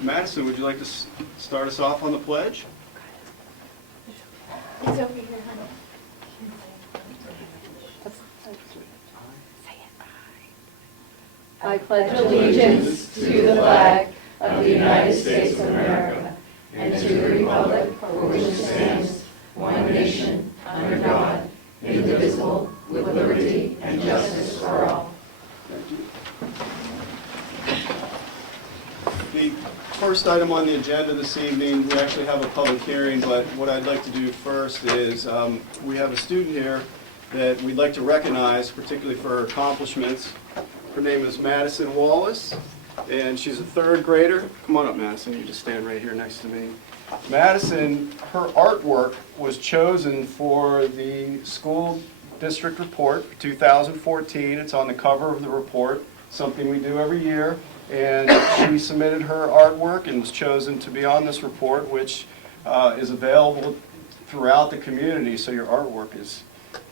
Madison, would you like to start us off on the pledge? It's over here, honey. I pledge allegiance to the flag of the United States of America and to the republic for which it stands, one nation, under God, indivisible, with liberty and justice for all. The first item on the agenda this evening, we actually have a public hearing, but what I'd like to do first is we have a student here that we'd like to recognize, particularly for her accomplishments. Her name is Madison Wallace, and she's a third grader. Come on up, Madison. You just stand right here next to me. Madison, her artwork was chosen for the school district report for 2014. It's on the cover of the report, something we do every year. And she submitted her artwork and was chosen to be on this report, which is available throughout the community. So your artwork is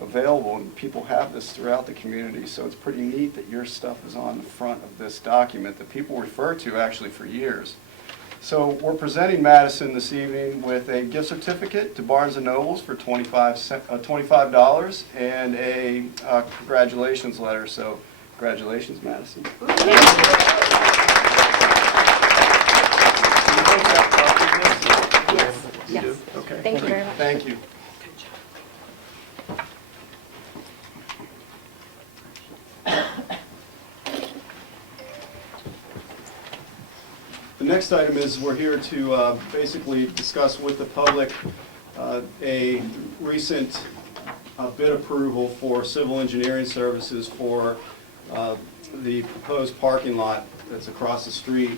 available, and people have this throughout the community. So it's pretty neat that your stuff is on the front of this document that people refer to actually for years. So we're presenting Madison this evening with a gift certificate to Barnes & Noble's for $25 and a congratulations letter. So congratulations, Madison. Yes. You do? Okay. Thank you very much. Thank you. The next item is we're here to basically discuss with the public a recent bid approval for civil engineering services for the proposed parking lot that's across the street.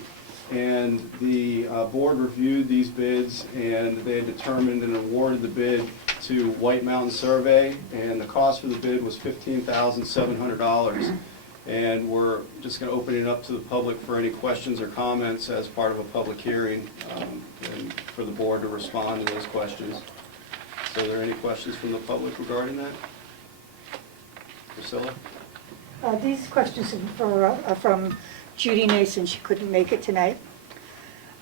And the board reviewed these bids, and they determined and awarded the bid to White Mountain Survey, and the cost for the bid was $15,700. And we're just going to open it up to the public for any questions or comments as part of a public hearing, and for the board to respond to those questions. So are there any questions from the public regarding that? Priscilla? These questions are from Judy Nason. She couldn't make it tonight.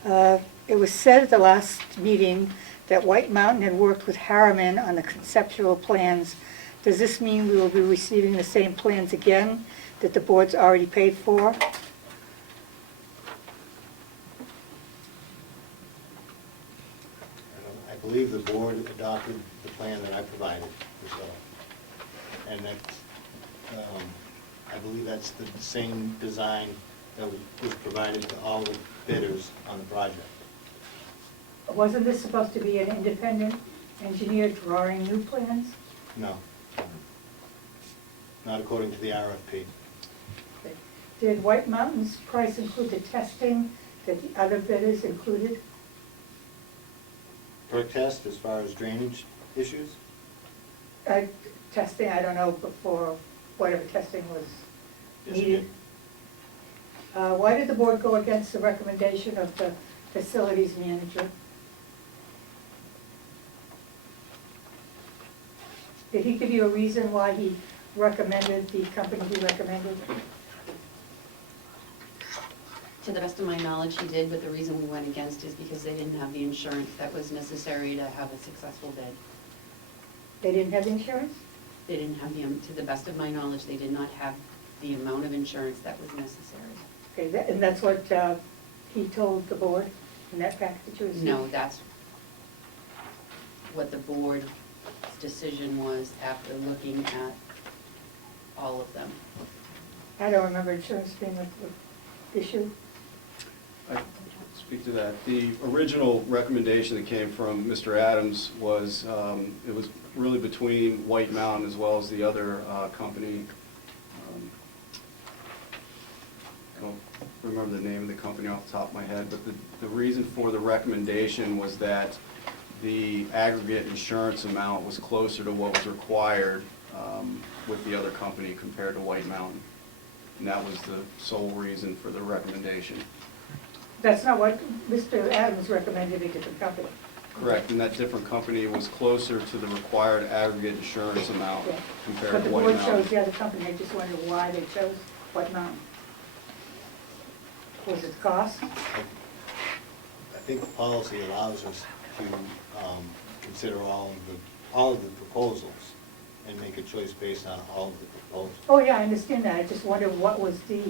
It was said at the last meeting that White Mountain had worked with Harriman on the conceptual plans. Does this mean we will be receiving the same plans again that the board's already paid for? I believe the board adopted the plan that I provided, and that's, I believe that's the same design that was provided to all the bidders on the project. Wasn't this supposed to be an independent engineer drawing new plans? No, not according to the RFP. Did White Mountain's price include the testing that the other bidders included? Perk test as far as drainage issues? Testing, I don't know, before whatever testing was Yes, it needed. did. Why did the board go against the recommendation of the facilities manager? Did he give you a reason why he recommended the company he recommended? To the best of my knowledge, he did, but the reason we went against is because they didn't have the insurance that was necessary to have a successful bid. They didn't have insurance? They didn't have the, to the best of my knowledge, they did not have the amount of insurance that was necessary. Okay, and that's what he told the board in that package that you received? No, that's what the board's decision was after looking at all of them. I don't remember insurance being the issue. I can speak to that. The original recommendation that came from Mr. Adams was, it was really between White Mountain as well as the other company. I don't remember the name of the company off the top of my head, but the reason for the recommendation was that the aggregate insurance amount was closer to what was required with the other company compared to White Mountain. And that was the sole reason for the recommendation. That's not what Mr. Adams recommended, a different company. Correct, and that different company was closer to the required aggregate insurance amount Yeah. compared But to the White board Mountain. chose the other company. I just wondered why they chose White Mountain. Was it cost? I think the policy allows us to consider all of the proposals and make a choice based on all of the proposals. Oh, yeah, I understand that. I just wondered what was the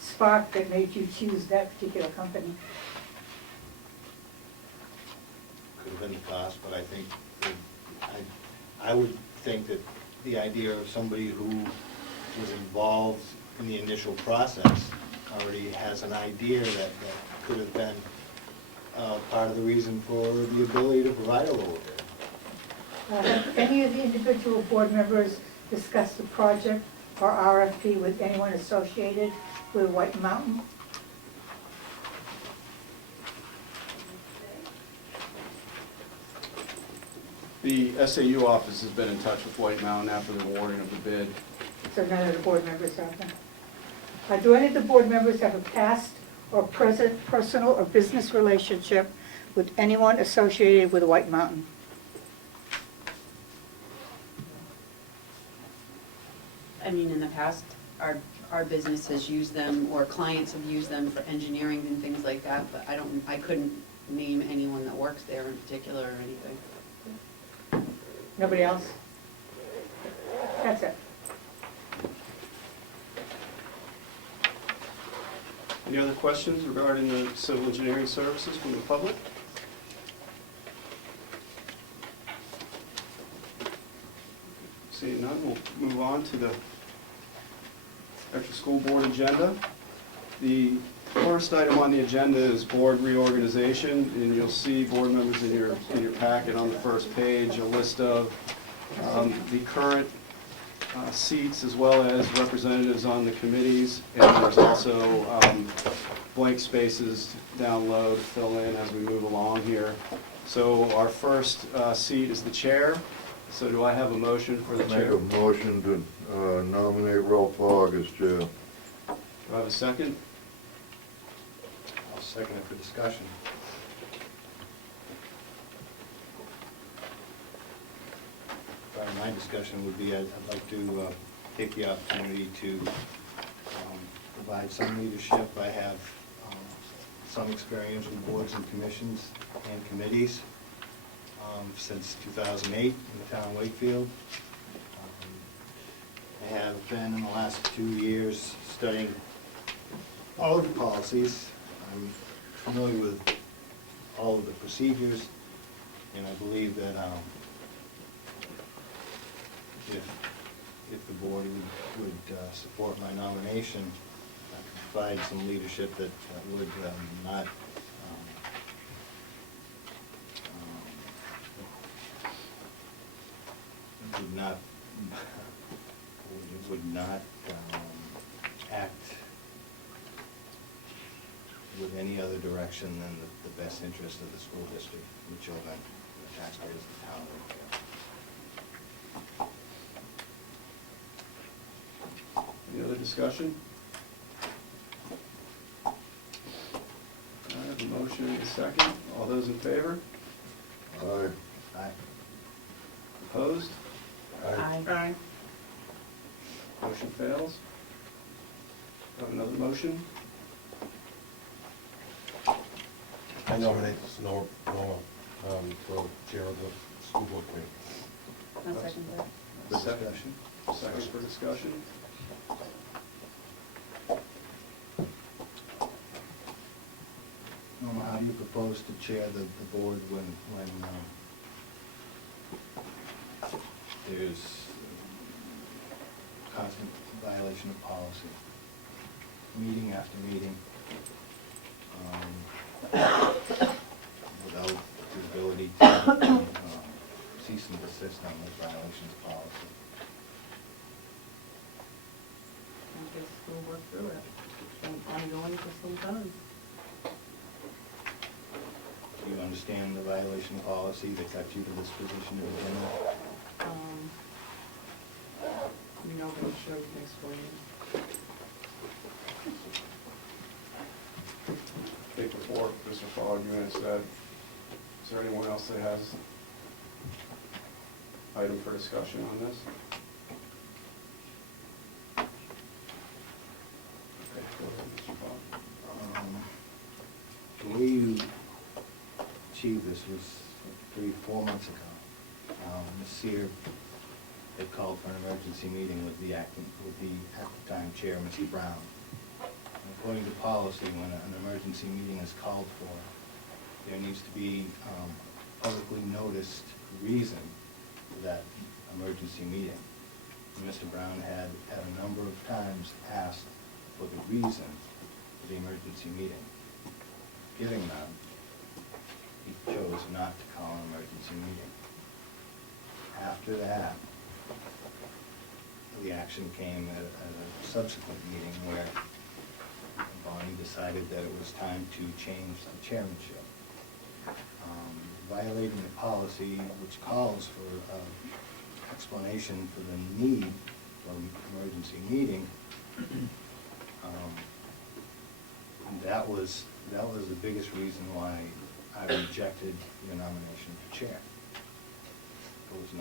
spark that made you choose that particular company? Could have been the cost, but I think, I would think that the idea of somebody who was involved in the initial process already has an idea that could have been part of the reason for the ability to provide a lower bid. Have any of the individual board members discussed the project or RFP with anyone associated with White Mountain? The SAU office has been in touch with White Mountain after the awarding of the bid. So none of the board members have them. Do any of the board members have a past or present personal or business relationship with anyone associated with White Mountain? I mean, in the past, our business has used them, or clients have used them for engineering and things like that, but I couldn't name anyone that works there in particular or anything. Nobody else? That's it. Any other questions regarding the civil engineering services from the public? Seeing none, we'll move on to the extra school board agenda. The first item on the agenda is board reorganization, and you'll see, board members, in your packet on the first page, a list of the current seats as well as representatives on the committees, and there's also blank spaces down low to fill in as we move along here. So our first seat is the chair. So do I have a motion for the chair? Make a motion to nominate Ralph Fogg as chair. Do I have a second? I'll second it for discussion. My discussion would be, I'd like to take the opportunity to provide some leadership. I have some experience with boards and commissions and committees since 2008 in the town of Wakefield. I have been in the last 2 years studying all of the policies. I'm familiar with all of the procedures, and I believe that if the board would support my nomination, I could provide some leadership that would not act with any other direction than the best interest of the school district, the children, the taxpayers of the town of Wakefield. Any other discussion? I have a motion and a second. All those in favor? Aye. Aye. Opposed? Aye. Motion fails. Have another motion? I nominate Norma for chair of the school board committee. I'll second that. Discussion. Second for discussion. Norma, how do you propose to chair the board when there's constant violation of policy, meeting after meeting, without the ability to cease and desist on those violations of policy? I guess we'll work through it. It's been ongoing for some time. Do you understand the violation of policy that got you to this position to begin with? You know, but I'm sure you can explain it. I think before Mr. Fogg, you had said, is there anyone else that has item for discussion on this? Okay, go ahead, Mr. Fogg. achieved this was 3-4 months ago. Ms. Seer had called for an emergency meeting with the at the time chair, Mr. Brown. And according to policy, when an emergency meeting is called for, there needs to be publicly noticed reason for that emergency meeting. And Mr. Brown had at a number of times asked for the reason for the emergency meeting. Giving none, he chose not to call an emergency meeting. After that, the action came at a subsequent meeting where Bonnie decided that it was time to change the chairmanship. Violating the policy which calls for explanation for the need for an emergency meeting, that was the biggest reason why I rejected your nomination for chair. It was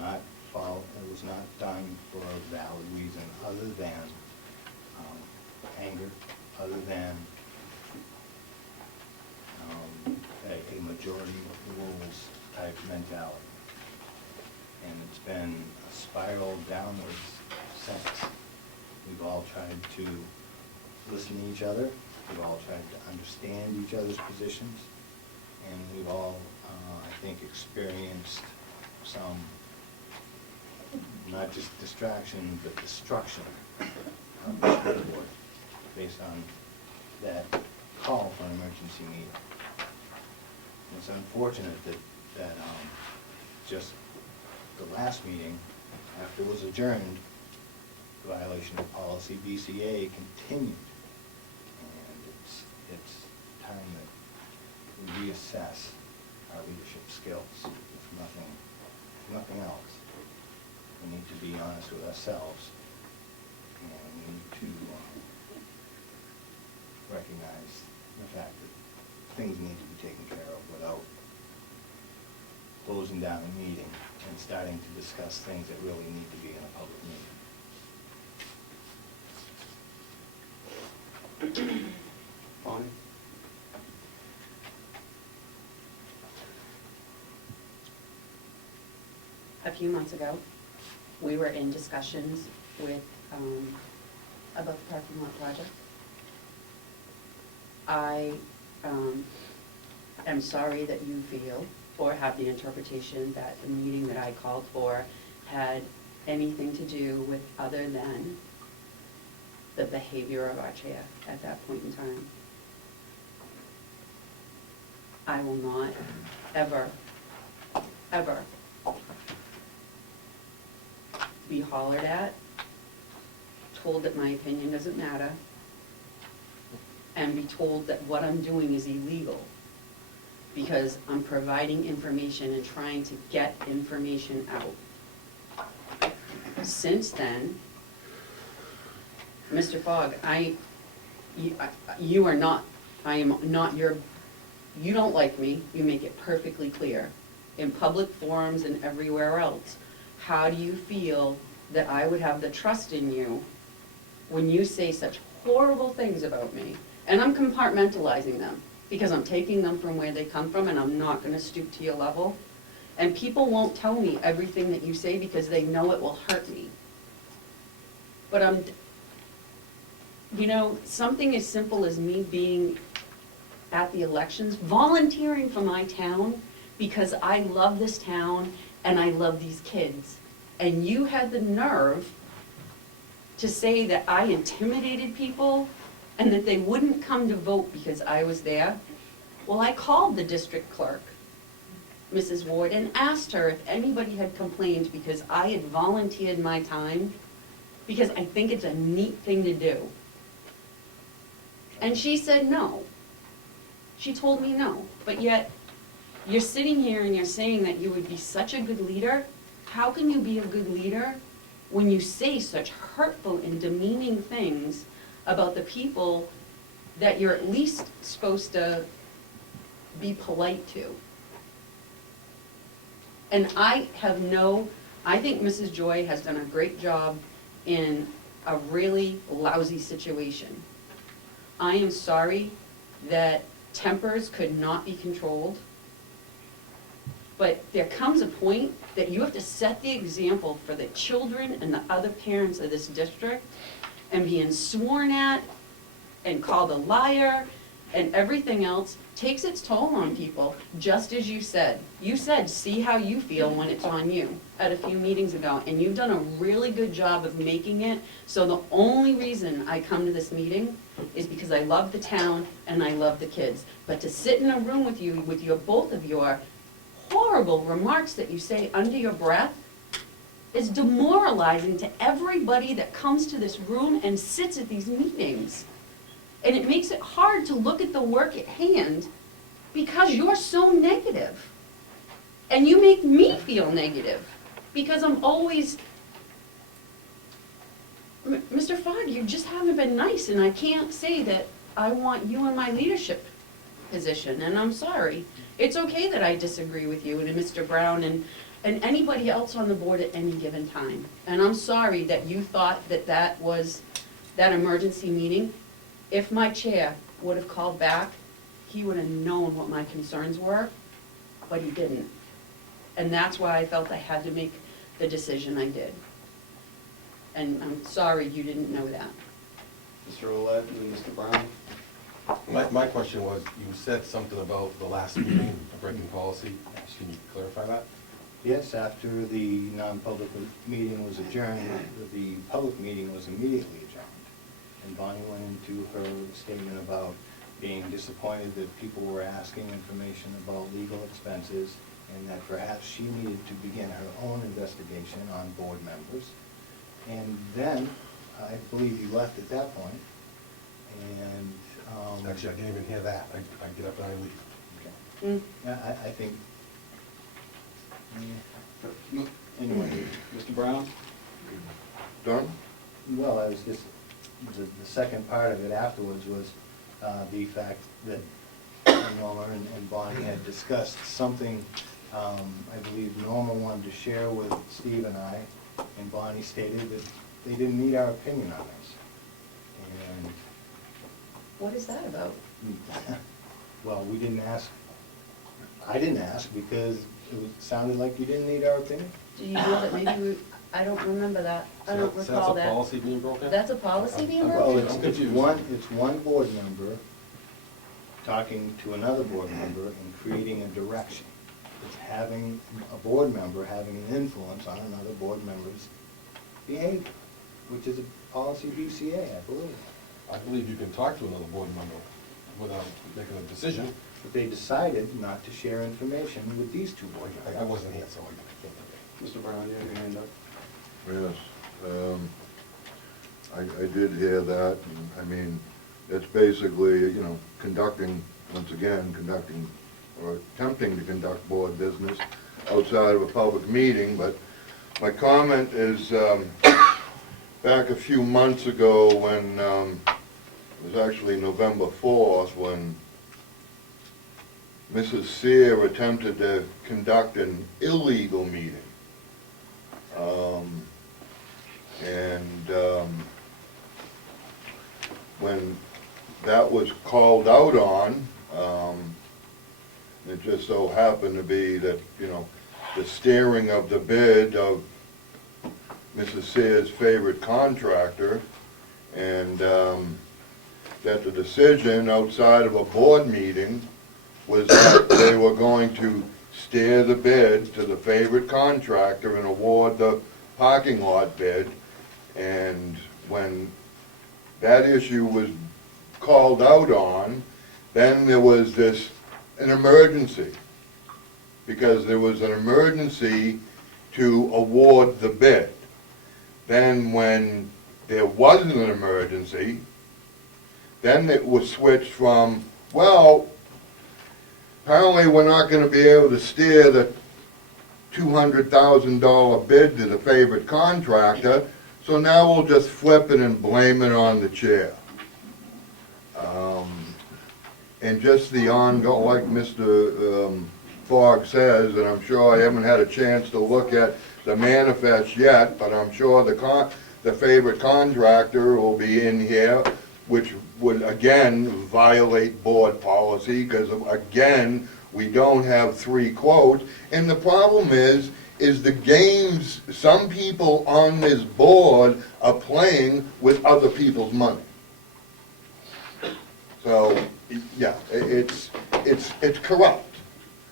not done for a valid reason other than anger, other than a majority rules type mentality. And it's been a spiral downwards since. We've all tried to listen to each other, we've all tried to understand each other's positions, and we've all, I think, experienced some, not just distraction, but destruction of the school board based on that call for an emergency meeting. It's unfortunate that just the last meeting, after it was adjourned, the violation of policy BCA continued. And it's time that we reassess our leadership skills, if nothing else. We need to be honest with ourselves, and we need to recognize the fact that things need to be taken care of without closing down a meeting and starting to discuss things that really need to be in a public meeting. Bonnie? A few months ago, we were in discussions with, about the parking lot project. I am sorry that you feel or have the interpretation that the meeting that I called for had anything to do with other than the behavior of our chair at that point in time. I will not ever, ever be hollered at, told that my opinion doesn't matter, and be told that what I'm doing is illegal because I'm providing information and trying to get information out. Since then, Mr. Fogg, you are not, I am not your, you don't like me, you make it perfectly clear in public forums and everywhere else. How do you feel that I would have the trust in you when you say such horrible things about me? And I'm compartmentalizing them because I'm taking them from where they come from and I'm not gonna stoop to your level. And people won't tell me everything that you say because they know it will hurt me. But you know, something as simple as me being at the elections, volunteering for my town because I love this town and I love these kids. And you had the nerve to say that I intimidated people and that they wouldn't come to vote because I was there. Well, I called the district clerk, Mrs. Ward, and asked her if anybody had complained because I had volunteered my time, because I think it's a neat thing to do. And she said no. She told me no. But yet, you're sitting here and you're saying that you would be such a good leader. How can you be a good leader when you say such hurtful and demeaning things about the people that you're at least supposed to be polite to? And I think Mrs. Joy has done a great job in a really lousy situation. I am sorry that tempers could not be controlled But there comes a point that you have to set the example for the children and the other parents of this district, and being sworn at and called a liar and everything else takes its toll on people, just as you said. You said, see how you feel when it's on you at a few meetings ago, and you've done a really good job of making it so the only reason I come to this meeting is because I love the town and I love the kids. But to sit in a room with you, with your, both of your horrible remarks that you say under your breath, is demoralizing to everybody that comes to this room and sits at these meetings. And it makes it hard to look at the work at hand because you're so negative. And you make me feel negative because I'm always, Mr. Fogg, you just haven't been nice, and I can't say that I want you in my leadership position, and I'm sorry. It's okay that I disagree with you and Mr. Brown and anybody else on the board at any given time. And I'm sorry that you thought that that was that emergency meeting. If my chair would have called back, he would have known what my concerns were, but he didn't. And that's why I felt I had to make the decision I did. And I'm sorry you didn't know that. Mr. Olet and Mr. Brown? My question was, you said something about the last meeting, breaking policy. Can you clarify that? Yes, after the non-public meeting was adjourned, the public meeting was immediately adjourned. And Bonnie went into her statement about being disappointed that people were asking information about legal expenses, and that perhaps she needed to begin her own investigation on board members. And then, I believe you left at that point, and... Actually, I didn't even hear that. I get up and I leave. Okay. I think... Anyway, Mr. Brown? Done? well, I was just, the second part of it afterwards was the fact that Norma and Bonnie had discussed something, I believe Norma wanted to share with Steve and I, and Bonnie stated that they didn't need our opinion on this. And, What is that about? well, we didn't ask, I didn't ask because sounded like you didn't need our opinion. Do you know that maybe I don't remember that. I don't So recall that's a that. policy being broken? That's a policy being Well, broken? I'm confused. it's one board member talking to another board member and creating a direction. It's having a board member having an influence on another board member's behavior, which is a policy BCA, I believe. I believe you can talk to another board member without making a decision. But they decided not to share information with these two board members. I wasn't here, so I can't. Mr. Brown, you have your hand up. Yes. I did hear that, and, I mean, it's basically, you know, conducting or attempting to conduct board business outside of a public meeting, but my comment is, back a few months ago when, it was actually November 4th, when Mrs. Sear attempted to conduct an illegal meeting. When that was called out on, it just so happened to be that, you know, the steering of the bid of Mrs. Sear's favorite contractor, and that the decision outside of a board meeting was that they were going to steer the bid to the favorite contractor and award the parking lot bid. And when that issue was called out on, then there was an emergency, because there was an emergency to award the bid. Then when there wasn't an emergency, then it was switched from, well, apparently we're not going to be able to steer the $200,000 bid to the favorite contractor, so now we'll just flip it and blame it on the chair. And just the ongoing, like Mr. Fogg says, and I'm sure I haven't had a chance to look at the manifest yet, but I'm sure the favorite contractor will be in here, which would again violate board policy, because again, We don't have 3 quotes, and the problem is the games some people on this board are playing with other people's money. So, yeah, it's corrupt.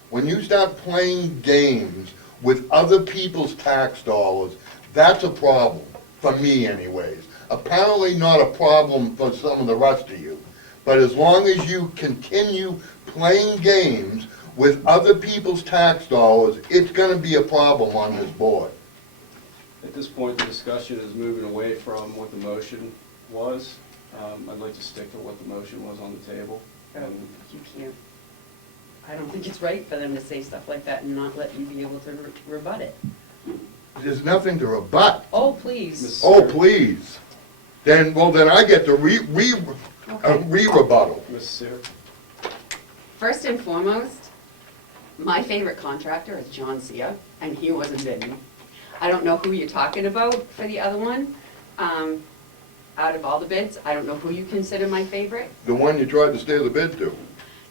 When you start playing games with other people's tax dollars, that's a problem, for me anyways. Apparently not a problem for some of the rest of you. But as long as you continue playing games with other people's tax dollars, it's gonna be a problem on this board. At this point, the discussion is moving away from what the motion was. I'd like to stick to what the motion was on the table. And You can't, I don't think it's right for them to say stuff like that and not let you be able to rebut it. There's nothing to rebut. Oh, please. Oh, please. Then I get to re-rebuttal. Ms. Seer? First and foremost, my favorite contractor is John Cia, and he wasn't bidding. I don't know who you're talking about for the other one. Out of all the bids, I don't know who you consider my favorite. The one you tried to steal the bid to.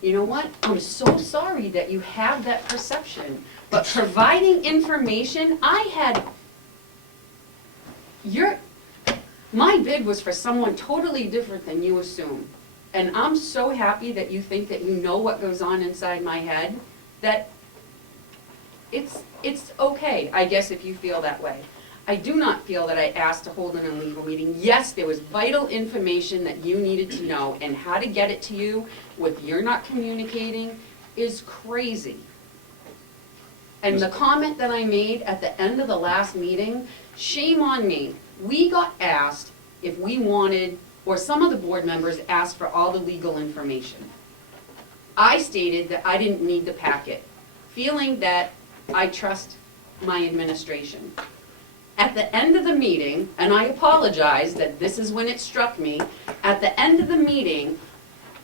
You know what? I'm so sorry that you have that perception. But providing information, my bid was for someone totally different than you assume. And I'm so happy that you think that you know what goes on inside my head, that it's okay, I guess, if you feel that way. I do not feel that I asked to hold an illegal meeting. Yes, there was vital information that you needed to know, and how to get it to you with you're not communicating is crazy. And the comment that I made at the end of the last meeting, shame on me. We got asked if we wanted, or some of the board members asked for all the legal information. I stated that I didn't need the packet, feeling that I trust my administration. At the end of the meeting, and I apologize that this is when it struck me, at the end of the meeting,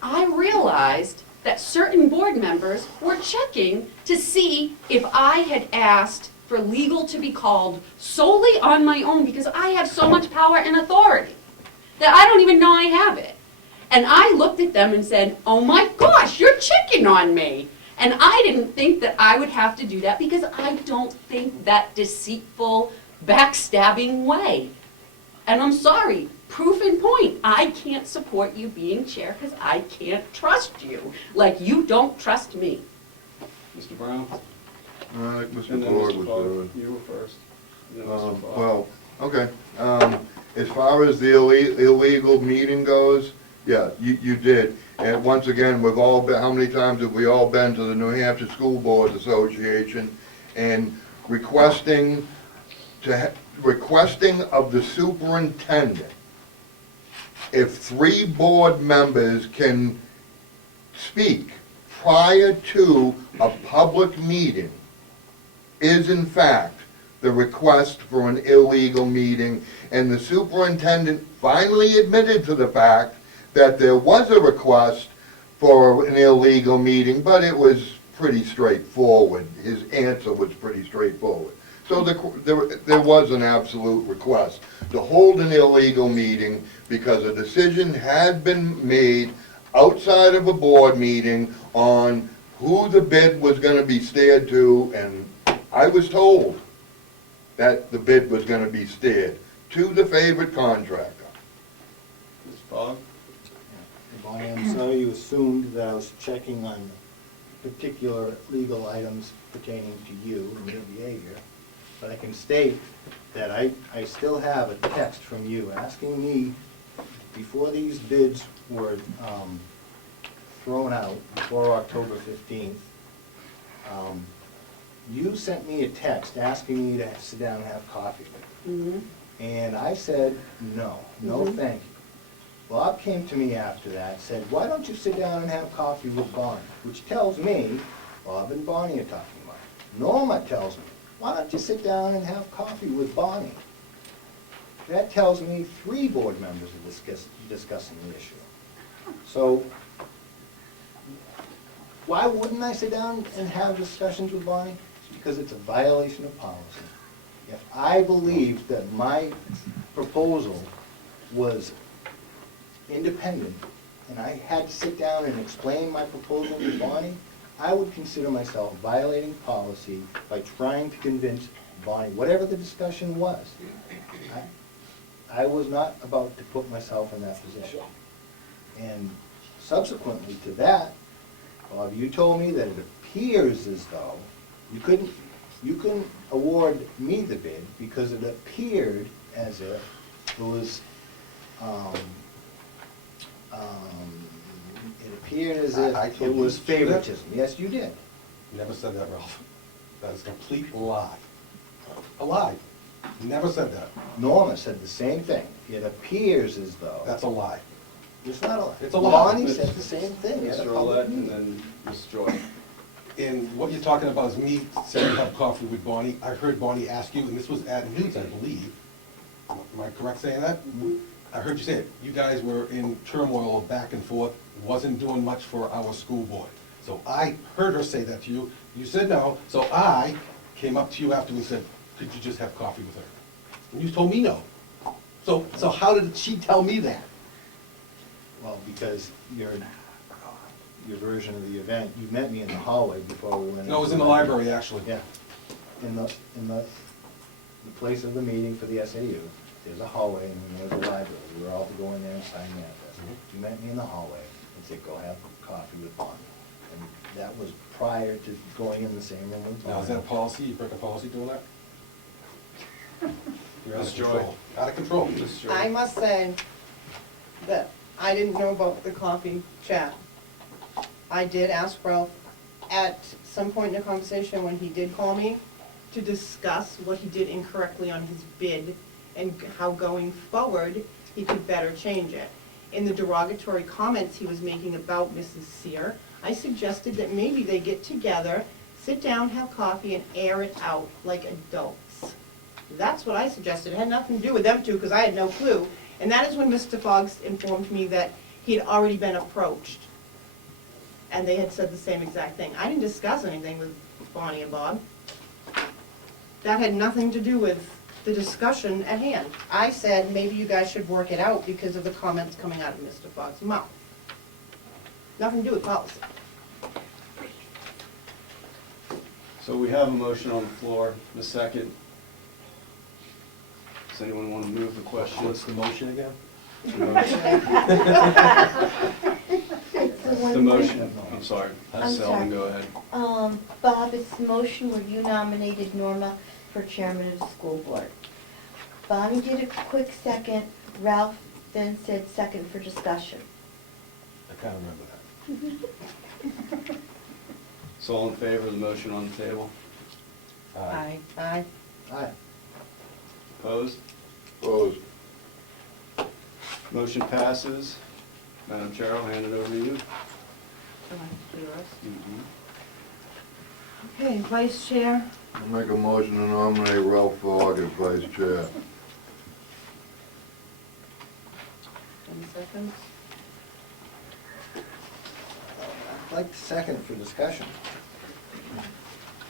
I realized that certain board members were checking to see if I had asked for legal to be called solely on my own, because I have so much power and authority that I don't even know I have it. And I looked at them and said, oh my gosh, you're checking on me. And I didn't think that I would have to do that, because I don't think that deceitful, backstabbing way. And I'm sorry, proof in point, I can't support you being chair because I can't trust you like you don't trust me. Mr. Brown? Like Mr. And then Ford Mr. was Fogg. doing. You were first. And then Mr. Fogg. Well, okay. As far as the illegal meeting goes, yeah, you did. And once again, we've all been, how many times have we all been to the New Hampshire School Board Association and requesting of the superintendent, if 3 board members can speak prior to a public meeting, is in fact the request for an illegal meeting, and the superintendent finally admitted to the fact that there was a request for an illegal meeting, but it was pretty straightforward. His answer was pretty straightforward. So there was an absolute request to hold an illegal meeting because a decision had been made outside of a board meeting on who the bid was going to be steered to, and I was told that the bid was going to be steered to the favorite contractor. Mr. Fogg? Bonnie, I'm sorry you assumed that I was checking on particular legal items pertaining to you and your behavior, but I can state that I still have a text from you asking me, before these bids were thrown out, before October 15th, you sent me a text asking me to sit down and have coffee with you. Mm-hmm. And I said, no, Mhm. thank you. Bob came to me after that, said, why don't you sit down and have coffee with Bonnie? Which tells me, Bob and Bonnie are talking about it. Norma tells me, why don't you sit down and have coffee with Bonnie? That tells me 3 board members are discussing the issue. So, why wouldn't I sit down and have discussions with Bonnie? It's because it's a violation of policy. If I believed that my proposal was independent, and I had to sit down and explain my proposal to Bonnie, I would consider myself violating policy by trying to convince Bonnie, whatever the discussion was. I was not about to put myself in that position. And subsequently to that, Bob, you told me that it appears as though you couldn't award me the bid because it appeared as if it was, it appeared as I if told it you was to do that? favoritism. Yes, you did. Never said that, Ralph. That is a complete lie. A lie. Never said that. Norma said the same thing. It appears as though. That's a lie. It's not a lie. It's a lie. Bonnie said the same thing at a Mr. public Olet and meeting. then Ms. Joy. And what you're talking about is me saying have coffee with Bonnie. I heard Bonnie ask you, and this was at News, I believe. Am I correct saying that? I heard you say it. You guys were in turmoil back and forth, wasn't doing much for our school board. So I heard her say that to you. You said no, so I came up to you afterwards and said, could you just have coffee with her? And you told me no. So how did she tell me that? Well, because your version of the event, you met me in the hallway before we went. No, it was in into the library, actually. Yeah. In the place of the meeting for the SAU, there's a hallway and then there's a library. We were all to go in there and sign manifest. You met me in the hallway and said, go have coffee with Bonnie. And that was prior to going in the same room with Bonnie. Now, is that a policy? You break a policy doing that? You're out Ms. of Joy. control. Out of control. Ms. Joy. I must say that I didn't know about the coffee chat. I did ask Ralph at some point in the conversation when he did call me to discuss what he did incorrectly on his bid and how going forward he could better change it. In the derogatory comments he was making about Mrs. Sear, I suggested that maybe they get together, sit down, have coffee, and air it out like adults. That's what I suggested. It had nothing to do with them two, because I had no clue. And that is when Mr. Foggs informed me that he had already been approached. And they had said the same exact thing. I didn't discuss anything with Bonnie and Bob. That had nothing to do with the discussion at hand. I said, maybe you guys should work it out because of the comments coming out of Mr. Foggs' mouth. Nothing to do with policy. So we have a motion on the floor, a second. Does anyone want to move the question? What's the motion again? The motion, I'm sorry, I'm Ms. Selden, sorry. go ahead. Bob, it's the motion where you nominated Norma for chairman of the school board. Bonnie did a quick second, Ralph then said second for discussion. I kind of remember that. So all in favor of the motion on the table? Aye. Aye. Opposed? Opposed. Motion passes. Madam Chair, I'll hand it over to you. Mhm. Okay, vice chair. I make a motion to nominate Ralph Fogg as vice chair. 10 seconds. I'd like to second for discussion.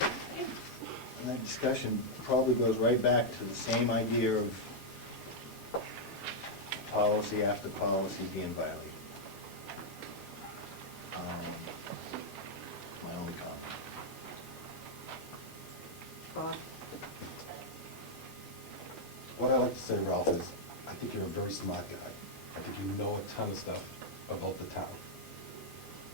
And that discussion probably goes right back to the same idea of policy after policy being violated. My only comment. Bob. What I like to say, Ralph, is I think you're a very smart guy. I think you know a ton of stuff about the town.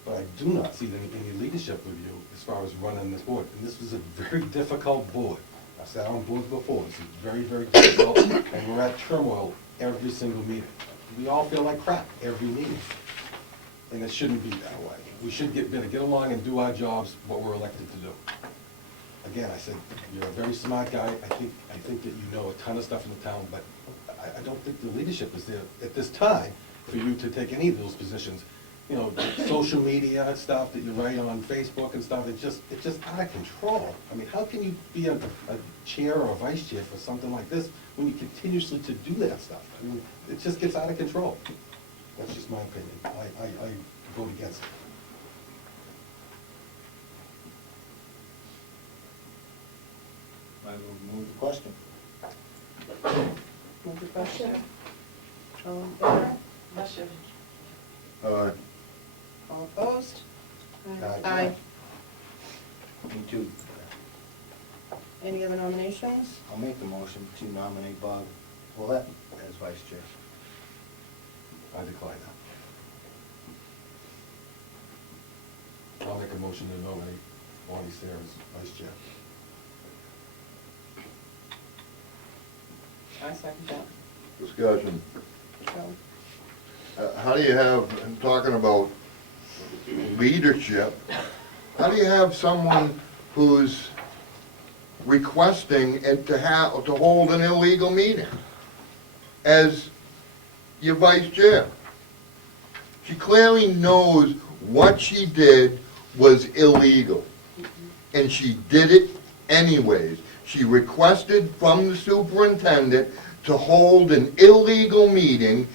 But I do not see any leadership with you as far as running this board. And this was a very difficult board. I've sat on boards before. This is very, very difficult, and we're at turmoil every single meeting. We all feel like crap every meeting. And it shouldn't be that way. We should get along and do our jobs, what we're elected to do. Again, I said, you're a very smart guy. I think that you know a ton of stuff in the town, but I don't think the leadership is there at this time for you to take any of those positions. You know, social media stuff that you write on Facebook and stuff, it's just out of control. I mean, how can you be a chair or a vice chair for something like this when you continuously to do that stuff? I mean, it just gets out of control. That's just my opinion. I vote against it. I will move the question. Move the question. All in favor? Aye. All opposed? Aye. Aye. Me too. Any other nominations? I'll make the motion to nominate Bob Willett as vice chair. I decline that. I'll make a motion to nominate Bonnie Sayre as vice chair. I second that. Discussion. Joe? How do you have, talking about leadership, how do you have someone who's requesting and to hold an illegal meeting as your vice chair? She clearly knows what she did was illegal, and she did it anyways. She requested from the superintendent to hold an illegal meeting.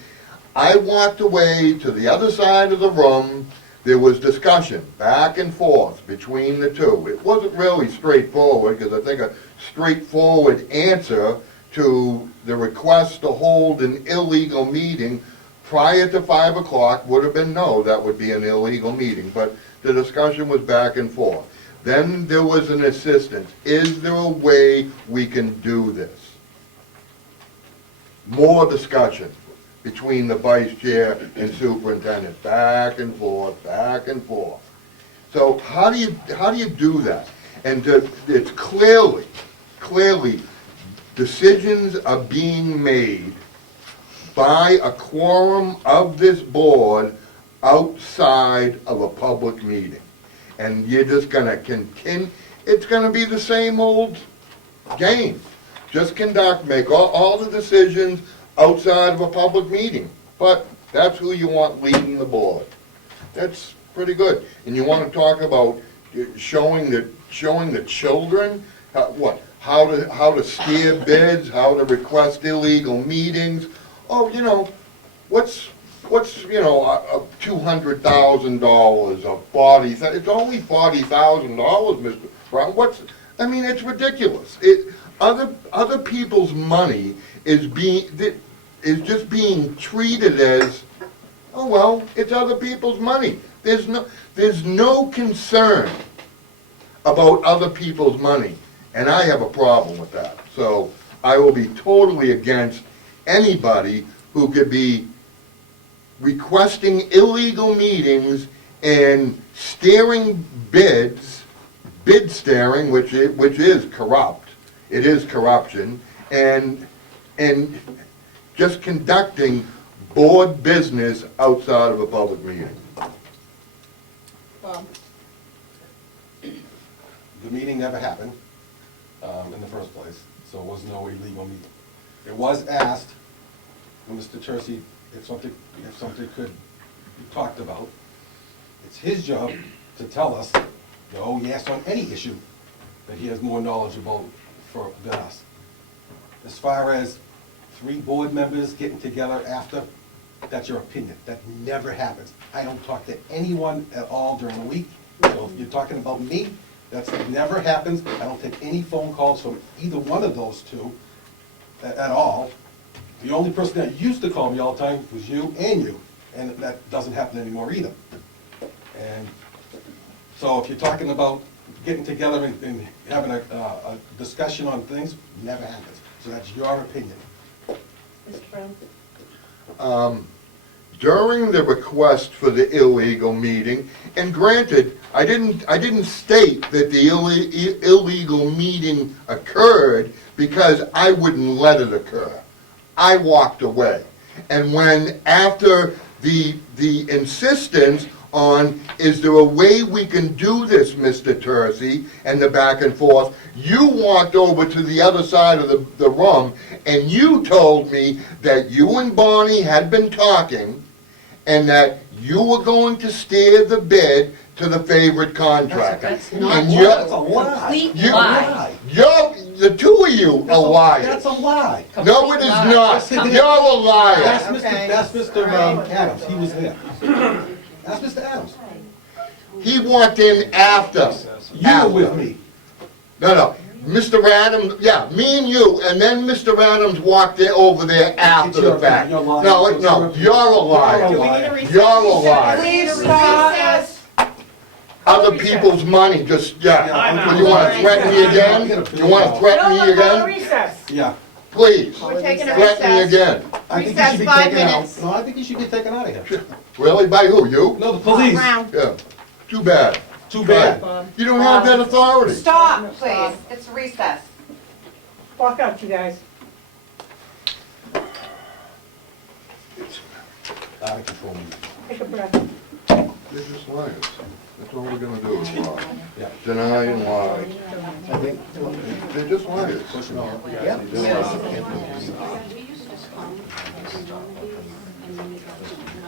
I walked away to the other side of the room. There was discussion back and forth between the two. It wasn't really straightforward, because I think a straightforward answer to the request to hold an illegal meeting prior to 5 o'clock would have been no, that would be an illegal meeting. But the discussion was back and forth. Then there was an assistance. Is there a way we can do this? More discussion between the vice chair and superintendent, back and forth, back and forth. So how do you do that? And it's clearly, decisions are being made by a quorum of this board outside of a public meeting. And you're just gonna continue, it's gonna be the same old game. Just make all the decisions outside of a public meeting. But that's who you want leading the board. That's pretty good. And you wanna talk about showing the children, how to steer bids, how to request illegal meetings. Oh, what's $200,000 or it's only $40,000, Mr. Brown. It's ridiculous. Other people's money is just being treated as, oh well, it's other people's money. There's no concern about other people's money, and I have a problem with that. So I will be totally against anybody who could be requesting illegal meetings and steering bid staring, which is corrupt. It is corruption, and just conducting board business outside of a public meeting. Bob? The meeting never happened, in the first place, so it was no illegal meeting. It was asked, Mr. Tercey, if something could be talked about. It's his job to tell us, yes, on any issue that he has more knowledge about than us. As far as 3 board members getting together after, that's your opinion. That never happens. I don't talk to anyone at all during the week, so if you're talking about me, that never happens. I don't take any phone calls from either one of those two at all. The only person that used to call me all the time was you, and that doesn't happen anymore either. And so if you're talking about getting together and having a discussion on things, never happens. So that's your opinion. Mr. Brown? During the request for the illegal meeting, and granted, I didn't state that the illegal meeting occurred because I wouldn't let it occur. I walked away. And when, after the insistence on, is there a way we can do this, Mr. Tercey, and the back and forth, you walked over to the other side of the room, and you told me that you and Bonnie had been talking, and that you were going to steer the bid to the favorite contractor. That's not And true. That's a lie. Complete You- lie. the two of you are liars. That's a lie. No, it is not. Complete You're a liar. That's Mr. Adams, he was there. That's Mr. Adams. He walked in after. You were with me. No. Mr. Adams, yeah, me and you, and then Mr. Adams walked in over there after the fact. You're lying. No, you're a liar. You're a liar. You're a liar. Please stop. Other people's money, just, yeah. You wanna Sorry. threaten me again? You wanna threaten me again? recess. Yeah. Please, We're taking a threaten me recess. again. I think you Recess should be 5 taken out. minutes. No, I think you should be taken out of here. Really? By who? You? No, the police. Yeah. Too bad. Too bad. You don't have that authority. Stop, please, it's recess. Walk out, you guys. Out of control. Take a breath. They're just liars. That's all we're gonna do is lie. Yeah. Deny and lie. I think, They're just liars.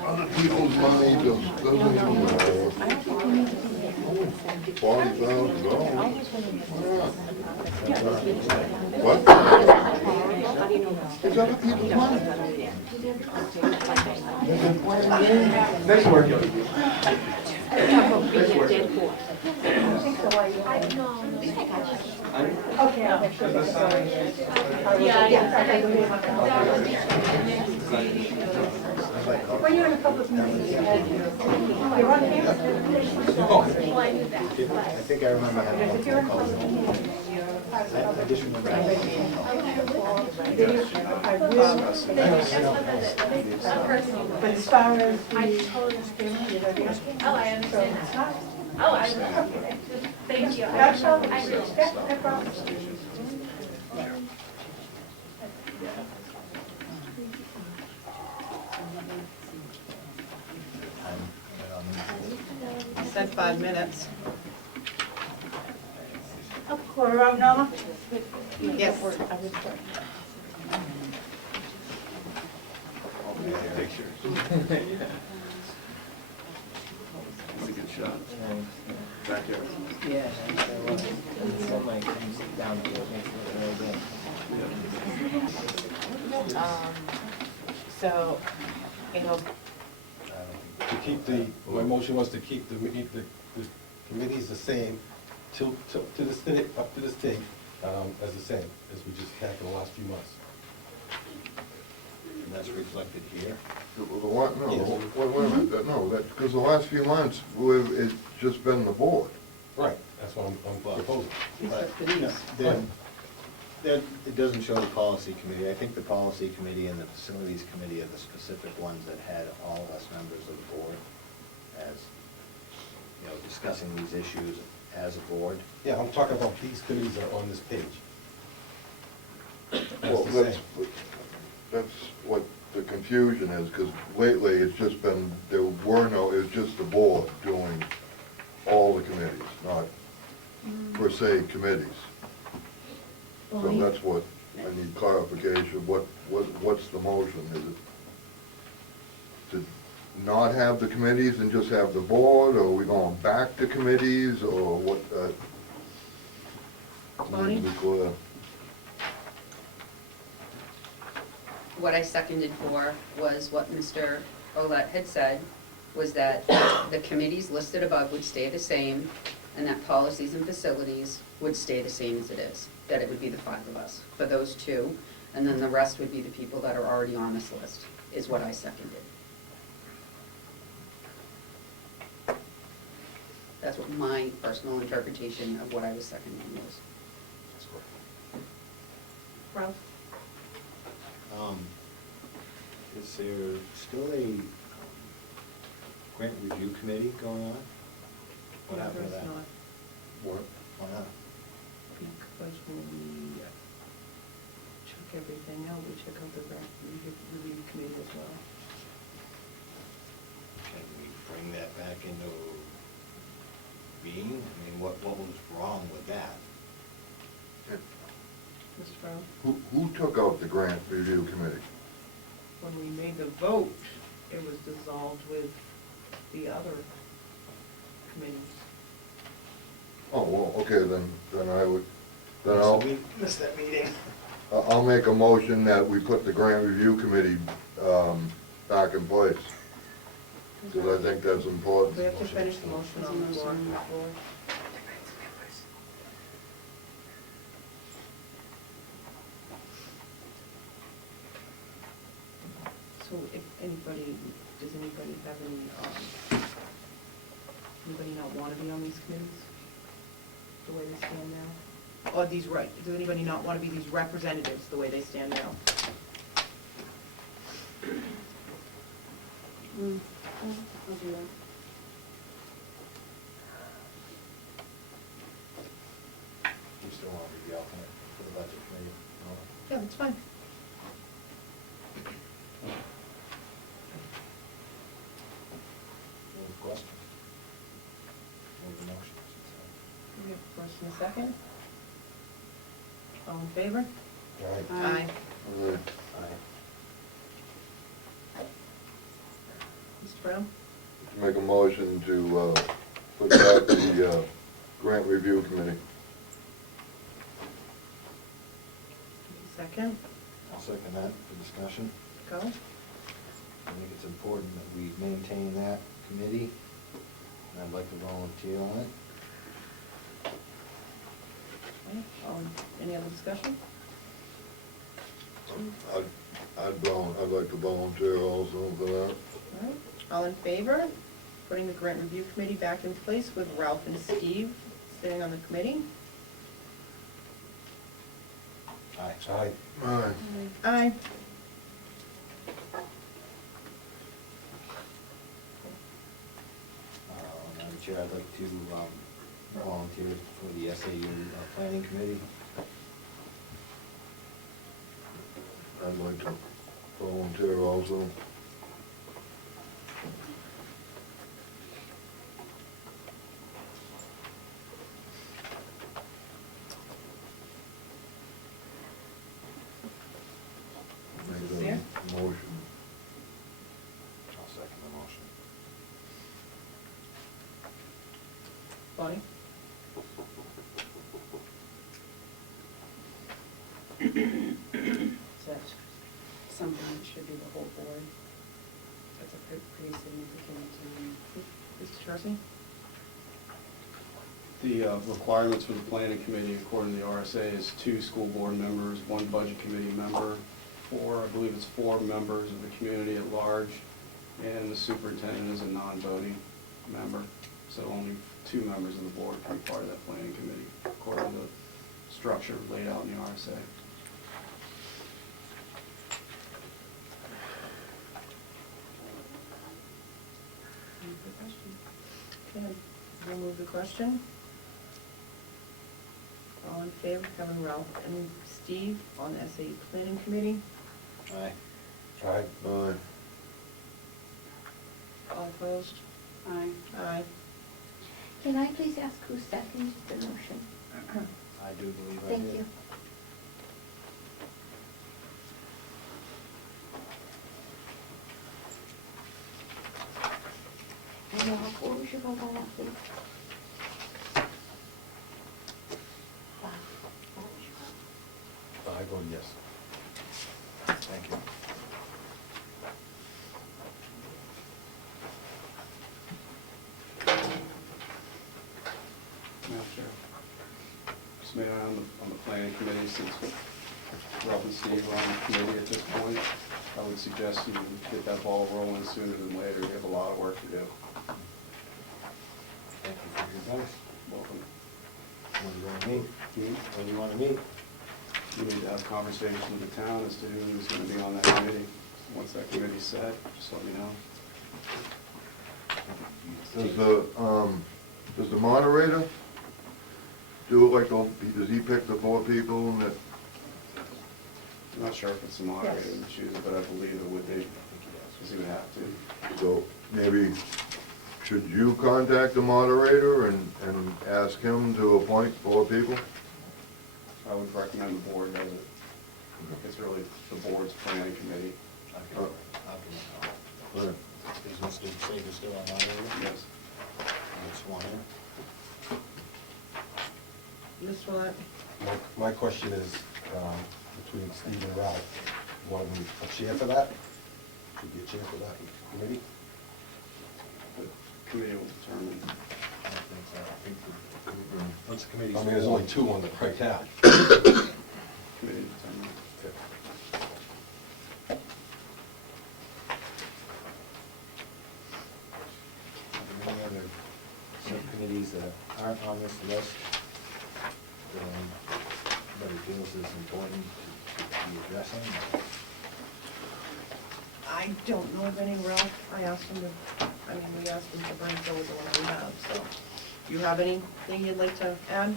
Other people's money doesn't even matter. $40,000. What? It's other people's money. Next work. Okay, I'll make sure that's when you're in a public meeting, you're on camera. I think I remember having If you're in a a public meeting, I just remember. but as far as the. Oh, I understand. Oh, I, thank you. That's all. I really- Yeah, no problem. Said 5 minutes. Quarter of Norma? Yes. That's a good shot. Back here. Yeah, some like down to it, makes it really good. So, it'll, To keep my motion was to keep the committees the same to this day, up to this date, as the same, as we just had for the last few months. And that's reflected here. The what? No, Yes. wait a minute, no, because the last few months, it's just been the board. Right, that's what I'm proposing. But then, it doesn't show the policy committee. I think the policy committee and the facilities committee are the specific ones that had all of us members of the board as, discussing these issues as a board. Yeah, I'm talking about these committees that are on this page. Well, That's the same. that's what the confusion is, because lately, it's just been, it's just the board doing all the committees, not per se committees. So that's what, I need clarification, what's the motion? Is it to not have the committees and just have the board, or are we going back to committees, or what? Bonnie? Be clear. What I seconded for was what Mr. Olet had said, was that the committees listed above would stay the same, and that policies and facilities would stay the same as it is, that it would be the 5 of us for those 2, and then the rest would be the people that are already on this list, is what I seconded. That's what my personal interpretation of what I was seconding was. That's correct. Ralph? Is there still a grant review committee going on? What happened to that? Work? Why not? Because when we took everything out, we took out the review committee as well. Can we bring that back into being? I mean, what was wrong with that? Mr. Brown, Who took out the grant review committee? when we made the vote, it was dissolved with the other committees. Oh, well, okay, then I would, then So I'll, we missed that meeting. I'll make a motion that we put the grant review committee, back in place. Because I think that's important. We have to finish the motion on the floor. So if anybody, does anybody have any Anybody not want to be on these committees, the way they stand now? Or these, does anybody not want to be these representatives, the way they stand now? I'll do that. You still want to be the alternate for the budget committee? No? Yeah, that's fine. Any questions? Any motions? We have a first and a second. All in favor? Right. Aye. Aye. Mr. Brown? Make a motion to put back the grant review committee. Second. I'll second that for discussion. Go. I think it's important that we maintain that committee, and I'd like to volunteer on it. Okay. Any other discussion? I'd like to volunteer also for that. All right. All in favor? Putting the grant review committee back in place with Ralph and Steve sitting on the committee? Aye. Aye. Aye. Aye. Madam Chair, I'd like to volunteer for the SAU planning committee. I'd like to volunteer also. Make Mrs. Seer? a motion. I'll second the motion. Bonnie? Is that something that should be the whole board? That's a pretty significant, Mr. Tarsi? The requirements for the planning committee, according to the RSA, is 2 school board members, 1 budget committee member, 4, I believe it's 4 members of the community at large, and the superintendent is a non-voting member. So only 2 members of the board can be part of that planning committee, according to the structure laid out in the RSA. Any other questions? Okay, we'll move the question. All in favor of having Ralph and Steve on the SAU planning committee? Aye. Aye. Aye. All opposed? aye. Aye. Can I please ask who seconded the motion? I do believe I did. Thank you. And Ralph, what was your vote on that, please? Bob, what was your vote? I vote yes. Thank you. Madam Chair. Just made on the planning committee, since Ralph and Steve are on the committee at this point, I would suggest you get that ball rolling sooner than later. We have a lot of work to do. Thank you for your advice. Welcome. When do you want to meet? When do you want to meet? We need to have a conversation with the town as to who's going to be on that committee. Once that committee's set, just let me know. Does the moderator do it like, does he pick the 4 people and that? I'm not sure if it's the moderator that chooses, but I believe it would be, because he would have to. So maybe, should you contact the moderator and ask him to appoint 4 people? I would recommend the board does it. It's really the board's planning committee. I'll give it Right. Is Mr. Sager still on moderator? Yes. That's one in. Ms. Willett? My question is, between Steve and Ralph, want a chair for that? Should be a chair for that committee? The committee will determine. I don't think so. I think once the committee's. I mean, there's only 2 on the right now. Committee determine. Any other committees that aren't on this list that anybody feels is important to be addressing? I don't know of any, Ralph. I asked him to, I mean, we asked him to bring forward the ones we have, so. Do you have anything you'd like to add?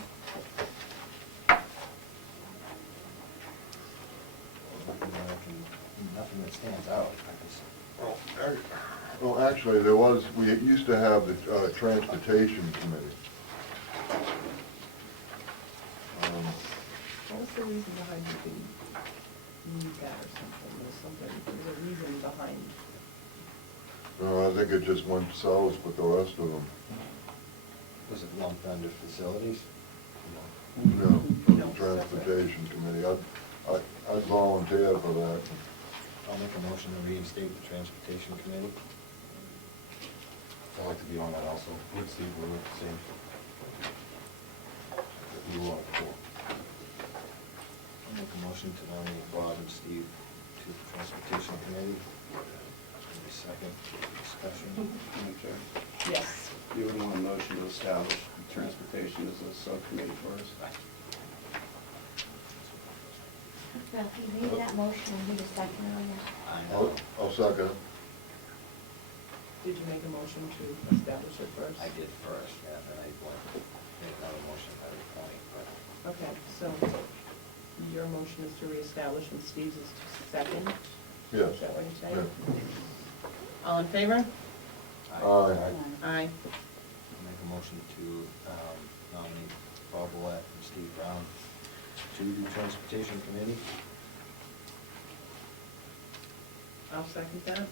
Nothing that stands out. I guess. Well, actually, we used to have the Transportation Committee. What was the reason behind you being, need that or something? There's a reason behind. No, I think it just went south with the rest of them. Was it lumped under facilities? No, No, Transportation Committee. I'd volunteer for that. I'll make a motion to reinstate the Transportation Committee. I'd like to be on that also. Would Steve, we're the same. You were on it before. I'll make a motion to nominate Bob and Steve to the Transportation Committee. Any second discussion? Madam Chair, Yes. you would want a motion to establish transportation as a subcommittee first. Ralph, you made that motion, I need a second on that. I know. I'll second it. Did you make a motion to establish it first? I did first, yeah, then I went, made another motion at a point, but Okay, so your motion is to reestablish and Steve's is to second? Yes. Is that what you're Yeah. saying? All in favor? Aye. Aye. I'll make a motion to nominate Bob Willett and Steve Brown to the Transportation Committee. I'll second that.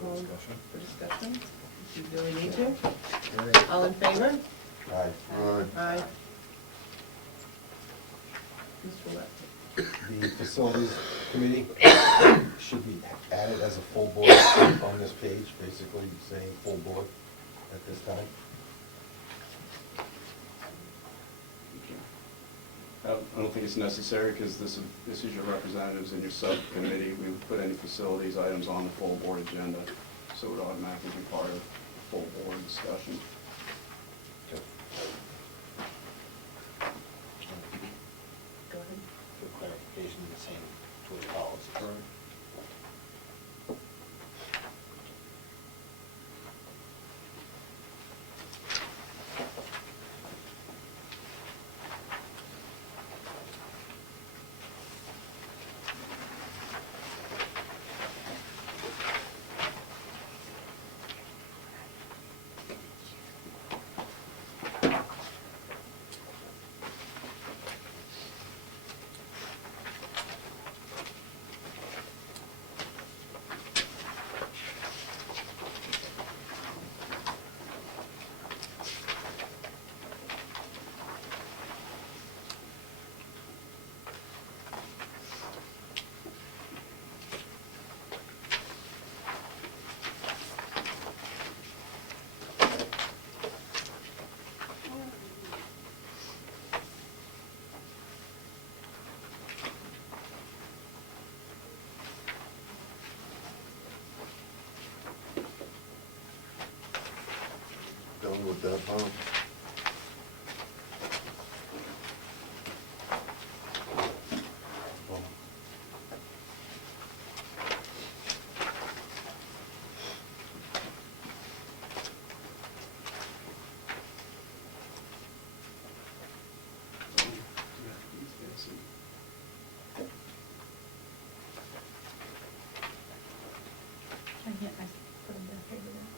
For discussion. For discussion? Do you really need to? Alright. All in favor? Aye. Aye. Aye. Mr. Willett? The Facilities Committee should be added as a full board on this page, basically saying full board at this time. I don't think it's necessary, because this is your representatives in your subcommittee. We would put any facilities items on the full board agenda, so it would automatically be part of the full board discussion. Go ahead. For clarification, the same towards policy. Done with that, huh? I put them back over there.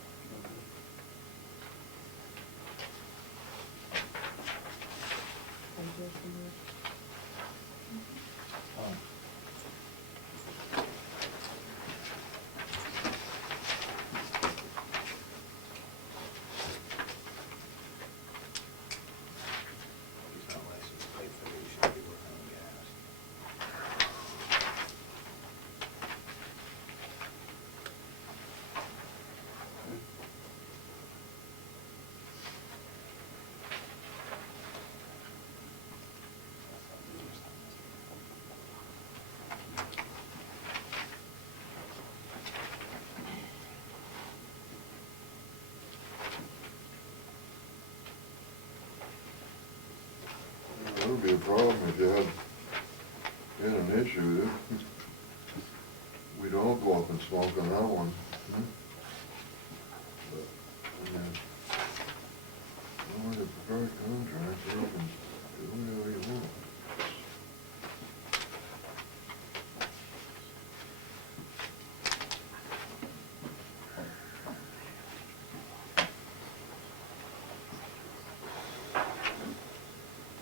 problem, if you had an issue, we'd all go up and smoke on that one. But, yeah. Well, with a preferred contract, you can do whatever you want.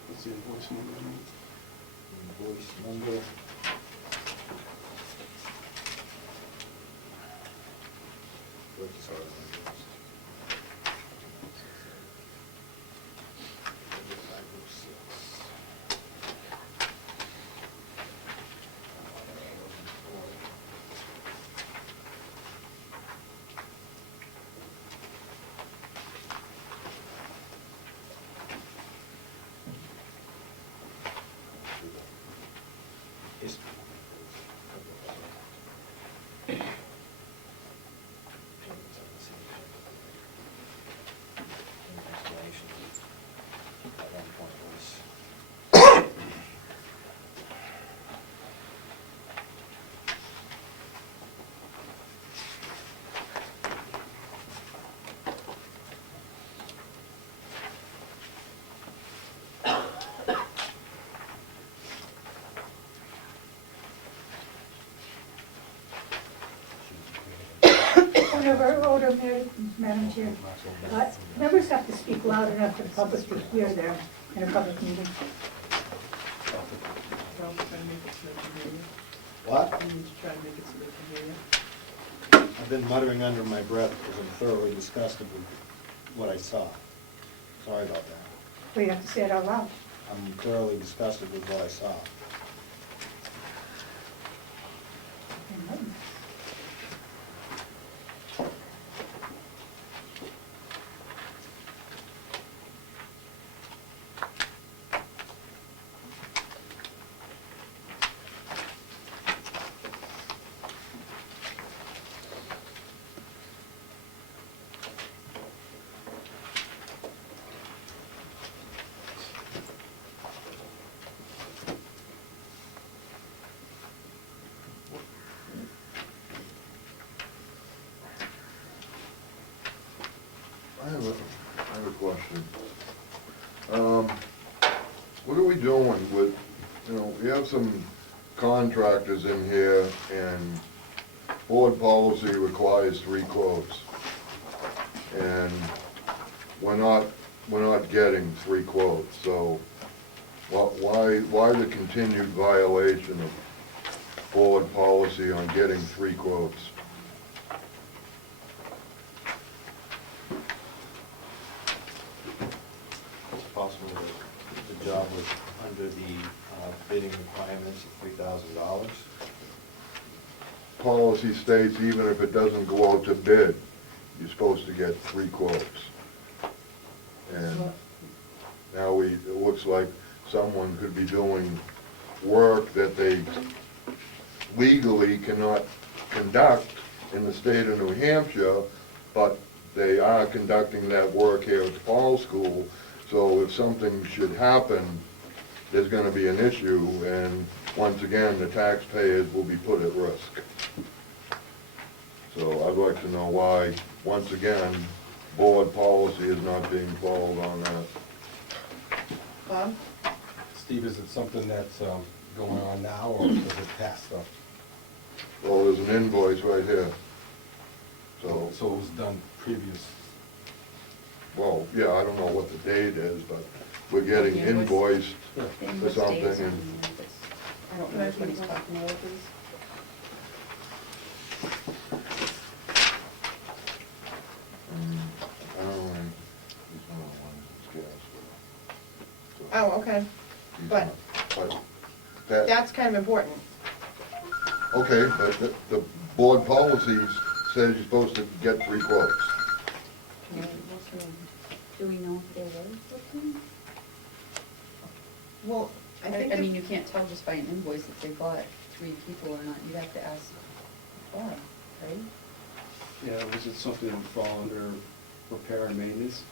What's the invoice number? Invoice number. Sorry. Yes. At one point was Order, Madam Chair. Members have to speak loud enough for the public to hear them in a public meeting. Ralph, try to make it so they can hear you. what? You need to try to make it so they can hear you. I've been muttering under my breath because I'm thoroughly disgusted with what I saw. Sorry about that. Well, you have to say it out loud. I'm thoroughly disgusted with what I saw. I have a question. What are we doing with, we have some contractors in here and board policy requires 3 quotes. And we're not getting 3 quotes, so why the continued violation of board policy on getting 3 quotes? It's possible that the job was under the bidding requirements of $3,000. Policy states even if it doesn't go out to bid, you're supposed to get 3 quotes. And now it looks like someone could be doing work that they legally cannot conduct in the state of New Hampshire, but they are conducting that work here at the Fall School. So if something should happen, there's going to be an issue, and once again, the taxpayers will be put at risk. So I'd like to know why, once again, board policy is not being followed on that. Bob? Steve, is it something that's going on now, or is it past stuff? Well, there's an invoice right here. So, So it was done previous. well, yeah, I don't know what the date is, but we're getting invoiced for something, and I don't know which one he's talking about, please. I don't know, he's not the one who's gas. So Oh, okay. he's but- not- But that, That's kind of important. okay, but the board policies says you're supposed to get 3 quotes. Do we know if there was looking? Well, I think I mean, if- you can't tell just by an invoice if they bought 3 people or not, you'd have to ask Bob, right? Yeah, was it something that would fall under repair and maintenance?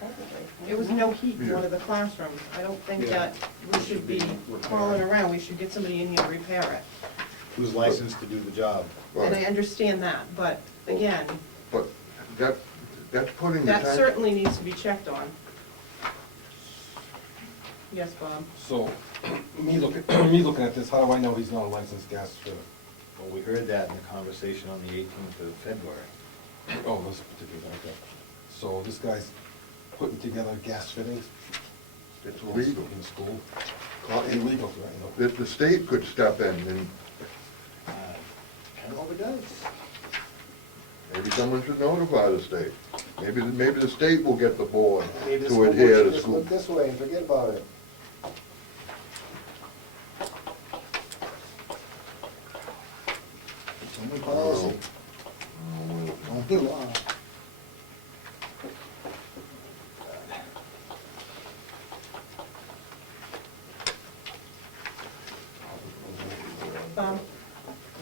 Probably, It was no heat in one of the classrooms. I don't think Yeah. that we should be crawling around. We should get somebody in here to repair it. Who's licensed to do the job? And I Right. understand that, but again, But that's putting the that tank. certainly needs to be checked on. Yes, Bob? So, me looking at this, how do I know he's not a licensed gas fitter? Well, we heard that in the conversation on the 18th of February. Oh, this particular, okay. So this guy's putting together gas fittings It's illegal. in school? Illegal, right, you know? The state could step in and I don't know if it does. maybe someone should notify the state. Maybe the state will get the board Maybe the to school board adhere should to just school. look this way and forget about it. It's only policy, only law. Bob?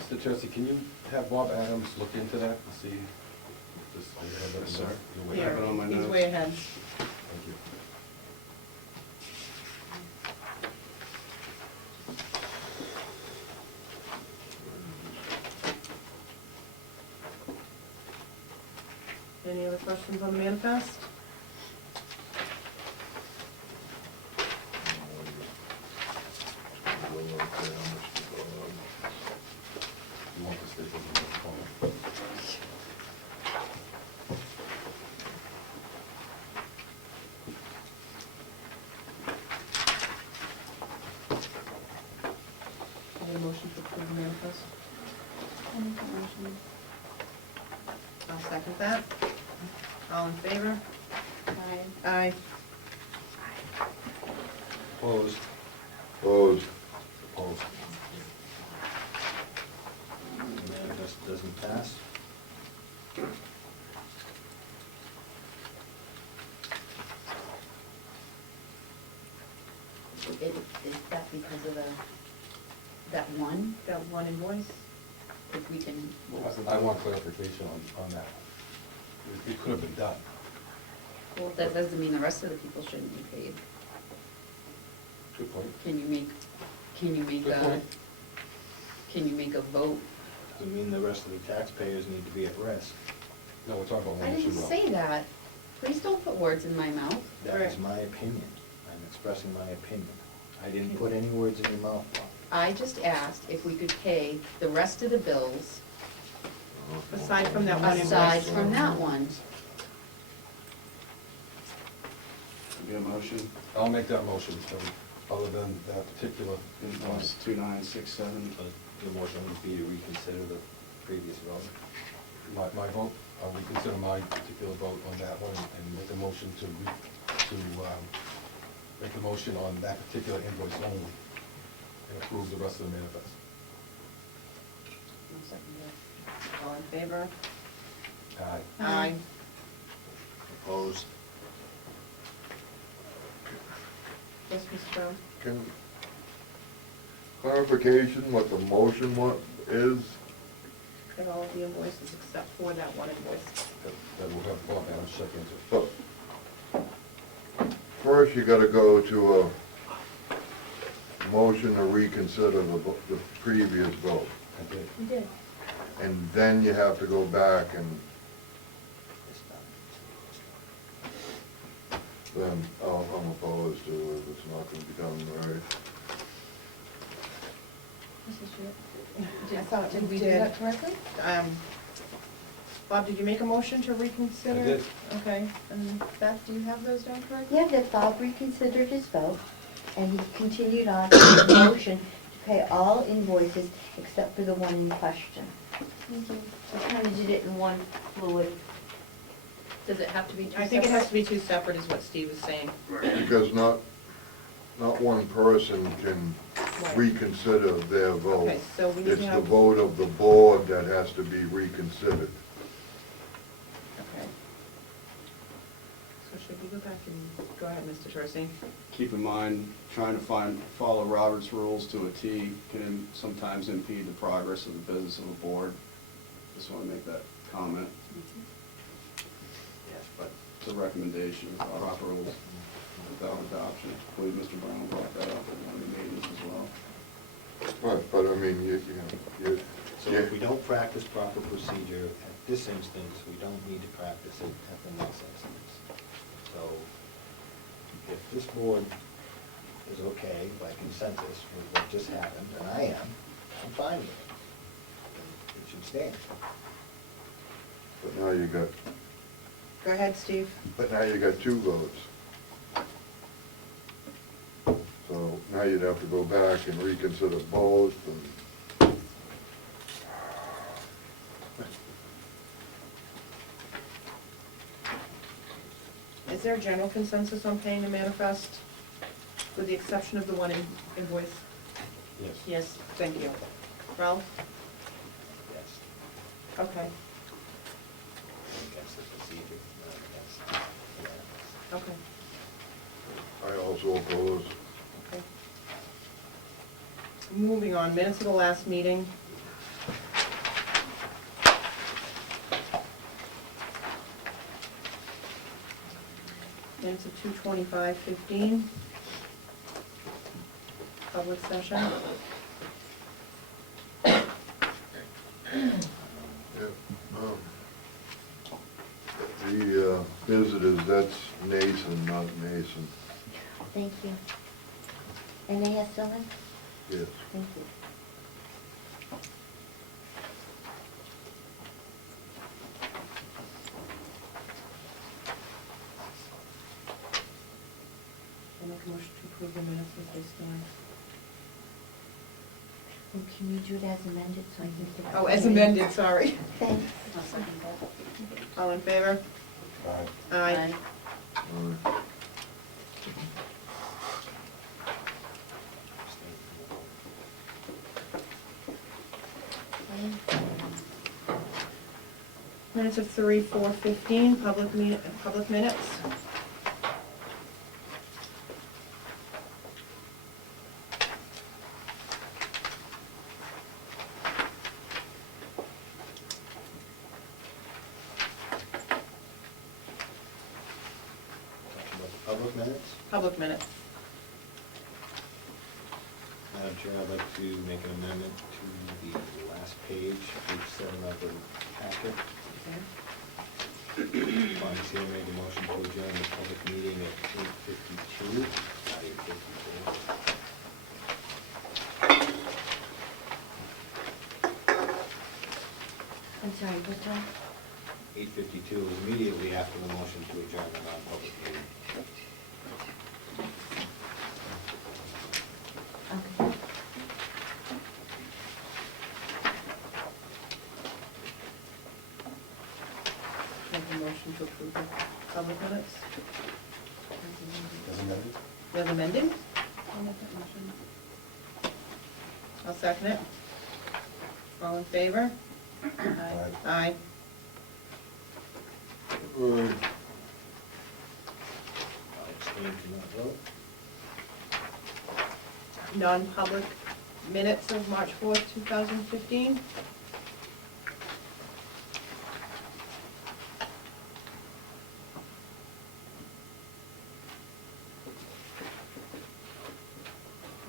Mr. Tercey, can you have Bob Adams look into that and see? If this- Yes, sir. You're way Here, ahead. it on my he's notes. way ahead. Thank you. Any other questions on the manifest? You want the staples in the corner? Any motion to approve the manifest? I'll second that. All in favor? Aye. Opposed? Opposed? Opposed? The manifest doesn't pass. Is that because of that one, Got one invoice? if we can, I want clarification on that. It could have been done. well, that doesn't mean the rest of the people shouldn't be paid. Good point. Can you make Good point. a vote? Doesn't mean the rest of the taxpayers need to be at risk. No, we're talking about I one issue. didn't Rob. say that. Please don't put words in my mouth. That is my opinion. I'm expressing my opinion. I didn't put any words in your mouth, Bob. I just asked if we could pay the rest of the bills Aside from that one aside invoice. from that one. Get a motion? I'll make that motion, other than that particular. Invoice 2967. The motion would be to reconsider the previous vote. My vote, I'll reconsider my particular vote on that one and make a motion to make a motion on that particular invoice only and approve the rest of the manifest. I'll second that. All in favor? Aye. Aye. Opposed? Yes, Mr. Brown? Can, clarification what the motion is? Get all of the invoices except for that one invoice. That will have Bob Adams check into. So, first you gotta go to a motion to reconsider the previous vote. I did. You did. And then you have to go back and then, I'm opposed to it, it's not gonna be done right. I thought Did we you do did. that correctly? Bob, did you make a motion to reconsider? I did. Okay, and Beth, do you have those down correctly? Yeah, that Bob reconsidered his vote, and he continued on to the motion to pay all invoices except for the one in question. He kind of did it in one fluid. Does it have to be two I think it has to separate? be two separate, is what Steve was saying. Because not one person can Right. reconsider their vote. Okay, so we need It's to the have. vote of the board that has to be reconsidered. Okay. So should we go back and, go ahead, Mr. Tercey. Keep in mind, trying to follow Robert's rules to a T can sometimes impede the progress of the business of a board. Just want to make that comment. Yes, but a recommendation of proper rules without adoption. I believe Mr. Brown brought that up at one of the meetings as well. But I mean, you, So if we don't practice proper procedure at this instance, we don't need to practice it at the next instance. So if this board is okay by consensus with what just happened, and I am, I'm fine with it. It should stand. but now you got, Go ahead, Steve. but now you got 2 votes. So now you'd have to go back and reconsider both, and Is there a general consensus on paying the manifest, with the exception of the one invoice? Yes. Yes, thank you. Ralph? Yes. Okay, Against the procedure, not against, yeah. okay, I also oppose. okay. Moving on, minutes of the last meeting. Minutes of 2:25:15. Public session. The visitors, that's Nason, not Mason. Thank you. NAS7? Yes. Thank you. I make a motion to approve the minutes as they stand. And can you do it as amended so I can get it? Oh, as amended, sorry. Thanks. I'll second that. All in favor? Aye. Aye. Minutes of 3:4:15, public minutes. Talking about the public minutes. Public minutes. Madam Chair, I'd like to make an amendment to the last page 7 of the packet. Bonnie's here made a motion to adjourn the public meeting at 8:52, not 8:54. I'm sorry, what time? 8:52 is immediately after the motion to adjourn the non-public meeting. Okay. Make a motion to approve the public minutes. As amended? You have amending? I'll make that motion. I'll second it. All in favor? Aye. Aye. I abstain from that vote. Non-public minutes of March 4th, 2015.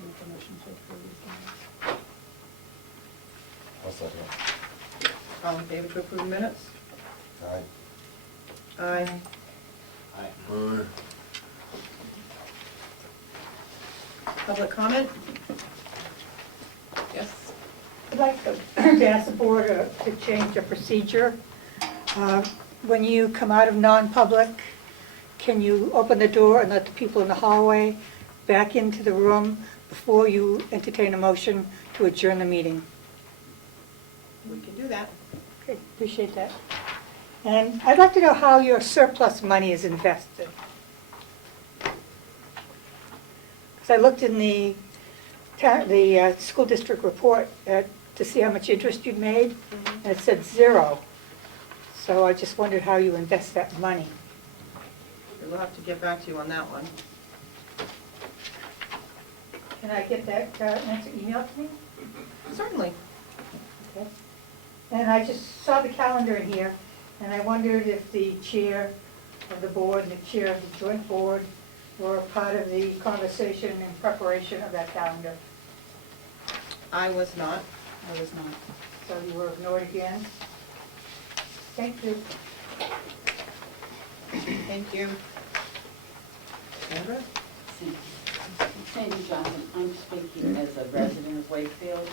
Make a motion to approve these minutes. I'll second it. All in favor to approve the minutes? Aye. Aye. Aye. Public comment? Yes. I'd like to ask the board to change the procedure. When you come out of non-public, can you open the door and let the people in the hallway back into the room before you entertain a motion to adjourn the meeting? We can do that. Okay, appreciate that. And I'd like to know how your surplus money is invested. Because I looked in the school district report to see how much interest you'd made, and it said 0. So I just wondered how you invest that money. We'll have to get back to you on that one. Can I get that answer emailed to me? Certainly. Okay. And I just saw the calendar in here, and I wondered if the chair of the board and the chair of the joint board were a part of the conversation and preparation of that calendar. I was not. I was not. So you were ignored again. Thank you. Thank you. Sandra? Sandy Johnson, I'm speaking as a resident of Wakefield.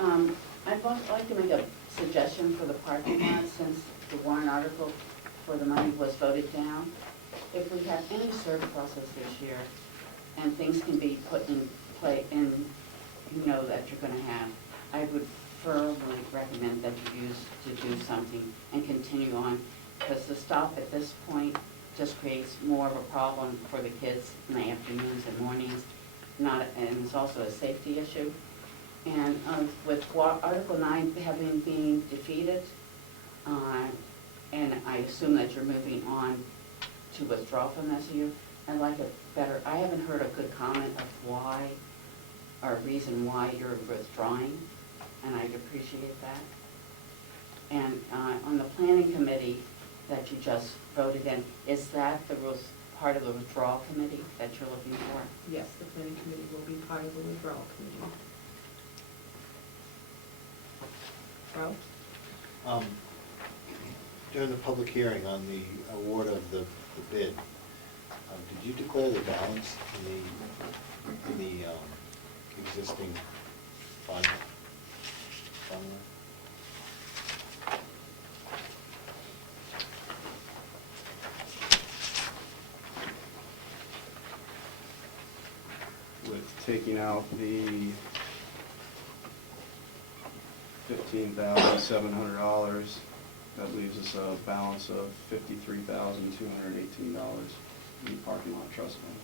I'd like to make a suggestion for the parking lot, since the warrant article for the money was voted down. If we have any surplus this year, and things can be put in play, and you know that you're gonna have, I would firmly recommend that you use to do something and continue on, because the stop at this point just creates more of a problem for the kids in the afternoons and mornings, and it's also a safety issue. And with Article 9 having been defeated, and I assume that you're moving on to withdraw from this year, I'd like a better, I haven't heard a good comment of why, or reason why you're withdrawing, and I'd appreciate that. And on the planning committee that you just voted in, is that part of the withdrawal committee that you're looking for? Yes, the planning committee will be part of the withdrawal committee. Ralph? During the public hearing on the award of the bid, did you declare the balance in the existing fund? With taking out the $15,700, that leaves us a balance of $53,218 in the parking lot trust fund.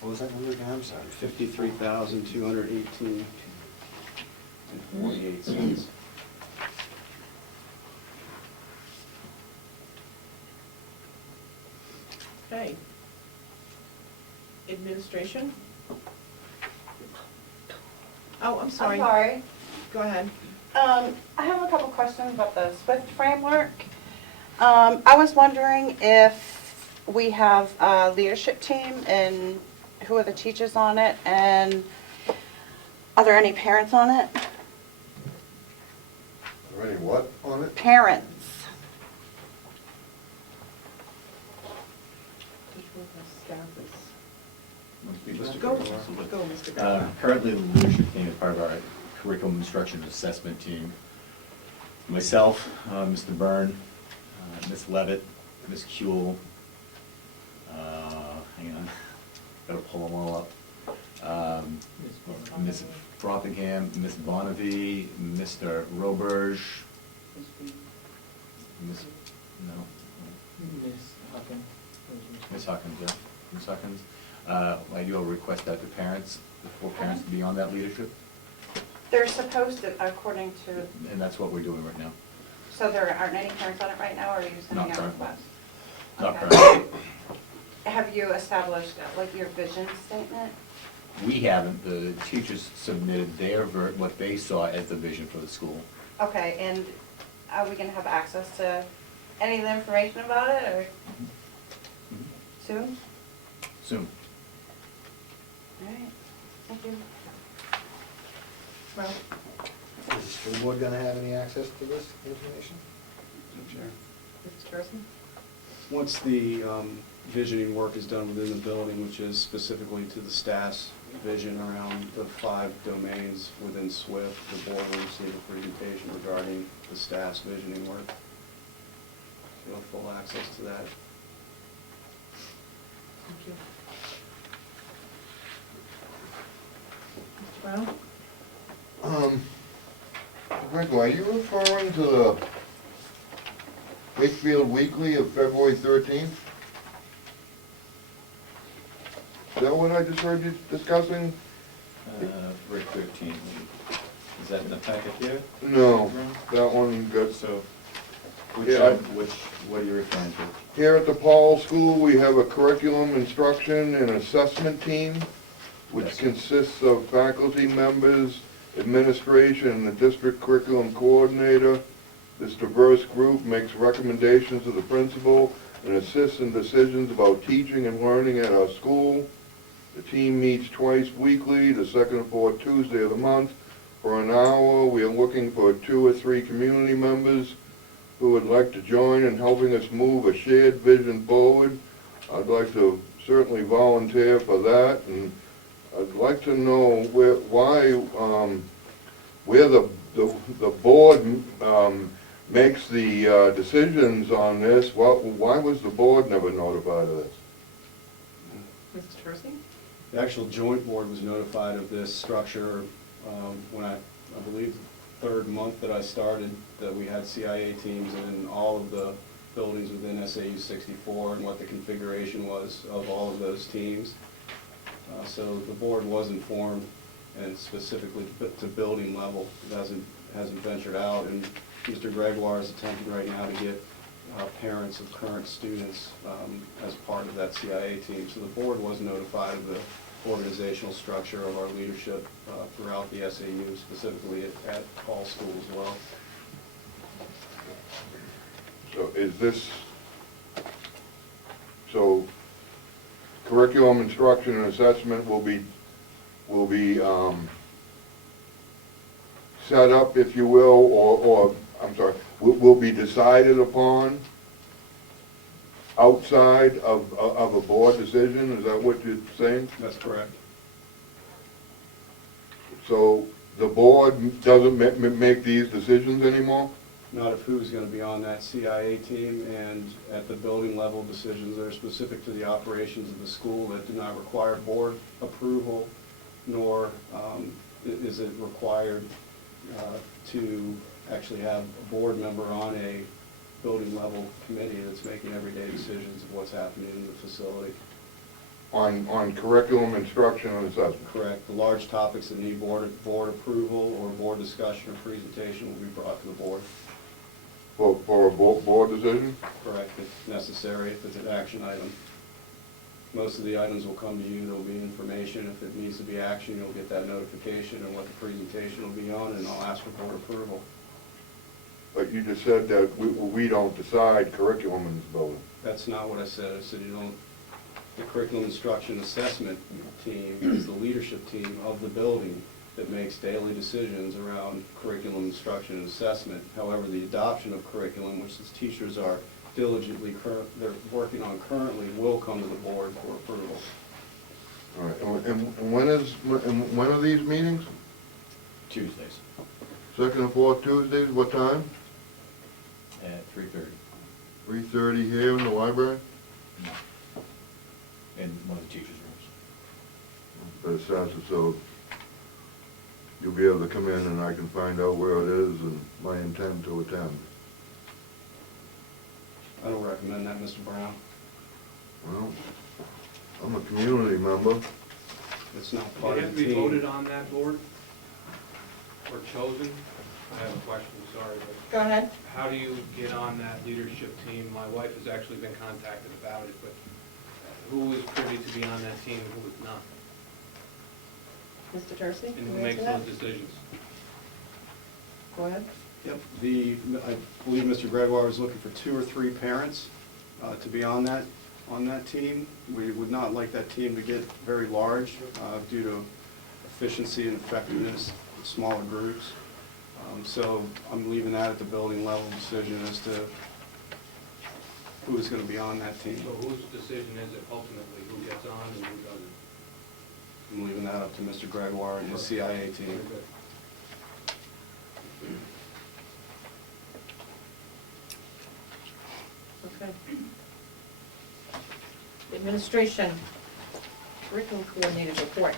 What was that number again? I'm sorry. $53,218.48. Okay. Administration? Oh, I'm sorry. I'm sorry. Go ahead. I have a couple questions about the SWIFT framework. I was wondering if we have a leadership team and who are the teachers on it, and are there any parents on it? Are there any what on it? Parents. Go, Mr. Gardner. Currently, the leadership team is part of our curriculum instruction assessment team. Myself, Mr. Byrne, Ms. Levitt, Ms. Kuehl, hang on, gotta pull them all up. Ms. Frothingham, Ms. Bonavie, Mr. Roberge, Ms. No, Ms. Hawkins. Ms. Huckins, yeah, Ms. Huckins. I do a request out to parents, for parents to be on that leadership, They're supposed to, according to, and that's what we're doing right now. so there aren't any parents on it right now, or are you sending Not out currently. requests? Not Okay. currently. Have you established, like, your vision statement? We haven't, the teachers submitted their, what they saw as the vision for the school. Okay, and are we gonna have access to any of the information about it, or soon? Soon. All right, thank you. Well, Is the school board gonna have any access to this information? Madam Chair. Mr. Gerson? Once the visioning work is done within the building, which is specifically to the staff's vision around the 5 domains within SWIFT, the board will receive a presentation regarding the staff's visioning work. You'll have full access to that. Thank you. Mr. Brown? Michael, are you referring to the Wakefield Weekly of February 13th? Is that what I just heard you discussing? Rick 13. Is that in the packet here? No, that one got, So, Yeah. what are you referring to? here at the Paul School, we have a curriculum instruction and assessment team, which Yes. consists of faculty members, administration, and the district curriculum coordinator, This diverse group makes recommendations to the principal and assists in decisions about teaching and learning at our school. The team meets twice weekly, the second and fourth Tuesday of the month, for an hour. We are looking for 2 or 3 community members who would like to join in helping us move a shared vision forward. I'd like to certainly volunteer for that, and I'd like to know where the board makes the decisions on this. Why was the board never notified of this? Mr. Tercey? The actual joint board was notified of this structure when I believe, the 3rd month that I started, that we had CIA teams in all of the buildings within SAU 64 and what the configuration was of all of those teams. So the board was informed, and specifically to building level. It hasn't ventured out, and Mr. Gregoire is attempting right now to get parents of current students as part of that CIA team. So the board was notified of the organizational structure of our leadership throughout the SAU, specifically at Hall School as well. So is this, so curriculum, instruction, and assessment will be set up, if you will, or I'm sorry, will be decided upon outside of a board decision? Is that what you're saying? That's correct. So the board doesn't make these decisions anymore? Not of who's going to be on that CIA team, and at the building level, decisions that are specific to the operations of the school that do not require board approval, nor is it required to actually have a board member on a building level committee that's making everyday decisions of what's happening in the facility. On curriculum, instruction, and assessment? Correct. The large topics that need board approval or board discussion or presentation will be brought to the board. For a board decision? Correct, if necessary, if it's an action item. Most of the items will come to you, there will be information. If it needs to be action, you'll get that notification and what the presentation will be on, and I'll ask for board approval. But you just said that we don't decide curriculum in this building. That's not what I said. I said you don't, the curriculum instruction assessment team is the leadership team of the building that makes daily decisions around curriculum instruction and assessment. However, the adoption of curriculum, which the teachers are diligently they're working on currently, will come to the board for approval. All right, and when are these meetings? Tuesdays Second and fourth Tuesdays, what time? at 3:30. 3:30 here in the library? In one of the teachers' rooms. But it says so you'll be able to come in and I can find out where it is and my intent to attend. I don't recommend that, Mr. Brown. Well, I'm a community member. It's not You part have of to the be team. voted on that board or chosen. I have a question, sorry, but Go ahead. how do you get on that leadership team? My wife has actually been contacted about it, but who is privy to be on that team and who is not? Mr. Tercey? And can who you makes answer those that? decisions? Go ahead. Yep, I believe Mr. Gregoire was looking for 2 or 3 parents to be on that team. We would not like that team to get very large due to efficiency and effectiveness of smaller groups. So I'm leaving that at the building level decision as to who is going to be on that team. So whose decision is it ultimately, who gets on and who doesn't? I'm leaving that up to Mr. Gregoire and his CIA team. Very good. Okay. Administration, curriculum coordinator's report.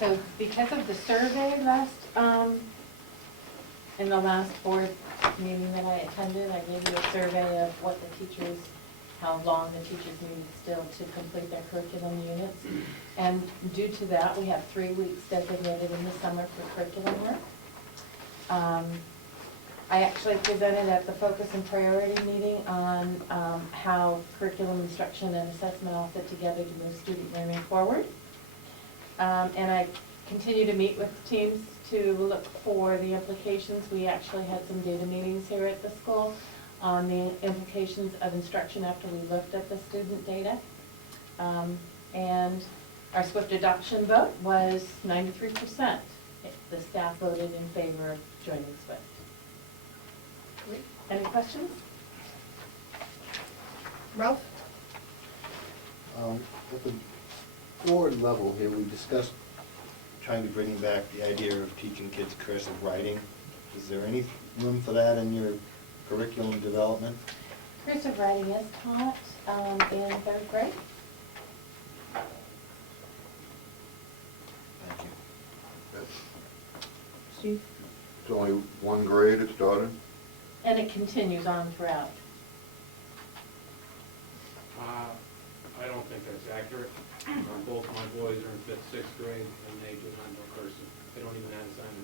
So because of the survey last, in the last board meeting that I attended, I gave you a survey of what the teachers, how long the teachers needed still to complete their curriculum units. And due to that, we have 3 weeks designated in the summer for curriculum work. I actually presented at the focus and priority meeting on how curriculum instruction and assessment all fit together to move student learning forward. And I continue to meet with teams to look for the implications. We actually had some data meetings here at the school on the implications of instruction after we looked at the student data. And our SWIFT adoption vote was 93%. The staff voted in favor of joining SWIFT. Any questions? Ralph? At the board level here, we discussed trying to bring back the idea of teaching kids cursive writing. Is there any room for that in your curriculum development? Cursive writing is taught in 3rd grade. Thank you. Steve? It's only one grade it started? And it continues on throughout. I don't think that's accurate. Both my boys are in 5th, 6th grade, and they do not know cursive. They don't even know how to sign a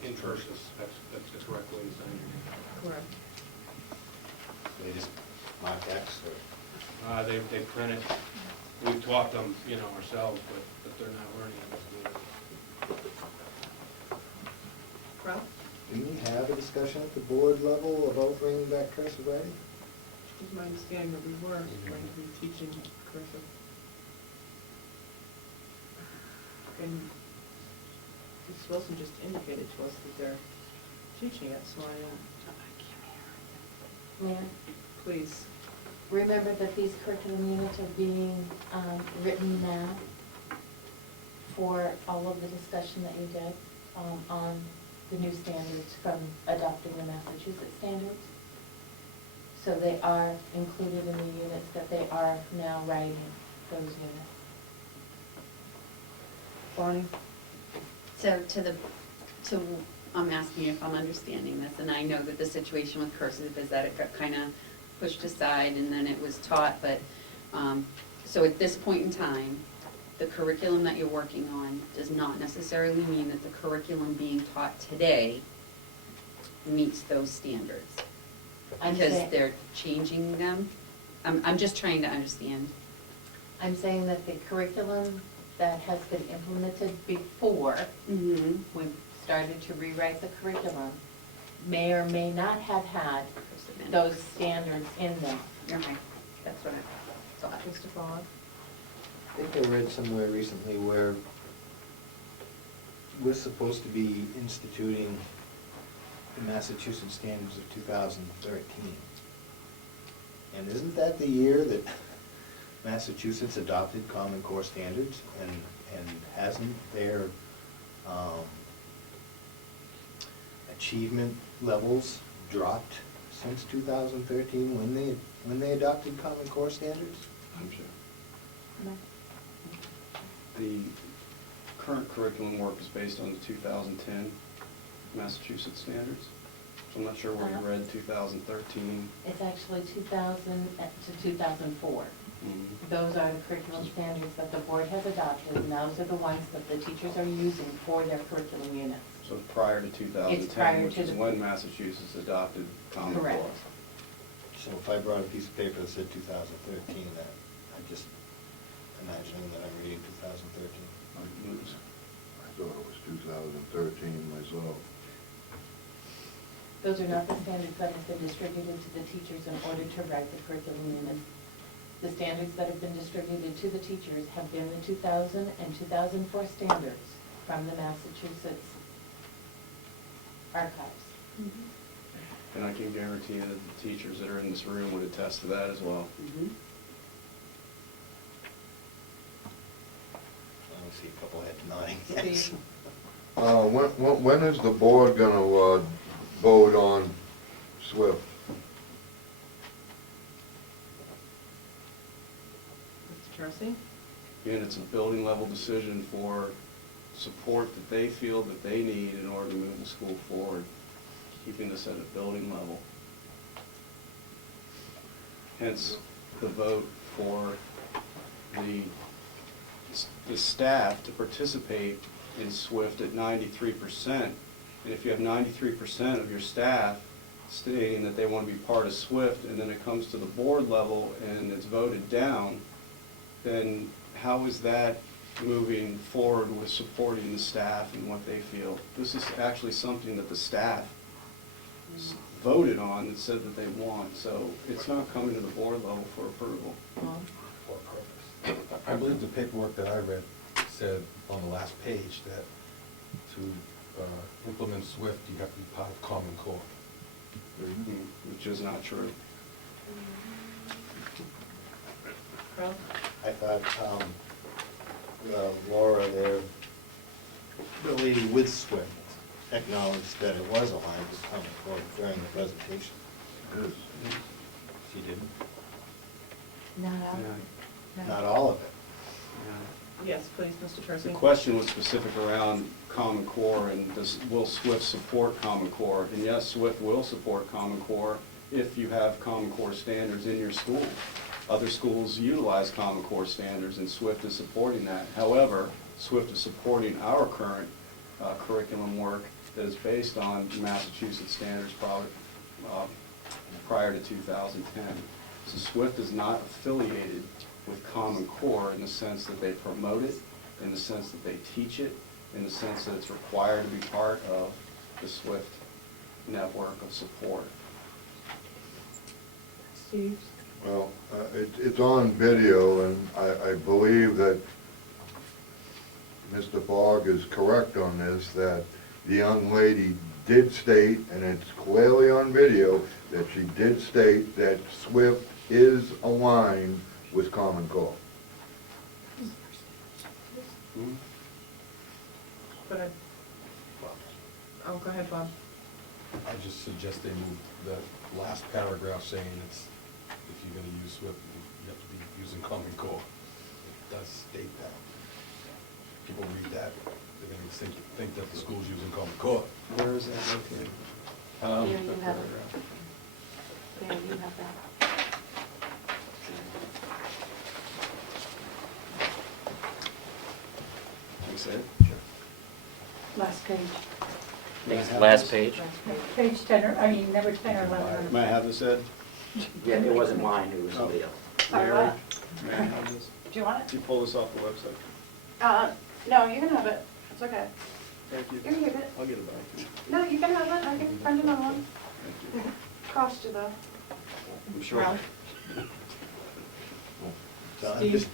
name. In cursive, that's the correct way to sign your name. Correct. They just mark X or? They print it. We've taught them, ourselves, but they're not learning in school. Ralph? Didn't we have a discussion at the board level about bringing back cursive writing? It's my understanding that we were going to be teaching cursive. And Ms. Wilson just indicated to us that they're teaching it, so Mayor, please. remember that these curriculum units are being written now for all of the discussion that you did on the new standards from adopting the Massachusetts standards. So they are included in the units that they are now writing, those units. Bonnie? So I'm asking you if I'm understanding this, and I know that the situation with cursive is that it got kind of pushed aside and then it was taught, but, so at this point in time, the curriculum that you're working on does not necessarily mean that the curriculum being taught today meets those standards. Because they're changing them? I'm just trying to understand. I'm saying that the curriculum that has been implemented before, Mm-hmm. we started to rewrite the curriculum, may or may not have had those standards in them. Okay, that's what I thought. Mr. Fogg? I think I read somewhere recently where we're supposed to be instituting the Massachusetts standards of 2013. And isn't that the year that Massachusetts adopted Common Core standards? And hasn't their achievement levels dropped since 2013 when they adopted Common Core standards? I'm sure. The current curriculum work is based on the 2010 Massachusetts standards. So I'm not sure where you read 2013. It's actually 2000 to 2004. Mhm. Those are the curriculum standards that the board has adopted, and those are the ones that the teachers are using for their curriculum units. So prior to It's prior 2010, which to is the- when Massachusetts adopted Common Core. Correct. So if I brought a piece of paper that said 2013, that I'm just imagining that I'm reading 2013. I thought it was 2013 myself. Those are not the standards that have been distributed to the teachers in order to write the curriculum units. The standards that have been distributed to the teachers have been the 2000 and 2004 standards from the Massachusetts archives. And I can guarantee that the teachers that are in this room would attest to that as well. Mm-hmm. I only see a couple heads nodding. Yes. Steve? When is the board gonna vote on SWIFT? Mr. Tracy? Again, it's a building level decision for support that they feel that they need in order to move the school forward, keeping this at a building level. Hence, the vote for the staff to participate in SWIFT at 93%. And if you have 93% of your staff stating that they want to be part of SWIFT, and then it comes to the board level and it's voted down, then how is that moving forward with supporting the staff and what they feel? This is actually something that the staff voted on and said that they want, so it's not coming to the board level for approval. I believe the paperwork that I read said on the last page that to implement SWIFT, you have to be part of Common Core. Which is not true. Ralph? I thought Laura there, the lady with SWIFT, acknowledged that it was aligned with Common Core during the presentation. She didn't? Not all. Yeah. Not all of it. Yes, please, Mr. The Tracy. question was specific around Common Core and will SWIFT support Common Core? And yes, SWIFT will support Common Core if you have Common Core standards in your school. Other schools utilize Common Core standards and SWIFT is supporting that. However, SWIFT is supporting our current curriculum work that is based on Massachusetts standards prior to 2010. So SWIFT is not affiliated with Common Core in the sense that they promote it, in the sense that they teach it, in the sense that it's required to be part of the SWIFT network of support. Steve? Well, it's on video, and I believe that Mr. Fogg is correct on this, that the young lady did state, and it's clearly on video, that she did state that SWIFT is aligned with Common Core. But oh, go ahead, Bob. I just suggest they move the last paragraph saying it's, if you're gonna use SWIFT, you have to be using Common Core. It does state that. People read that, they're gonna think that the school's using Common Core. Where is that located? There you have it. There you have that. Can you say it? Last page. Last page. Page 10, number 10 or 11. May I have this, Ed? Yeah, it wasn't mine, it was somebody else. Mary, may I have this? Do you want Did you pull this off the website? it? No, you can have it. It's okay. Thank you. You can keep it. I'll get it back. No, you can have it. I can print another one. Thank you. Cost you though. I'm sure. Ralph? So I'm just,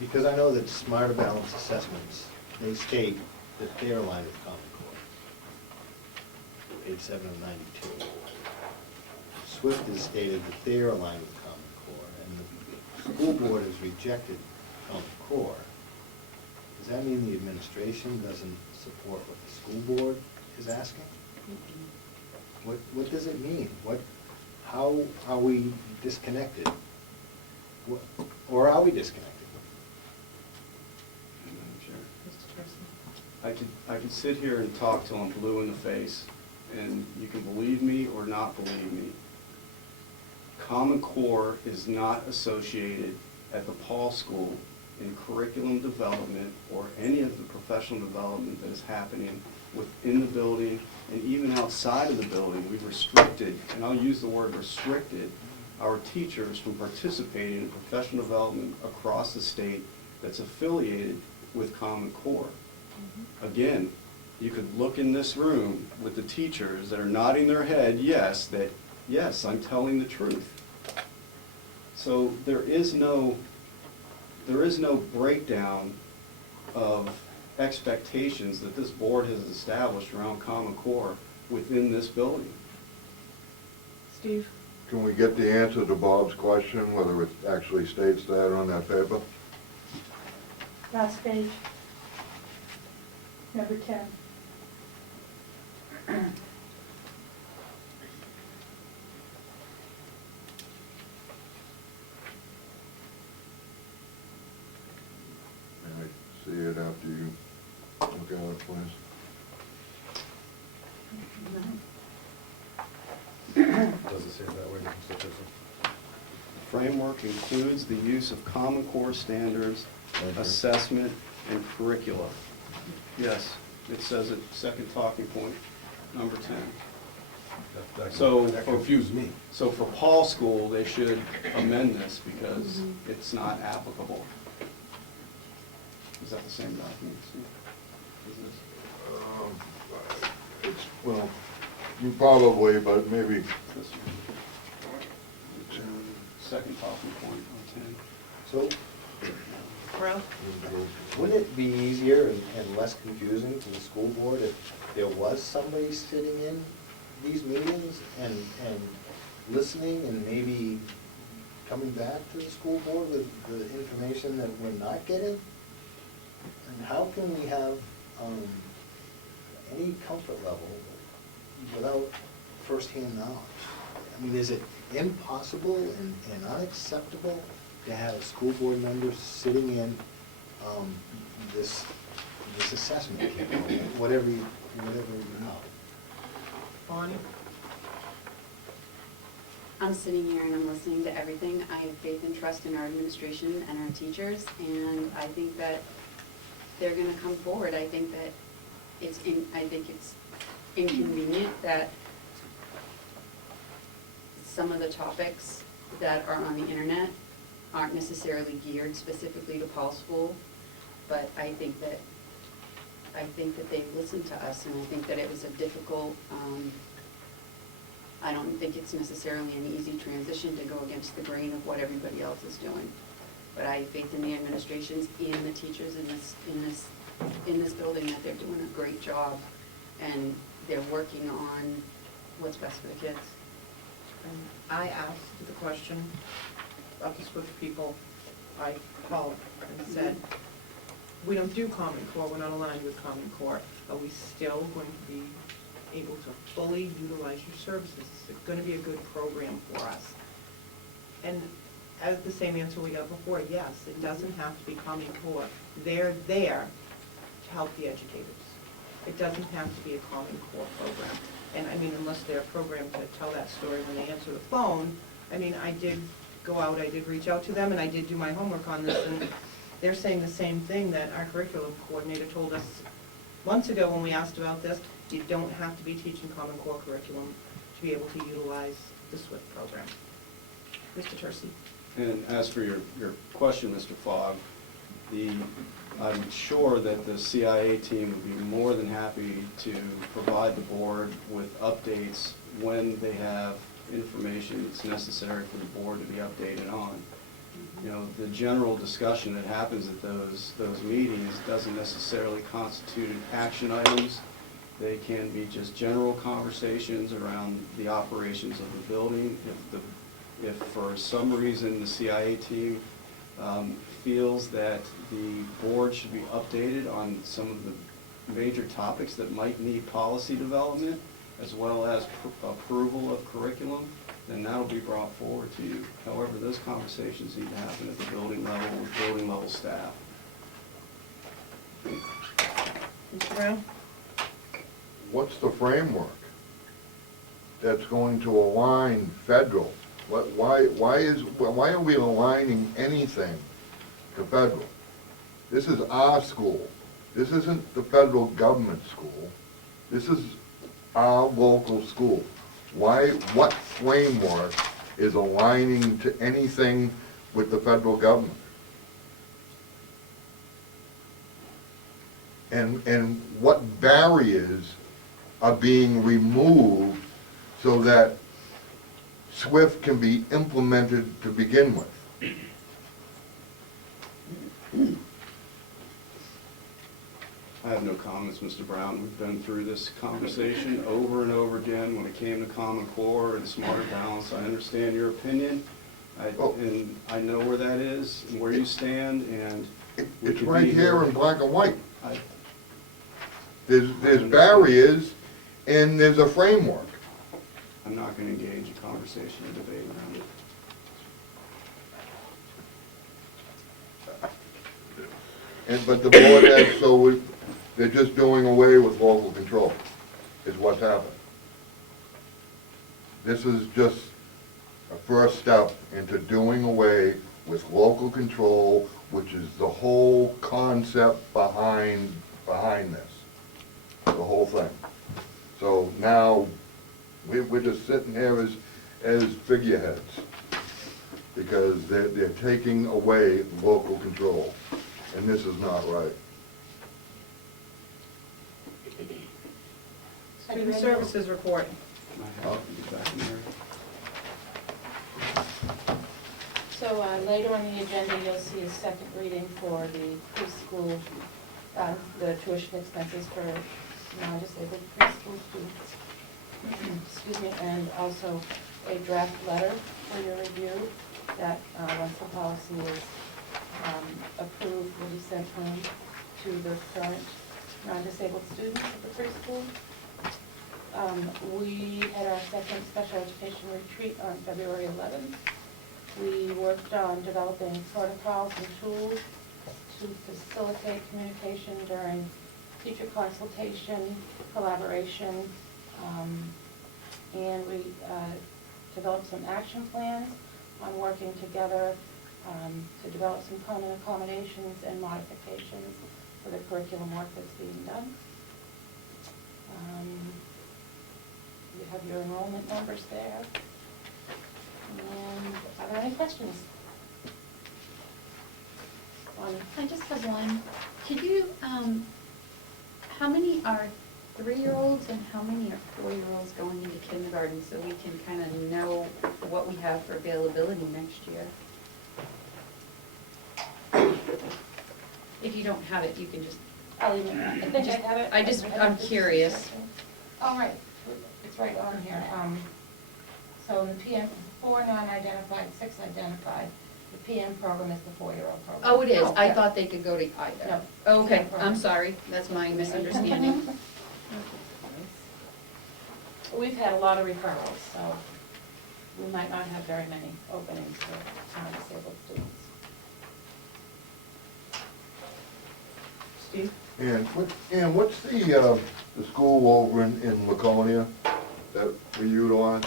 because I know that Smarter Balance Assessments, they state that they're aligned with Common Core. Page 7 of 92. SWIFT has stated that they're aligned with Common Core, and the school board has rejected Common Core. Does that mean the administration doesn't support what the school board is asking? What does it mean? How are we disconnected? Or are we disconnected? Mr. Tracy? I could sit here and talk till I'm blue in the face, and you can believe me or not believe me. Common Core is not associated at the Paul School in curriculum development or any of the professional development that is happening within the building and even outside of the building. We've restricted, and I'll use the word restricted, our teachers from participating in professional development across the state that's affiliated with Common Core. Again, you could look in this room with the teachers that are nodding their head, yes, I'm telling the truth. So there is no breakdown of expectations that this board has established around Common Core within this building. Steve? Can we get the answer to Bob's question, whether it actually states that on that paper? Last page. Number 10. May I see it after you look at it, please? Does it say it that way, Mr. Tracy? Framework includes the use of Common Core standards, assessment, and curricula. Yes, it says it, second talking point, number 10. That confused me. So for Paul School, they should amend this because it's not applicable. Is that the same document? Is this? It's, well, you probably, but maybe, This one. Second talking point on 10. So, Ralph? wouldn't it be easier and less confusing to the school board if there was somebody sitting in these meetings and listening and maybe coming back to the school board with the information that we're not getting? And how can we have any comfort level without firsthand knowledge? I mean, is it impossible and unacceptable to have a school board member sitting in this assessment, whatever you know? Bonnie? I'm sitting here and I'm listening to everything. I have faith and trust in our administration and our teachers, and I think that they're gonna come forward. I think that it's inconvenient that some of the topics that are on the internet aren't necessarily geared specifically to Paul's school, but I think that they listened to us, and I think that it was a difficult, I don't think it's necessarily an easy transition to go against the grain of what everybody else is doing. But I have faith in the administrations and the teachers in this building that they're doing a great job, and they're working on what's best for the kids. And I asked the question of the SWIFT people. I called and said, we don't do Common Core, we're not aligned with Common Core. Are we still going to be able to fully utilize your services? Is it going to be a good program for us? And as the same answer we got before, yes, it doesn't have to be Common Core. They're there to help the educators. It doesn't have to be a Common Core program. And I mean, unless they're programmed to tell that story when they answer the phone. I mean, I did go out, I did reach out to them, and I did do my homework on this, and they're saying the same thing that our curriculum coordinator told us months ago when we asked about this. You don't have to be teaching Common Core curriculum to be able to utilize the SWIFT program. Mr. Tercey. And as for your question, Mr. Fogg, I'm sure that the CIA team would be more than happy to provide the board with updates when they have information that's necessary for the board to be updated on. You know, the general discussion that happens at those meetings doesn't necessarily constitute action items. They can be just general conversations around the operations of the building. If for some reason the CIA team feels that the board should be updated on some of the major topics that might need policy development, as well as approval of curriculum, then that'll be brought forward to you. However, those conversations need to happen at the building level with building level staff. Mr. Brown? what's the framework that's going to align federal? Why are we aligning anything to federal? This is our school. This isn't the federal government school. This is our local school. What framework is aligning to anything with the federal government? And what barriers are being removed so that SWIFT can be implemented to begin with? I have no comments, Mr. Brown. We've been through this conversation over and over again when it came to Common Core and Smarter Balance. I understand your opinion, and I know where that is and where you stand, and It's right here in black and white. There's barriers and there's a framework. I'm not going to engage in conversation or debate around it. But the board has, so they're just doing away with local control, is what's happened. This is just a first step into doing away with local control, which is the whole concept behind this, the whole thing. So now, we're just sitting here as figureheads, because they're taking away local control. and this is not right. Student services report. So later on the agenda, you'll see a second reading for the preschool, the tuition expenses for non-disabled preschool students. Excuse me, and also a draft letter for your review that, once the policy is approved, will be sent home to the current non-disabled students at the preschool. We had our second special education retreat on February 11th. We worked on developing protocols and tools to facilitate communication during teacher consultation, collaboration, and we developed some action plans on working together to develop some common accommodations and modifications for the curriculum work that's being done. You have your enrollment numbers there. And are there any questions? I just have one. Could you, how many are 3-year-olds and how many are 4-year-olds going into kindergarten so we can kind of know what we have for availability next year? If you don't have it, you can just. I'll even, I think I have it. I'm curious. All right, it's right on here. So in the PM, 4 non-identified, 6 identified. The PM program is the 4-year-old program. Oh, it is. I yeah. thought they could go to either. No. Oh, okay, I'm sorry. That's my misunderstanding. We've had a lot of referrals, so we might not have very many openings for non-disabled students. Steve? And what's the school over in Laconia that we utilize?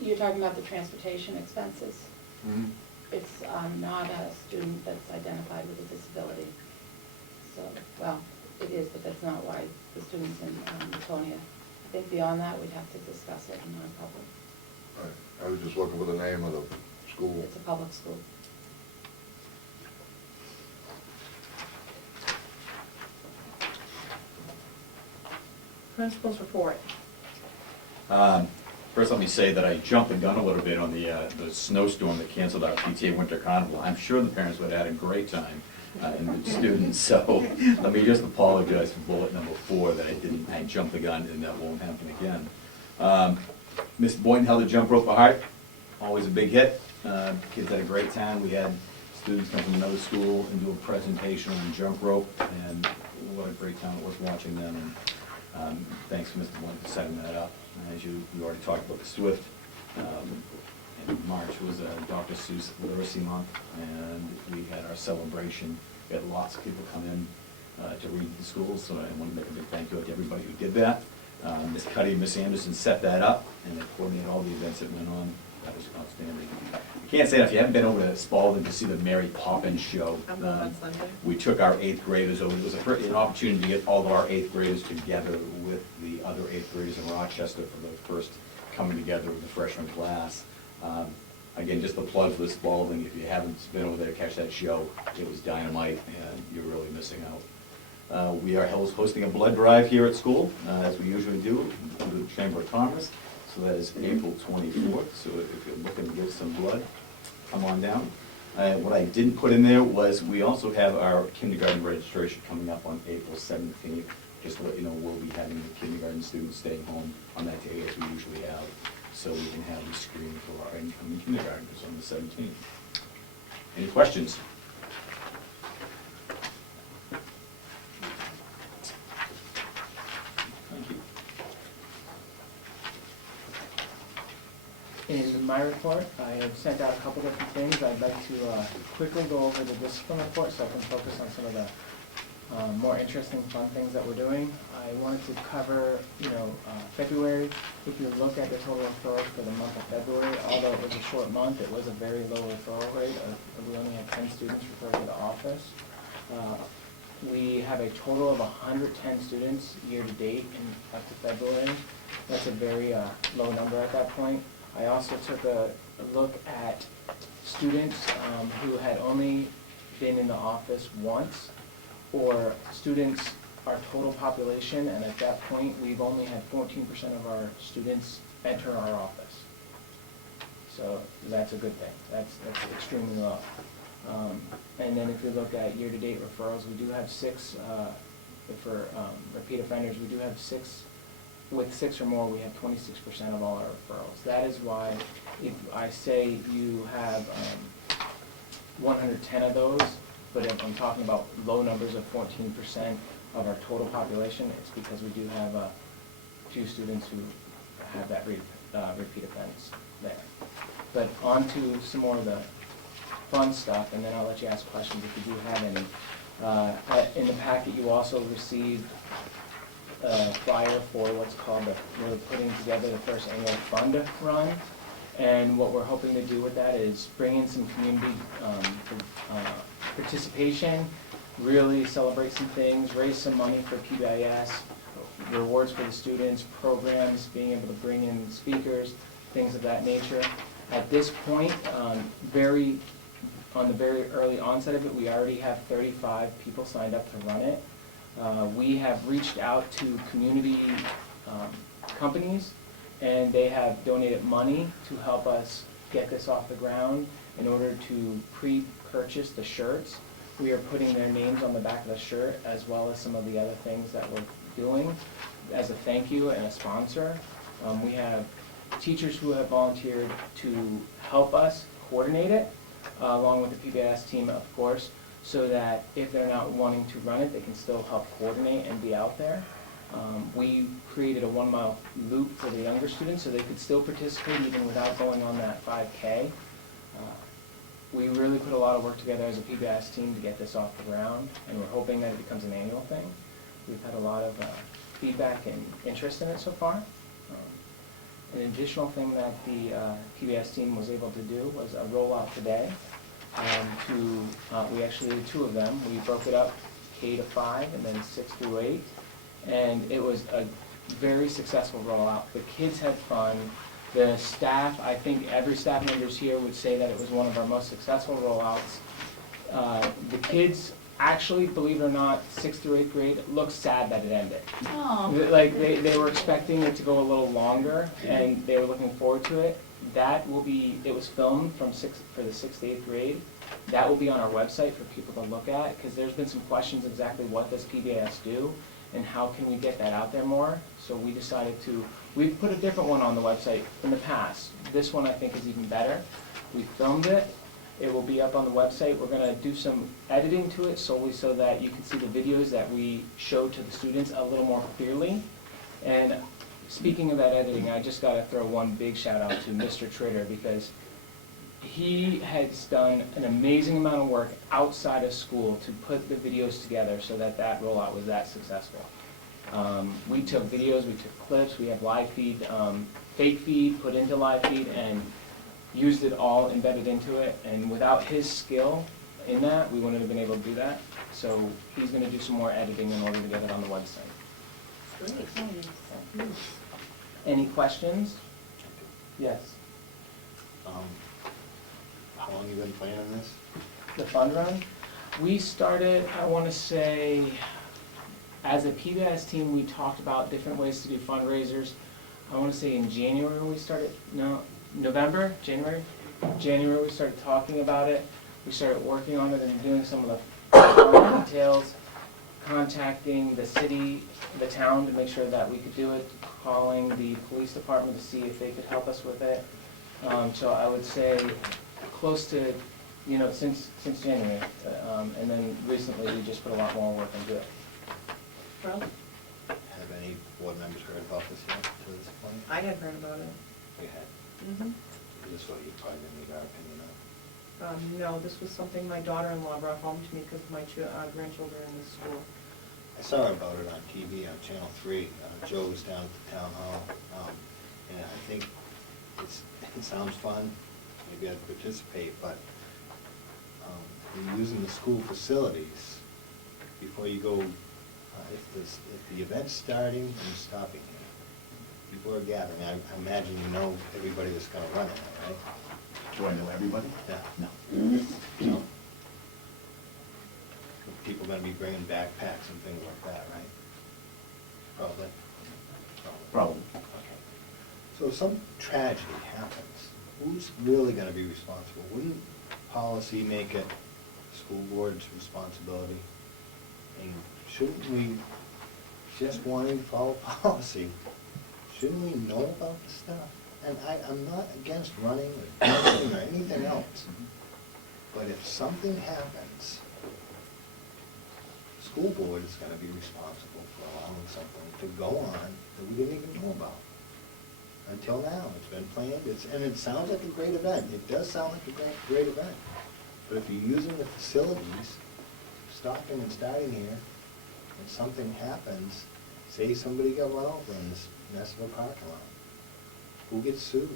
You're talking about the transportation expenses? Mhm. It's not a student that's identified with a disability. So, well, it is, but that's not why the student's in Laconia. I think beyond that, we'd have to discuss it in non-public. Right. I was just looking for the name of the school. It's a public school. Principal's report. First, let me say that I jumped the gun a little bit on the snowstorm that canceled our PTA Winter Carnival. I'm sure the parents would have had a great time, and the students, so let me just apologize for bullet number 4 that I jumped the gun and that won't happen again. Mr. Boynton held a jump rope for heart, always a big hit. Kids had a great time. We had students come from another school and do a presentation on jump rope, and what a great time it was watching them. And thanks to Mr. Boynton for setting that up. As you already talked about the SWIFT, in March was Dr. Seuss Literacy Month, and we had our celebration. We had lots of people come in to read the schools, so I want to make a big thank you to everybody who did that. Ms. Cuddy and Ms. Anderson set that up, and they coordinated all the events that went on. That was outstanding. I can't say that if you haven't been over to Spalding to see the Mary Poppins show. I'm going on Sunday. We took our 8th graders over. It was an opportunity to get all of our 8th graders together with the other 8th graders in Rochester for the first coming together with the freshman class. Again, just a plug for the Spalding. If you haven't been over there to catch that show, it was dynamite, and you're really missing out. We are hosting a blood drive here at school, as we usually do, through the Chamber of Commerce. So that is April 24th. So if you're looking to give some blood, come on down. What I didn't put in there was we also have our kindergarten registration coming up on April 17th. Just to let you know, we'll be having the kindergarten students staying home on that day as we usually have, so we can have the screening for our incoming kindergartners on the 17th. Any questions? Thank you. In my report, I have sent out a couple different things. I'd like to quickly go over the discipline report so I can focus on some of the more interesting, fun things that we're doing. I wanted to cover, February. If you look at the total referrals for the month of February, although it was a short month, it was a very low referral rate. We only had 10 students referred to the office. We have a total of 110 students year-to-date up to February. That's a very low number at that point. I also took a look at students who had only been in the office once, or students, our total population, and at that point, we've only had 14% of our students enter our office. So that's a good thing. That's extremely low. And then if you look at year-to-date referrals, we do have 6, for repeat offenders, we do have 6. With 6 or more, we have 26% of all our referrals. That is why if I say you have 110 of those, but if I'm talking about low numbers of 14% of our total population, it's because we do have a few students who have that repeat offense there. But on to some more of the fun stuff, and then I'll let you ask questions if you do have any. In the packet, you also received a flyer for what's called we're putting together the first annual fund run. And what we're hoping to do with that is bring in some community participation, really celebrate some things, raise some money for PBIS, rewards for the students, programs, being able to bring in speakers, things of that nature. At this point, on the very early onset of it, we already have 35 people signed up to run it. We have reached out to community companies, and they have donated money to help us get this off the ground in order to pre-purchase the shirts. We are putting their names on the back of the shirt, as well as some of the other things that we're doing as a thank you and a sponsor. We have teachers who have volunteered to help us coordinate it, along with the PBIS team, of course, so that if they're not wanting to run it, they can still help coordinate and be out there. We created a 1-mile loop for the younger students so they could still participate even without going on that 5K. We really put a lot of work together as a PBIS team to get this off the ground, and we're hoping that it becomes an annual thing. We've had a lot of feedback and interest in it so far. An additional thing that the PBIS team was able to do was a rollout today. We actually did 2 of them. We broke it up K to 5 and then 6 through 8. And it was a very successful rollout. The kids had fun. The staff, I think every staff members here would say that it was one of our most successful rollouts. The kids actually, believe it or not, 6th through 8th grade, looked sad that it ended. Oh. Like they were expecting it to go a little longer, and they were looking forward to it. It was filmed for the 6th to 8th grade. That will be on our website for people to look at, because there's been some questions exactly what does PBIS do and how can we get that out there more. So we decided we've put a different one on the website in the past. This one I think is even better. We filmed it. It will be up on the website. We're going to do some editing to it solely so that you can see the videos that we showed to the students a little more clearly. And speaking of that editing, I just got to throw one big shout out to Mr. Tritter, because he has done an amazing amount of work outside of school to put the videos together so that rollout was that successful. We took videos, we took clips, we have live feed, fake feed put into live feed, and used it all embedded into it. And without his skill in that, we wouldn't have been able to do that. So he's going to do some more editing in order to get it on the website. Great. Any questions? Yes. How long have you been planning this? The fund run? We started, I want to say, as a PBIS team, we talked about different ways to do fundraisers. I want to say in January we started, November, January we started talking about it. We started working on it and doing some of the details, contacting the city, the town to make sure that we could do it, calling the police department to see if they could help us with it. So I would say close to, since January. And then recently we just put a lot more work into it. Well, Have any board members heard about this yet to this point? I had heard about it. We had. Mm-hmm. This is what you probably didn't need our opinion on. No, this was something my daughter-in-law brought home to me because my grandchildren are in the school. I saw about it on TV on Channel 3. Joe was down at the town hall, and I think it sounds fun. Maybe I'd participate, but in using the school facilities, before you go, if the event's starting and stopping here, people are gathering. I imagine you know everybody that's going to run it, right? Do I know everybody? Yeah. No. No. People gonna be bringing backpacks and things like that, right? Probably. Problem. Okay. So if some tragedy happens, who's really gonna be responsible? Wouldn't policy make it school board's responsibility? And shouldn't we, just wanting to follow policy, shouldn't we know about the stuff? And I'm not against running or dancing or anything else, but if something happens, the school board is gonna be responsible for allowing something to go on that we didn't even know about. Until now, it's been planned, and it sounds like a great event, it does sound like a great event. But if you're using the facilities, stopping and starting here, and something happens, say somebody got run over in this mess of a parking lot, who gets sued?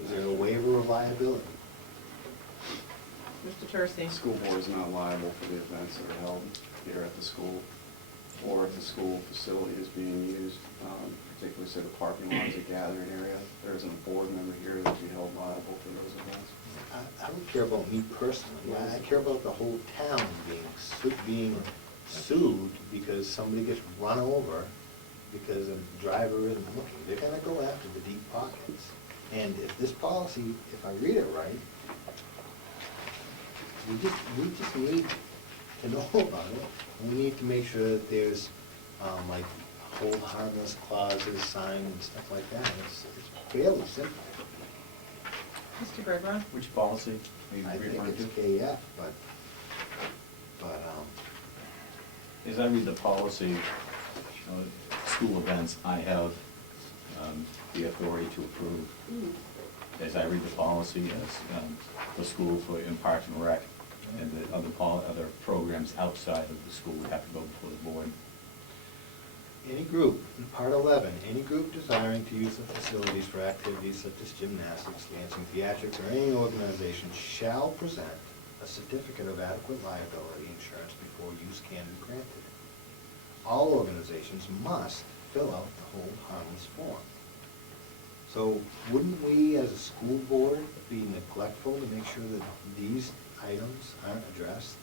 Is there a waiver of liability? Mr. Tercey? School board is not liable for the events that are held here at the school, or if the school facility is being used, particularly say the parking lot is a gathering area. There isn't a board member here that would be held liable for those events. I don't care about me personally, I care about the whole town being sued because somebody gets run over because a driver isn't looking. They're gonna go after the deep pockets. And if this policy, if I read it right, we just need to know about it. We need to make sure that there's, like, hold harmless clauses signed and stuff like that. It's fairly simple. Mr. Gregoire? Which policy are you I think referring it's to? KF, but, As I read the policy, school events, I have the authority to approve. As I read the policy, as the school for in Parks and Rec and the other programs outside of the school would have to go before the board. any group, in Part 11, any group desiring to use the facilities for activities such as gymnastics, dancing, theatrics, or any organization shall present a certificate of adequate liability insurance before use can be granted. All organizations must fill out the hold harmless form. So wouldn't we, as a school board, be neglectful to make sure that these items aren't addressed?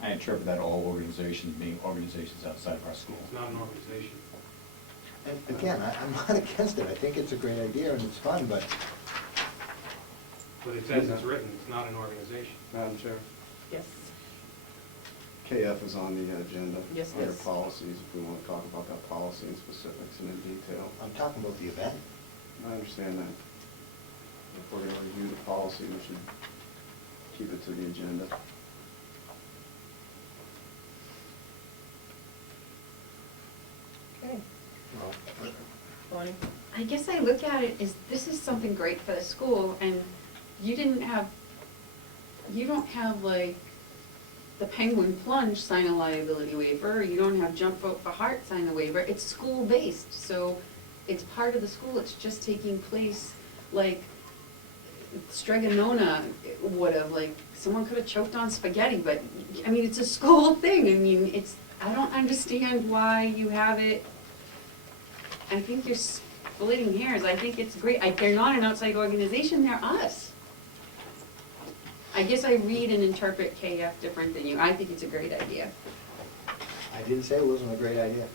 I interpret that all organizations being organizations outside of our school. It's not an organization. And again, I'm not against it, I think it's a great idea and it's fun, but But it says it's written, it's not an organization. Madam Chair, Yes. KF is on the agenda. Yes, it Under is. policies, if we want to talk about that policy in specifics and in detail. I'm talking about the event. I understand that. If we're going to review the policy, we should keep it to the agenda. Okay. Bonnie? I guess I look at it as, this is something great for the school, and you don't have like the Penguin Plunge sign a liability waiver, you don't have Jump Rope for Heart sign a waiver, it's school-based, so it's part of the school, it's just taking place, like Stregonona would've, like, someone could've choked on spaghetti, but, I mean, it's a school thing, I mean, I don't understand why you have it. I think you're splitting hairs, I think it's great, they're not an outside organization, they're us. I guess I read and interpret KF different than you, I think it's a great idea. I didn't say it wasn't a great idea.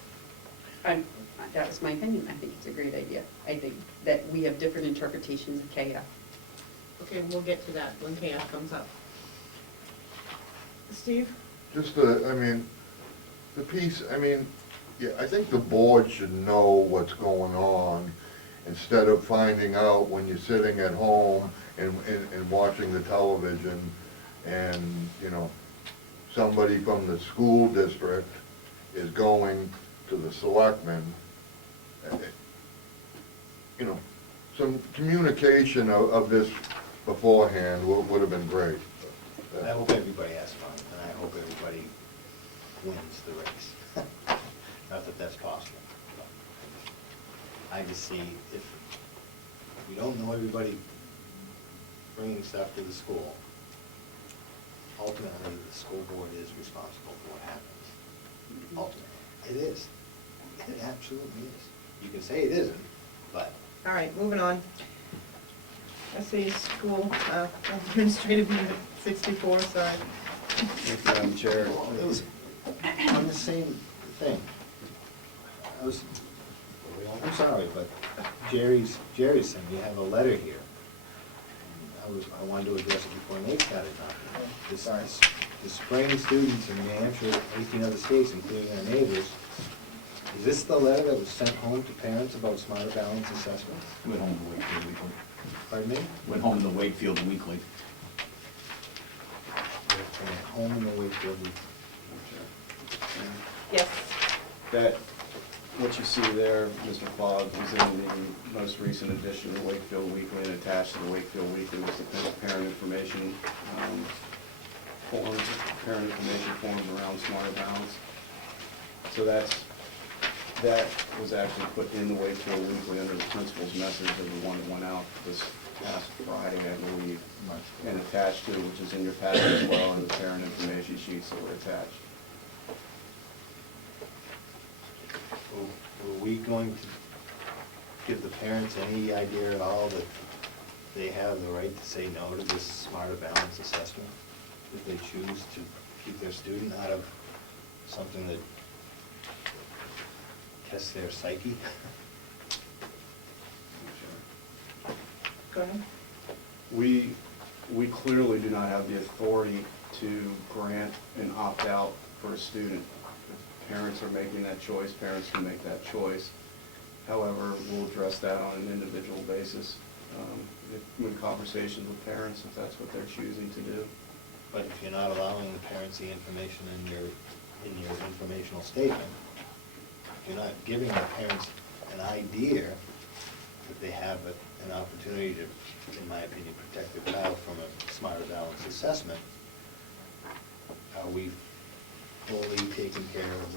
That was my opinion, I think it's a great idea. I think that we have different interpretations of KF. Okay, we'll get to that when KF comes up. Steve? Just the piece, yeah, I think the board should know what's going on instead of finding out when you're sitting at home and watching the television and, somebody from the school district is going to the selectmen. Some communication of this beforehand would have been great. I hope everybody has fun, and I hope everybody wins the race. Not that that's possible. I just see if we don't know everybody bringing stuff to the school, ultimately, the school board is responsible for what happens. Ultimately, it is. It absolutely is. You can say it isn't, but All right, moving on. SA School Administrative Unit 64, sorry. Thank you, Madam Chair. It was on the same thing. I'm sorry, but Jerry said you have a letter here. I wanted to address it before Nate got it done. The spring students in New Hampshire, 18 other states, including our neighbors, is this the letter that was sent home to parents about smarter balance assessments? Went home to Wakefield Weekly. Pardon me? Went home to Wakefield Weekly. Home in the Wakefield. Yes. That, what you see there, Mr. Fogg, was in the most recent edition of Wakefield Weekly, and attached to the Wakefield Weekly was the parent information forms, parent information forms around smarter balance. So that was actually put in the Wakefield Weekly under the principal's message of the one that went out this past Friday, I believe, and attached to, which is in your packet as well, and the parent information sheets that were attached. Were we going to give the parents any idea at all that they have the right to say no to this smarter balance assessment if they choose to keep their student out of something that tests their psyche? Go ahead. We clearly do not have the authority to grant an opt-out for a student. If parents are making that choice, parents can make that choice. However, we'll address that on an individual basis, in conversations with parents, if that's what they're choosing to do. But if you're not allowing the parents the information in your informational statement, if you're not giving the parents an idea that they have an opportunity to, in my opinion, protect their child from a smarter balance assessment, are we fully taking care of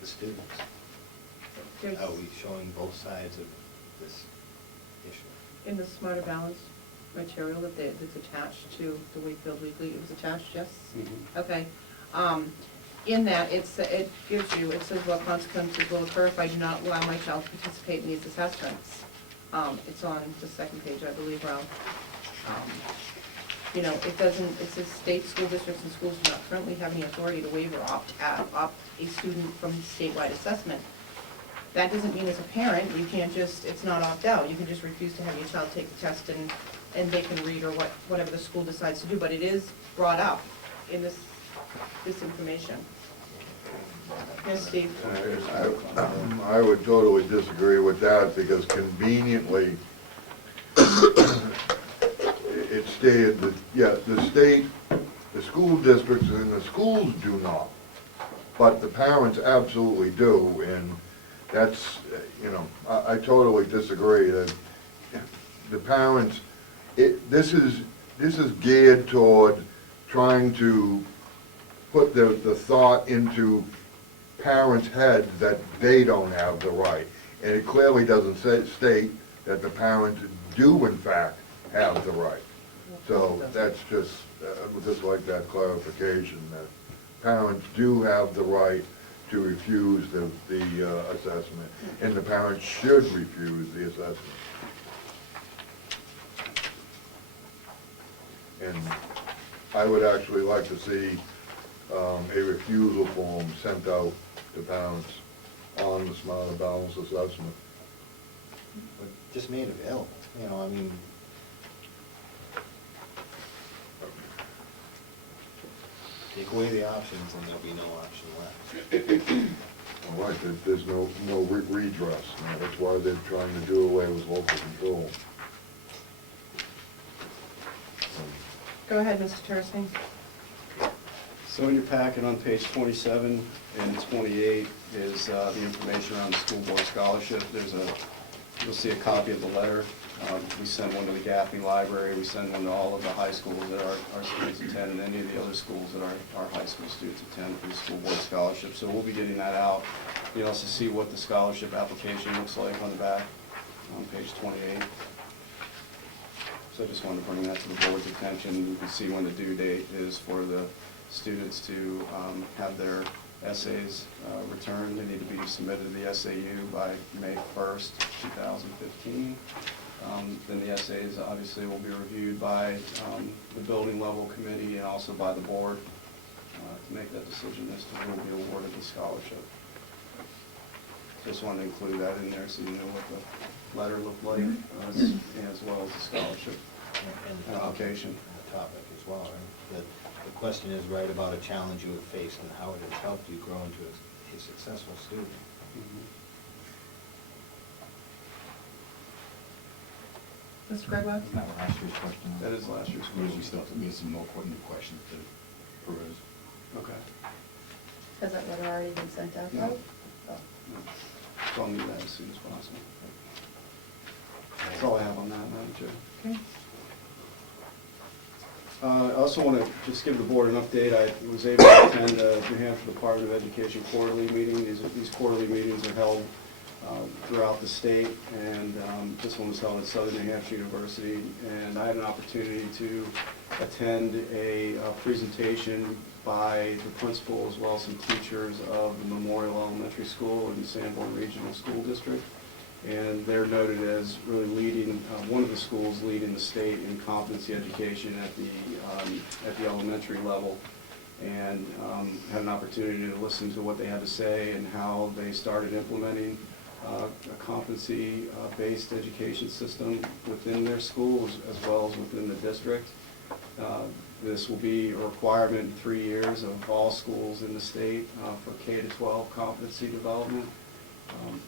the students? Are we showing both sides of this issue? In the Smarter Balance material that's attached to the Wakefield Weekly, it was attached, yes? Mm-hmm. Okay. In that, it gives you, it says what consequences will occur if I do not allow my child to participate in these assessments. It's on the second page, I believe, Ralph. You know, it says state school districts and schools do not currently have any authority to waive or opt a student from statewide assessment. That doesn't mean as a parent, you can't just, it's not opt-out, you can just refuse to have your child take the test and they can read or whatever the school decides to do, but it is brought up in this information. Yes, Steve? I would totally disagree with that, because conveniently, it stated that, yeah, the state, the school districts and the schools do not, but the parents absolutely do, and that's, you know, I totally disagree that the parents, this is geared toward trying to put the thought into parents' heads that they don't have the right. And it clearly doesn't state that the parents do in fact have the right. So that's just like that clarification, that parents do have the right to refuse the assessment, and the parents should refuse the assessment. And I would actually like to see a refusal form sent out to parents on the smarter balance assessment. But just made available, you know, I mean, take away the options and there'll be no option left. Right, there's no redress, and that's why they're trying to do away with local control. Go ahead, Mr. Tercey. So in your packet on page 27 and 28 is the information around the school board scholarship. You'll see a copy of the letter. We send one to the Gaffney Library. We send one to all of the high schools that our students attend, and any of the other schools that our high school students attend for the school board scholarship. So we'll be getting that out. You also see what the scholarship application looks like on the back on page 28. So I just wanted to bring that to the board's attention. You can see when the due date is for the students to have their essays returned. They need to be submitted to the SAU by May 1st, 2015. then the essays obviously will be reviewed by the building level committee and also by the board to make that decision as to who will be awarded the scholarship. Just wanted to include that in there so you know what the letter looked like, as well as the scholarship And application. the topic as well, right? The question is, right, about a challenge you have faced and how it has helped you grow into a successful student. Mr. Gregwell? Isn't that last year's question? That is last year's We question. still have to get some more new questions to peruse. Okay. Has that letter already been sent out? No. So I'll need that as soon as possible. That's all I have on that, Madam Chair. Okay. I also want to just give the board an update. I was able to attend the New Hampshire Department of Education quarterly meeting. These quarterly meetings are held throughout the state, and this one was held at Southern New Hampshire University. And I had an opportunity to attend a presentation by the principal as well as some teachers of the Memorial Elementary School in the Sanborn Regional School District. And they're noted as really leading, one of the schools leading the state in competency education at the elementary level. And had an opportunity to listen to what they had to say and how they started implementing a competency-based education system within their schools as well as within the district. This will be a requirement in 3 years of all schools in the state for K-12 competency development.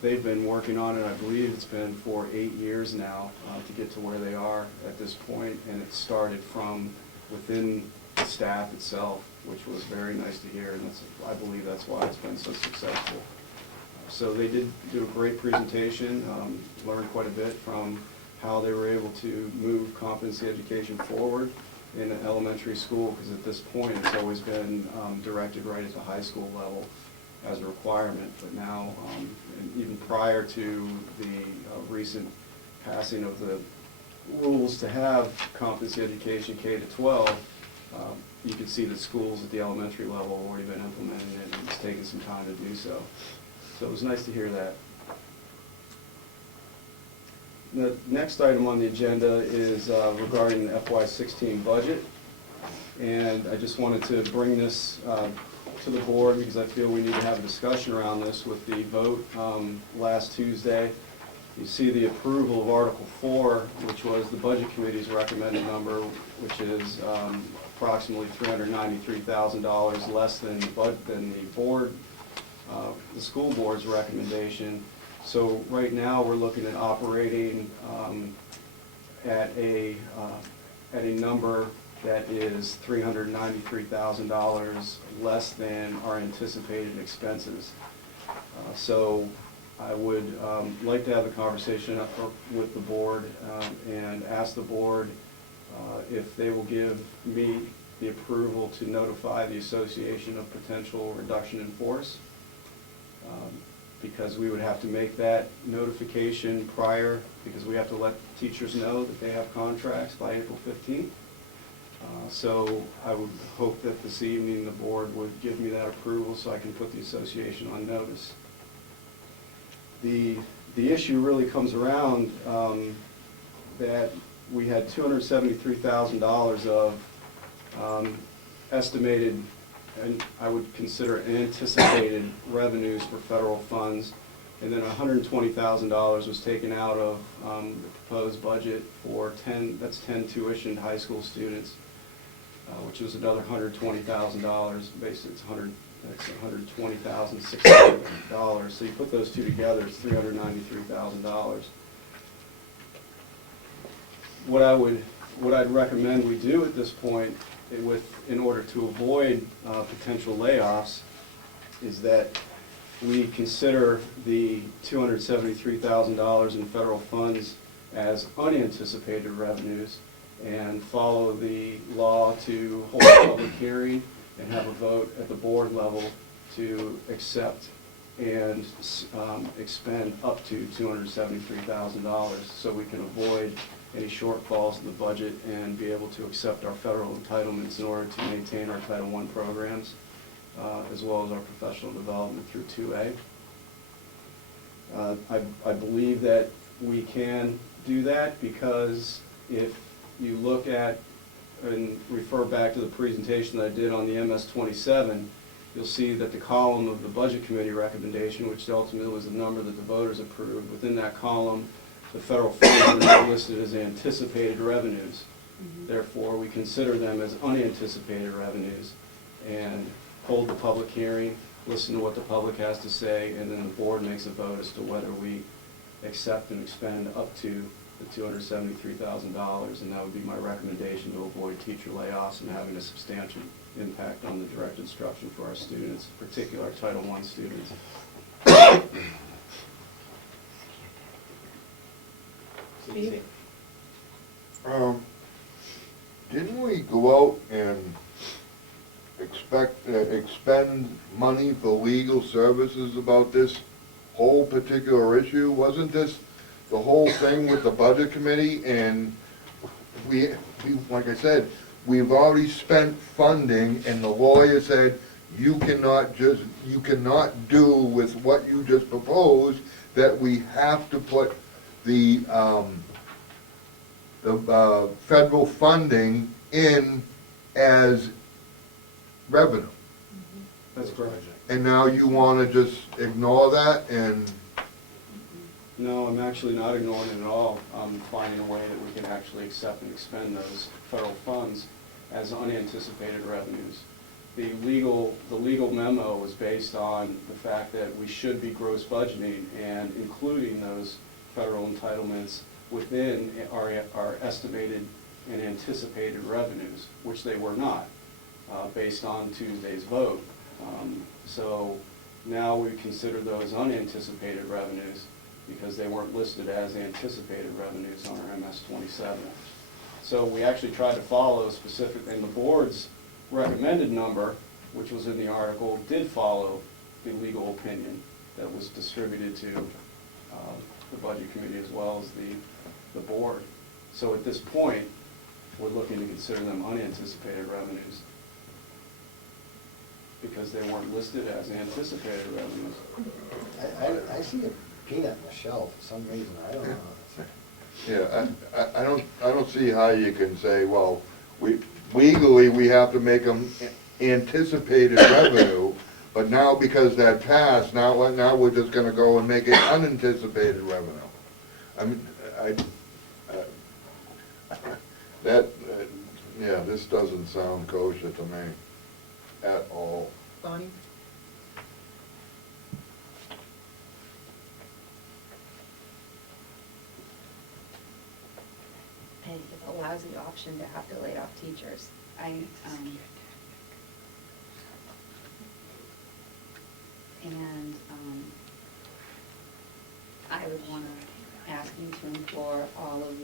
They've been working on it, I believe it's been for 8 years now to get to where they are at this point, and it started from within the staff itself, which was very nice to hear, and I believe that's why it's been so successful. So they did do a great presentation, learned quite a bit from how they were able to move competency education forward in an elementary school, because at this point it's always been directed right at the high school level as a requirement, but now, and even prior to the recent passing of the rules to have competency education K-12, you can see that schools at the elementary level have already been implementing it, and it's taken some time to do so. So it was nice to hear that. The next item on the agenda is regarding the FY16 budget, and I just wanted to bring this to the board because I feel we need to have a discussion around this with the vote last Tuesday. You see the approval of Article 4, which was the Budget Committee's recommended number, which is approximately $393,000 less than the board, the school board's recommendation. So right now we're looking at operating at a number that is $393,000 less than our anticipated expenses. So I would like to have a conversation with the board and ask the board if they will give me the approval to notify the association of potential reduction in force. Because we would have to make that notification prior, because we have to let teachers know that they have contracts by April 15th. So I would hope that this evening the board would give me that approval so I can put the association on notice. The issue really comes around that we had $273,000 of estimated, and I would consider anticipated revenues for federal funds, and then $120,000 was taken out of the proposed budget for 10 tuitioned high school students, which was another $120,000. Basically, that's $120,600. So you put those two together, it's $393,000. What I'd recommend we do at this point, in order to avoid potential layoffs, is that we consider the $273,000 in federal funds as unanticipated revenues and follow the law to hold a public hearing and have a vote at the board level to accept and expend up to $273,000 so we can avoid any shortfalls in the budget and be able to accept our federal entitlements in order to maintain our Title I programs, as well as our professional development through 2A. I believe that we can do that because if you look at and refer back to the presentation that I did on the MS-27, you'll see that the column of the Budget Committee recommendation, which ultimately was the number that the voters approved, within that column, the federal funds are listed as anticipated revenues. Therefore, we consider them as unanticipated revenues and hold the public hearing, listen to what the public has to say, and then the board makes a vote as to whether we accept and expend up to the $273,000, and that would be my recommendation to avoid teacher layoffs and having a substantial impact on the direct instruction for our students, particularly our Title I students. Steve? Didn't we go out and expend money for legal services about this whole particular issue? Wasn't this the whole thing with the Budget Committee? And we, like I said, we've already spent funding, and the lawyer said, you cannot do with what you just proposed, that we have to put the federal funding in as revenue. That's correct. And now you want to just ignore that and... No, I'm actually not ignoring it at all. I'm finding a way that we can actually accept and expend those federal funds as unanticipated revenues. The legal memo was based on the fact that we should be gross budgeting and including those federal entitlements within our estimated and anticipated revenues, which they were not, based on Tuesday's vote. So now we consider those unanticipated revenues because they weren't listed as anticipated revenues on our MS-27. So we actually tried to follow specific, and the board's recommended number, which was in the article, did follow the legal opinion that was distributed to the Budget Committee as well as the board. So at this point, we're looking to consider them unanticipated revenues because they weren't listed as anticipated revenues. I see a peanut on the shelf for some reason, I don't know. Yeah, I don't see how you can say, well, legally, we have to make them anticipated revenue, but now because that passed, now we're just gonna go and make it unanticipated revenue. I mean, yeah, this doesn't sound kosher to me at all. Bonnie? It's a lousy option to have to lay off teachers. I would want to ask you to implore all of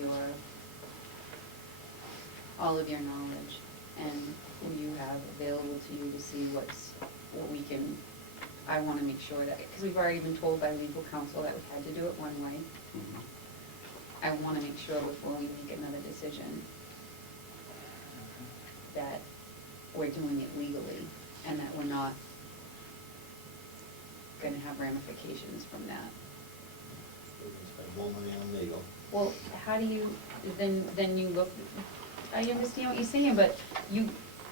your knowledge and who you have available to you to see what we can. I want to make sure that, because we've already been told by legal counsel that we had to do it one way. I want to make sure before we make another decision that we're doing it legally and that we're not going to have ramifications from that. We're gonna spend more money on legal. Well, how do you, then you look, I understand what you're saying, but you,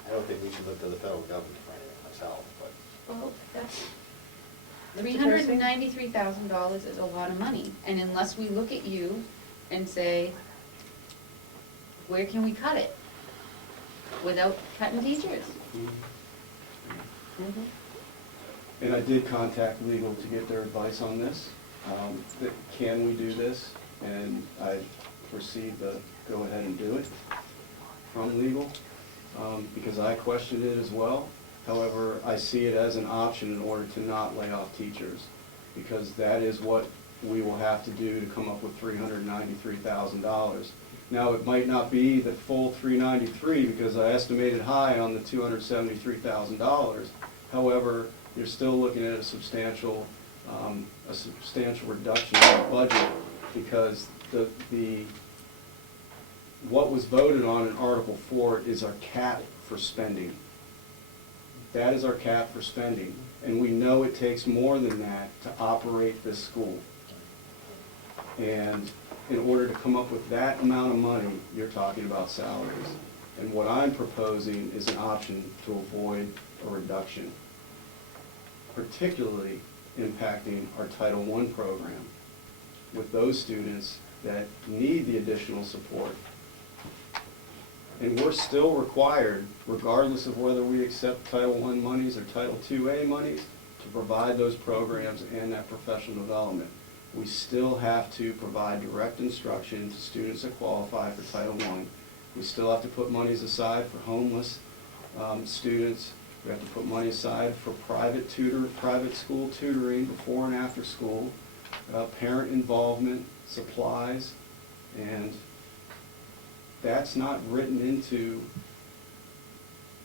I don't think we should look to the federal government for anything myself, but. well, that's, $393,000 is a lot of money, and unless we look at you and say, where can we cut it without cutting teachers? And I did contact legal to get their advice on this. That can we do this? And I received the go ahead and do it from legal, because I questioned it as well. However, I see it as an option in order to not lay off teachers, because that is what we will have to do to come up with $393,000. Now, it might not be the full $393 because I estimated high on the $273,000. However, you're still looking at a substantial reduction in the budget, because what was voted on in Article 4 is our cap for spending. That is our cap for spending, and we know it takes more than that to operate this school. And in order to come up with that amount of money, you're talking about salaries. And what I'm proposing is an option to avoid a reduction, particularly impacting our Title I program with those students that need the additional support. And we're still required, regardless of whether we accept Title I monies or Title IIA monies, to provide those programs and that professional development. We still have to provide direct instruction to students that qualify for Title I. We still have to put monies aside for homeless students. We have to put money aside for private school tutoring before and after school, parent involvement, supplies, and that's not written into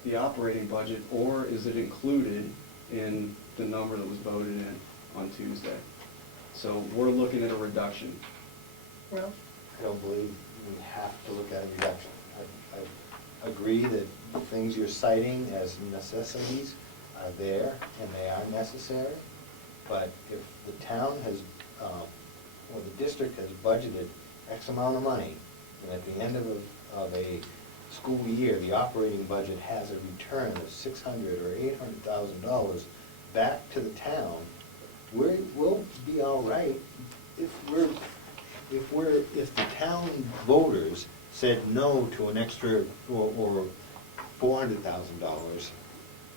the operating budget, or is it included in the number that was voted in on Tuesday? So we're looking at a reduction. Well, I don't believe we have to look at a reduction. I agree that the things you're citing as necessities are there and they are necessary, but if the town has, or the district has budgeted X amount of money, and at the end of a school year, the operating budget has a return of $600,000 or $800,000 back to the town, we'll be all right if the town voters said no to an extra or $400,000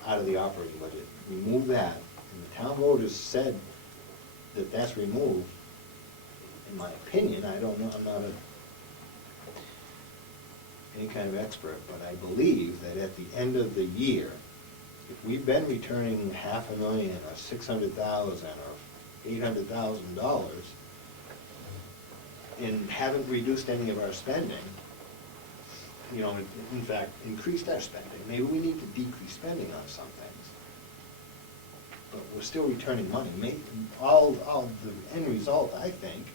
out of the operating budget. Remove that, and the town voters said that that's removed. In my opinion, I don't know, I'm not any kind of expert, but I believe that at the end of the year, if we've been returning $500,000 or $600,000 or $800,000 and haven't reduced any of our spending, you know, in fact, increased our spending, maybe we need to decrease spending on some things. But we're still returning money. All the end result, I think,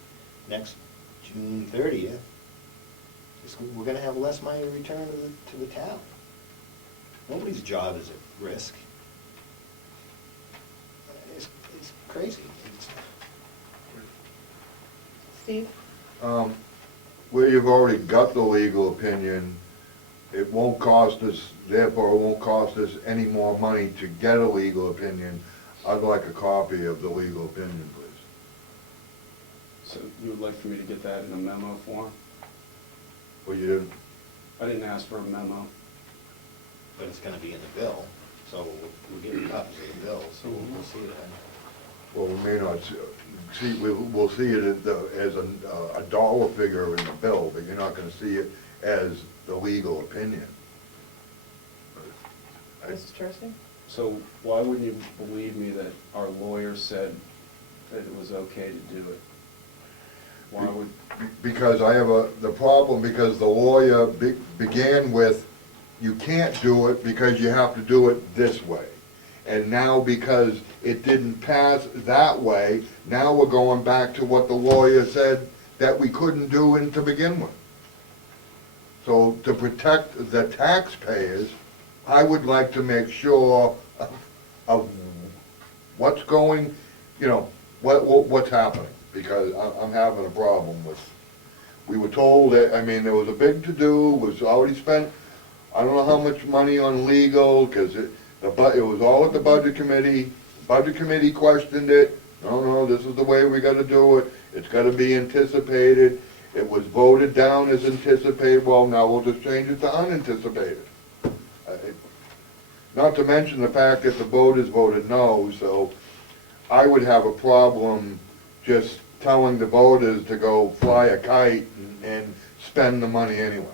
next June 30th, is we're gonna have less money to return to the town. Nobody's job is at risk. It's crazy. Steve? Where you've already got the legal opinion, it won't cost us, therefore it won't cost us any more money to get a legal opinion. I'd like a copy of the legal opinion, please. So you would like for me to get that in a memo form? Well, you didn't, I didn't ask for a memo. But it's gonna be in the bill, so we'll get copies of the bill, so we'll see it then. well, we may not see, we'll see it as a dollar figure in the bill, but you're not gonna see it as the legal opinion. Mrs. Tersey? So why wouldn't you believe me that our lawyer said that it was okay to do it? Why would? Because I have the problem, because the lawyer began with, you can't do it because you have to do it this way. And now because it didn't pass that way, now we're going back to what the lawyer said that we couldn't do to begin with. So to protect the taxpayers, I would like to make sure of what's going, you know, what's happening, because I'm having a problem with, we were told that, I mean, there was a big to-do, was already spent, I don't know how much money on legal, because it was all at the budget committee. Budget committee questioned it. No, this is the way we gotta do it. It's gotta be anticipated. It was voted down as anticipated. Well, now we'll just change it to unanticipated. Not to mention the fact that the voters voted no, so I would have a problem just telling the voters to go fly a kite and spend the money anyways.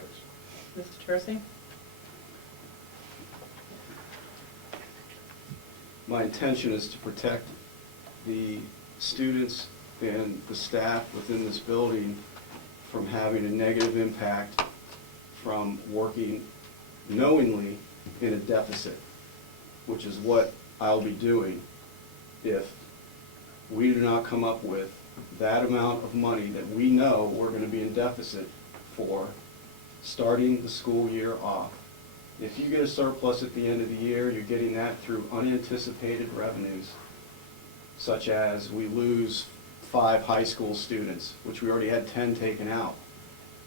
Mr. Tersey? My intention is to protect the students and the staff within this building from having a negative impact from working knowingly in a deficit, which is what I'll be doing if we do not come up with that amount of money that we know we're going to be in deficit for starting the school year off. If you get a surplus at the end of the year, you're getting that through unanticipated revenues, such as we lose 5 high school students, which we already had 10 taken out,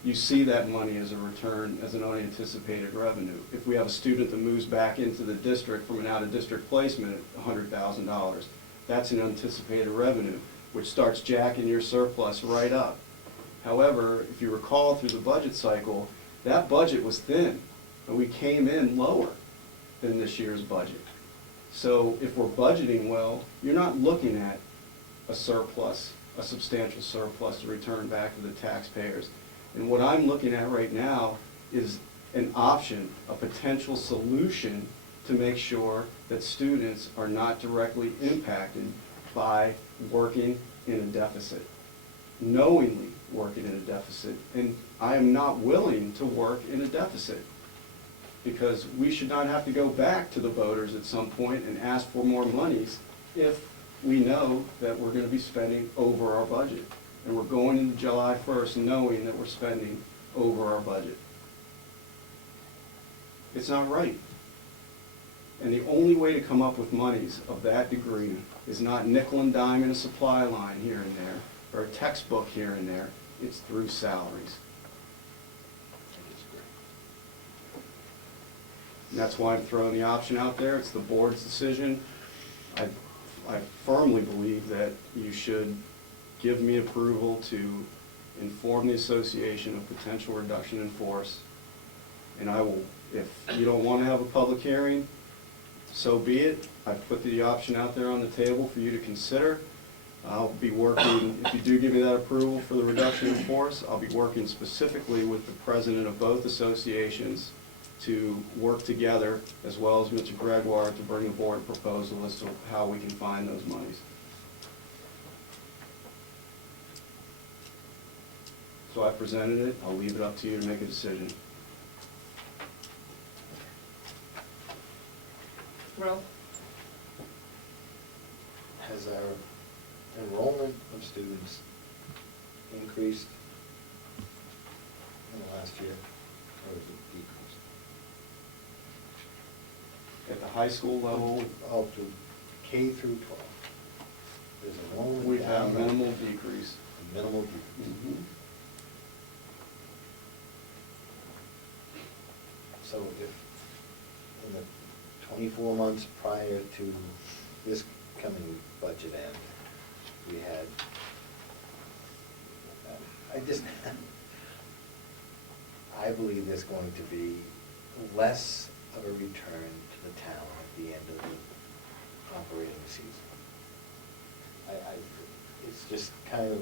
you see that money as a return, as an unanticipated revenue. If we have a student that moves back into the district from an out-of-district placement at $100,000, that's an anticipated revenue, which starts jacking your surplus right up. However, if you recall through the budget cycle, that budget was thin, and we came in lower than this year's budget. So if we're budgeting well, you're not looking at a surplus, a substantial surplus to return back to the taxpayers. And what I'm looking at right now is an option, a potential solution to make sure that students are not directly impacted by working in a deficit, knowingly working in a deficit. And I am not willing to work in a deficit, because we should not have to go back to the voters at some point and ask for more monies if we know that we're going to be spending over our budget. And we're going into July 1st knowing that we're spending over our budget. It's not right. And the only way to come up with monies of that degree is not nickel and dime in a supply line here and there, or a textbook here and there. It's through salaries. And that's why I'm throwing the option out there. It's the board's decision. I firmly believe that you should give me approval to inform the association of potential reduction in force. And I will, if you don't want to have a public hearing, so be it. I've put the option out there on the table for you to consider. I'll be working, if you do give me that approval for the reduction in force, I'll be working specifically with the president of both associations to work together, as well as Mr. Gregoire, to bring the board a proposal as to how we can find those monies. So I presented it. I'll leave it up to you to make a decision. Ralph? Has our enrollment of students increased in the last year, or has it decreased? At the high school level, All through K through 12. There's enrollment we've had a down, minimal decrease. a minimal decrease. Mhm. So if in the 24 months prior to this coming budget end, we had, I believe there's going to be less of a return to the town at the end of the operating season. It's just kind of,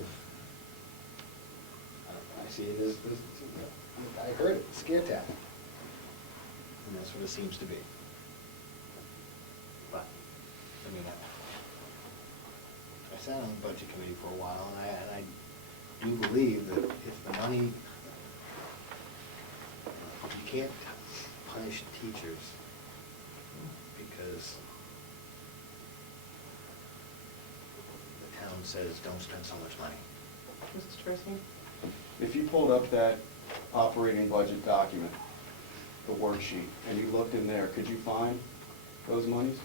I don't know, I see it as, I heard it, scare tactic. And that's what it seems to be. But, I mean, I sat on the budget committee for a while, and I do believe that if the money, you can't punish teachers because the town says don't spend so much money. Mrs. Tracy? If you pulled up that operating budget document, the worksheet, and you looked in there, could you find those monies?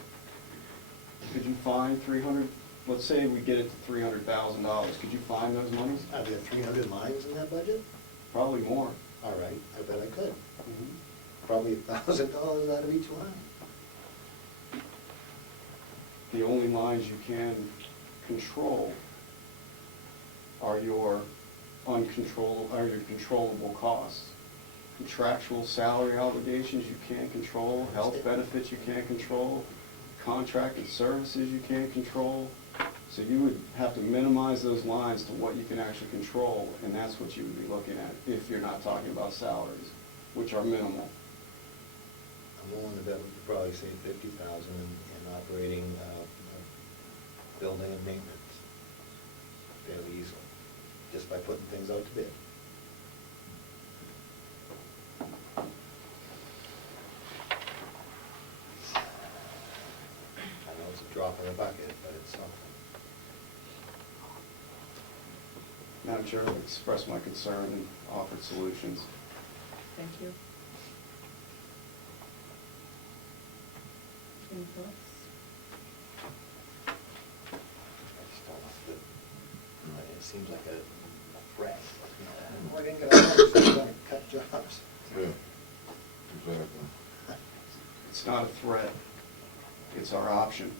Could you find 300, let's say we get it to $300,000, could you find those monies? Are there 300 lines in that budget? Probably more. All right, I bet I could. Probably $1,000 out of each line. The only lines you can control are your controllable costs. Contractual salary obligations you can't control, health benefits you can't control, contracted services you can't control. So you would have to minimize those lines to what you can actually control, and that's what you would be looking at if you're not talking about salaries, which are minimal. I'm willing to bet we could probably save 50,000 in operating, building and maintenance fairly easily, just by putting things out to bid. I know it's a drop in the bucket, but it's something. Madam Chair, I've expressed my concern and offered solutions. Thank you. Any thoughts? I just don't know if it seems like a threat. We're gonna get our numbers, we're gonna cut jobs. Yeah, exactly. It's not a threat, it's our option.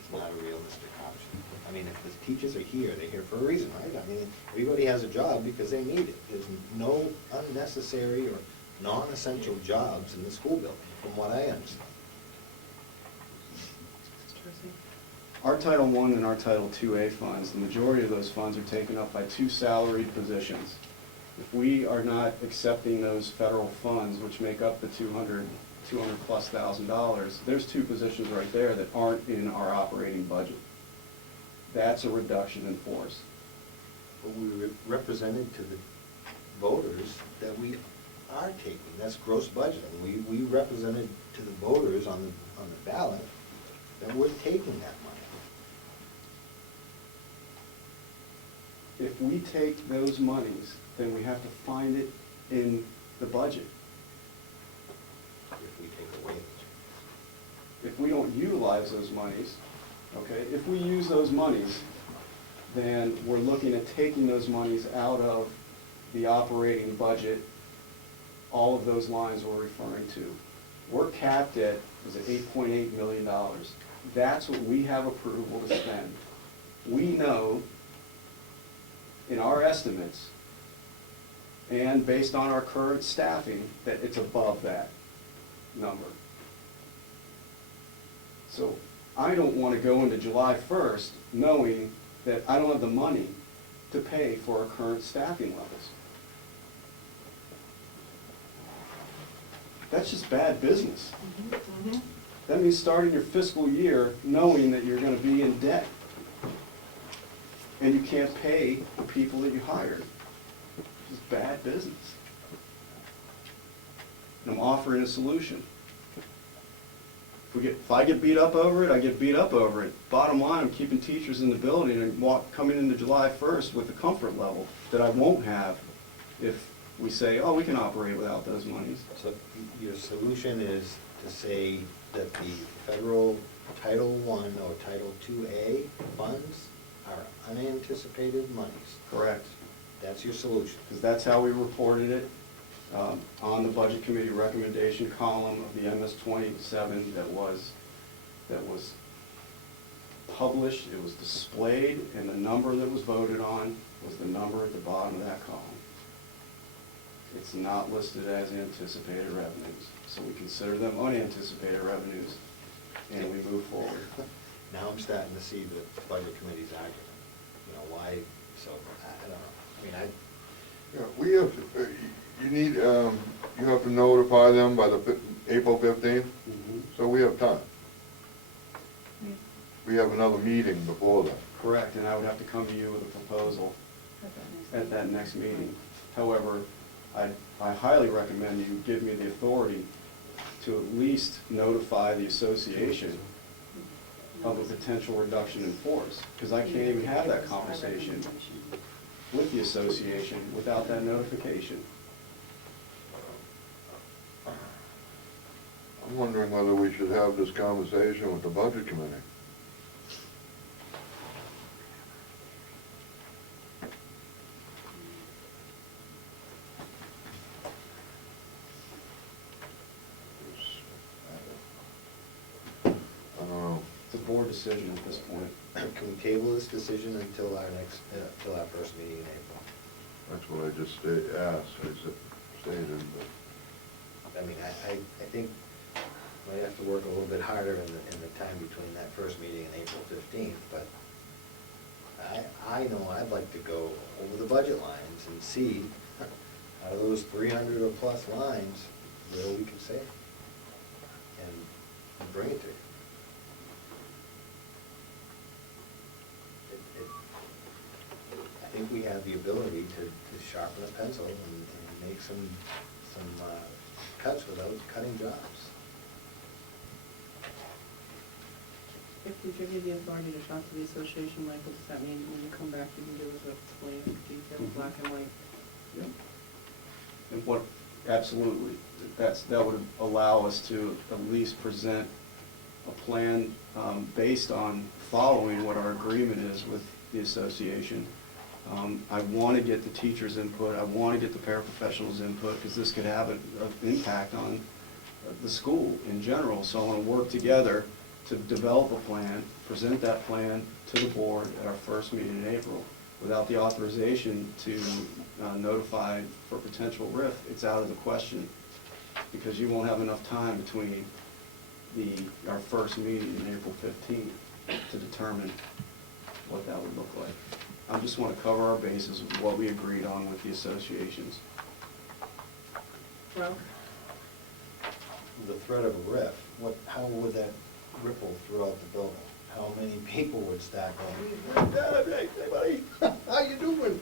It's not a realistic option. I mean, if the teachers are here, they're here for a reason, right? I mean, everybody has a job because they need it. There's no unnecessary or non-essential jobs in the school building, from what I understand. Our Title I and our Title IIA funds, the majority of those funds are taken up by 2 salaried positions. If we are not accepting those federal funds, which make up the $200+ thousand, there's 2 positions right there that aren't in our operating budget. That's a reduction in force. But we represented to the voters that we are taking, that's gross budgeting. We represented to the voters on the ballot that we're taking that money. If we take those monies, then we have to find it in the budget. If we take away If we don't utilize those monies, okay, if we use those monies, then we're looking at taking those monies out of the operating budget, all of those lines we're referring to. We're capped at, is it $8.8 million? That's what we have approval to spend. We know in our estimates and based on our current staffing that it's above that number. So I don't want to go into July 1st knowing that I don't have the money to pay for our current staffing levels. That's just bad business. That means starting your fiscal year knowing that you're going to be in debt and you can't pay the people that you hired. It's bad business. And I'm offering a solution. If I get beat up over it, I get beat up over it. Bottom line, I'm keeping teachers in the building and coming into July 1st with a comfort level that I won't have if we say, oh, we can operate without those monies. So your solution is to say that the federal Title I or Title IIA funds are unanticipated monies. Correct. That's your solution. Because that's how we reported it on the Budget Committee recommendation column of the MS-27 that was published, it was displayed, and the number that was voted on was the number at the bottom of that column. It's not listed as anticipated revenues, so we consider them unanticipated revenues, and we move forward. Now I'm starting to see the Budget Committee's argument. You know, why, so, I don't know. I mean, Yeah, we have, you need, you have to notify them by the April 15th, so we have time. We have another meeting before that. Correct, and I would have to come to you with a proposal at that next meeting. However, I highly recommend you give me the authority to at least notify the association of a potential reduction in force, because I can't even have that conversation with the association without that notification. I'm wondering whether we should have this conversation with the Budget Committee. It's a board decision at this point. can we table this decision until our next, till our first meeting in April? That's what I just asked, I stated, but. I mean, I think we have to work a little bit harder in the time between that first meeting and April 15th, but I know I'd like to go over the budget lines and see out of those 300 or plus lines where we can save and bring it to you. I think we have the ability to sharpen a pencil and make some cuts without cutting jobs. If we give you the authority to talk to the association, Michael, does that mean when you come back, you can do is explain it in detail, black and white? Yep. And what, absolutely, that would allow us to at least present a plan based on following what our agreement is with the association. I want to get the teachers' input, I want to get the paraprofessionals' input, because this could have an impact on the school in general. So I want to work together to develop a plan, present that plan to the board at our first meeting in April. Without the authorization to notify for potential RIF, it's out of the question, because you won't have enough time between our first meeting in April 15th to determine what that would look like. I just want to cover our bases with what we agreed on with the associations. Well, The threat of a RIF, how would that ripple throughout the building? How many people would stack up? Hey buddy, how you doing?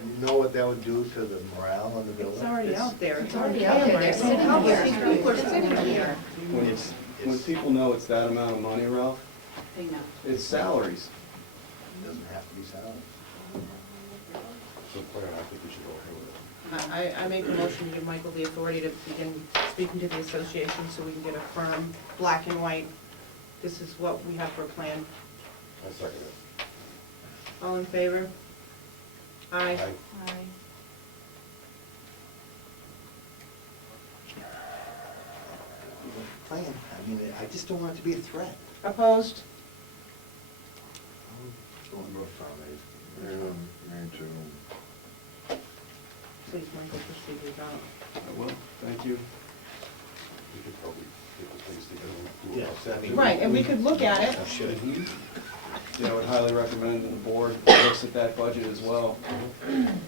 And you know what that would do to the morale in the building? it's already out there, it's on already out there. camera. They're sitting How here. many people are sitting here? When people know it's that amount of money, Ralph, They know. it's salaries. It doesn't have to be salary. So Claire, I think we should go ahead with it. I make a motion to give Michael the authority to begin speaking to the association so we can get a firm, black and white, this is what we have for a plan. I second it. All in favor? Aye. Aye. Plan, I mean, I just don't want it to be a threat. Opposed? Going real far, mate. Yeah, me too. Please, Michael, proceed with that. I will, thank you. We could probably get the things together. Yes, I mean. Right, and we could look at it. Should we? Yeah, I would highly recommend the board looks at that budget as well. And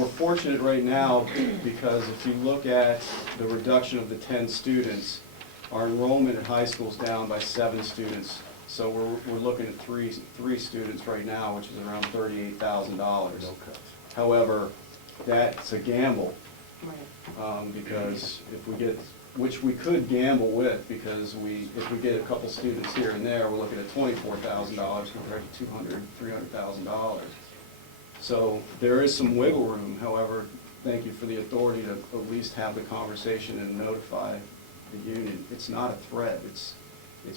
we're fortunate right now because if you look at the reduction of the 10 students, our enrollment at high school is down by 7 students. So we're looking at three students right now, which is around $38,000. No cuts. However, that's a gamble, Right. because if we get, which we could gamble with, because if we get a couple students here and there, we're looking at $24,000 compared to $300,000. So there is some wiggle room. However, thank you for the authority to at least have the conversation and notify the union. It's not a threat. It's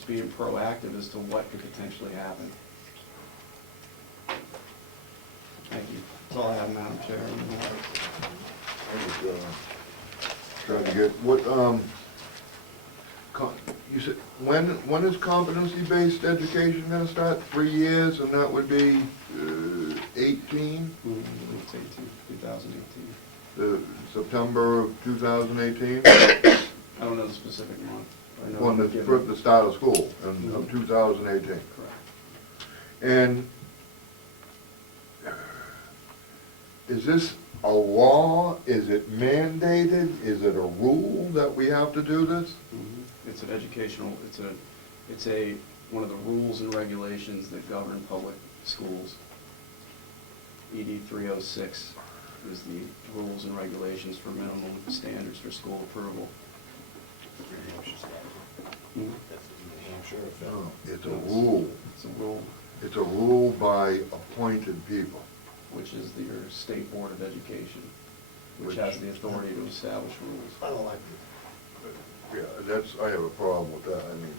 being proactive as to what could potentially happen. Thank you. That's all I have, Madam Chair. I was, trying to get, what, you said, when is competency-based education gonna start? 3 years, and that would be 18? It's 2018. September of 2018? I don't know the specific month. I know When we're the, given- for the start of school, of 2018. Correct. And is this a law? Is it mandated? Is it a rule that we have to do this? It's an educational, it's one of the rules and regulations that govern public schools. ED 306 is the rules and regulations for minimum standards for school approval. New Hampshire stuff. Hmm? That's New Hampshire or federal? No, it's a rule. It's a rule, It's a rule by appointed people. which is your State Board of Education, which Which- has the authority to establish rules. I don't like it. Yeah, I have a problem with that. I mean,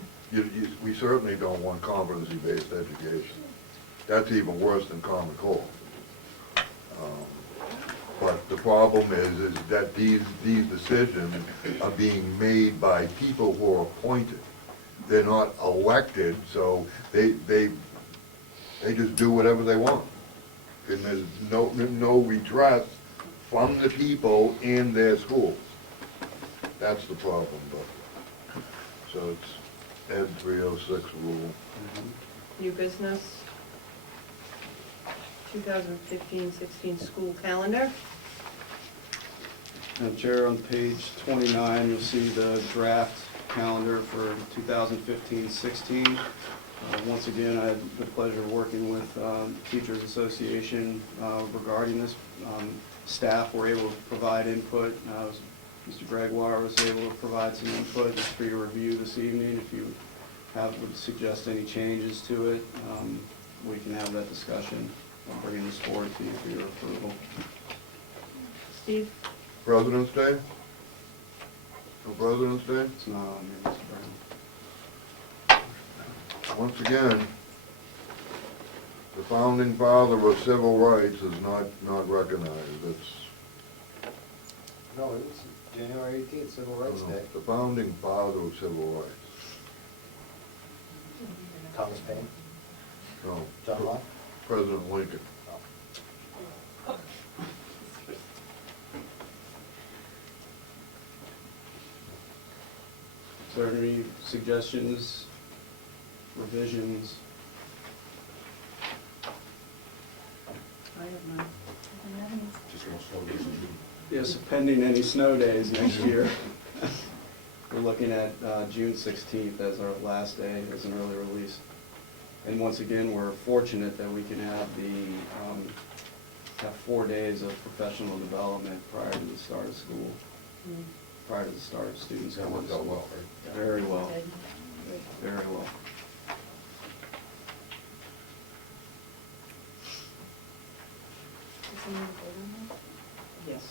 we certainly don't want competency-based education. That's even worse than Common Core. But the problem is that these decisions are being made by people who are appointed. They're not elected, so they just do whatever they want. And there's no redress from the people in their schools. That's the problem, but, so it's Ed 306 rule. New business, 2015-16 school calendar. Madam Chair, on page 29, you'll see the draft calendar for 2015-16. Once again, I had the pleasure of working with Teachers Association regarding this. Staff were able to provide input. Mr. Gregoire was able to provide some input just for you to review this evening. If you would suggest any changes to it, we can have that discussion. I'll bring this forward to you for your approval. Steve? President's Day? No President's Day? It's not on here, Mr. Brown. Once again, The founding father of civil rights is not recognized. It's, No, it was January 18th, Civil Rights Day. the founding father of civil rights. Thomas Paine, No, John Locke. President Lincoln. Is there any suggestions, revisions? I have none. Just gonna slow this down. Yes, pending any snow days next year. We're looking at June 16th as our last day as an early release. And once again, we're fortunate that we can have have 4 days of professional development prior to the start of school, Mm. prior to the start of students That going to worked out school. well, right? Very well, Good. very well. Does someone vote on that? Yes.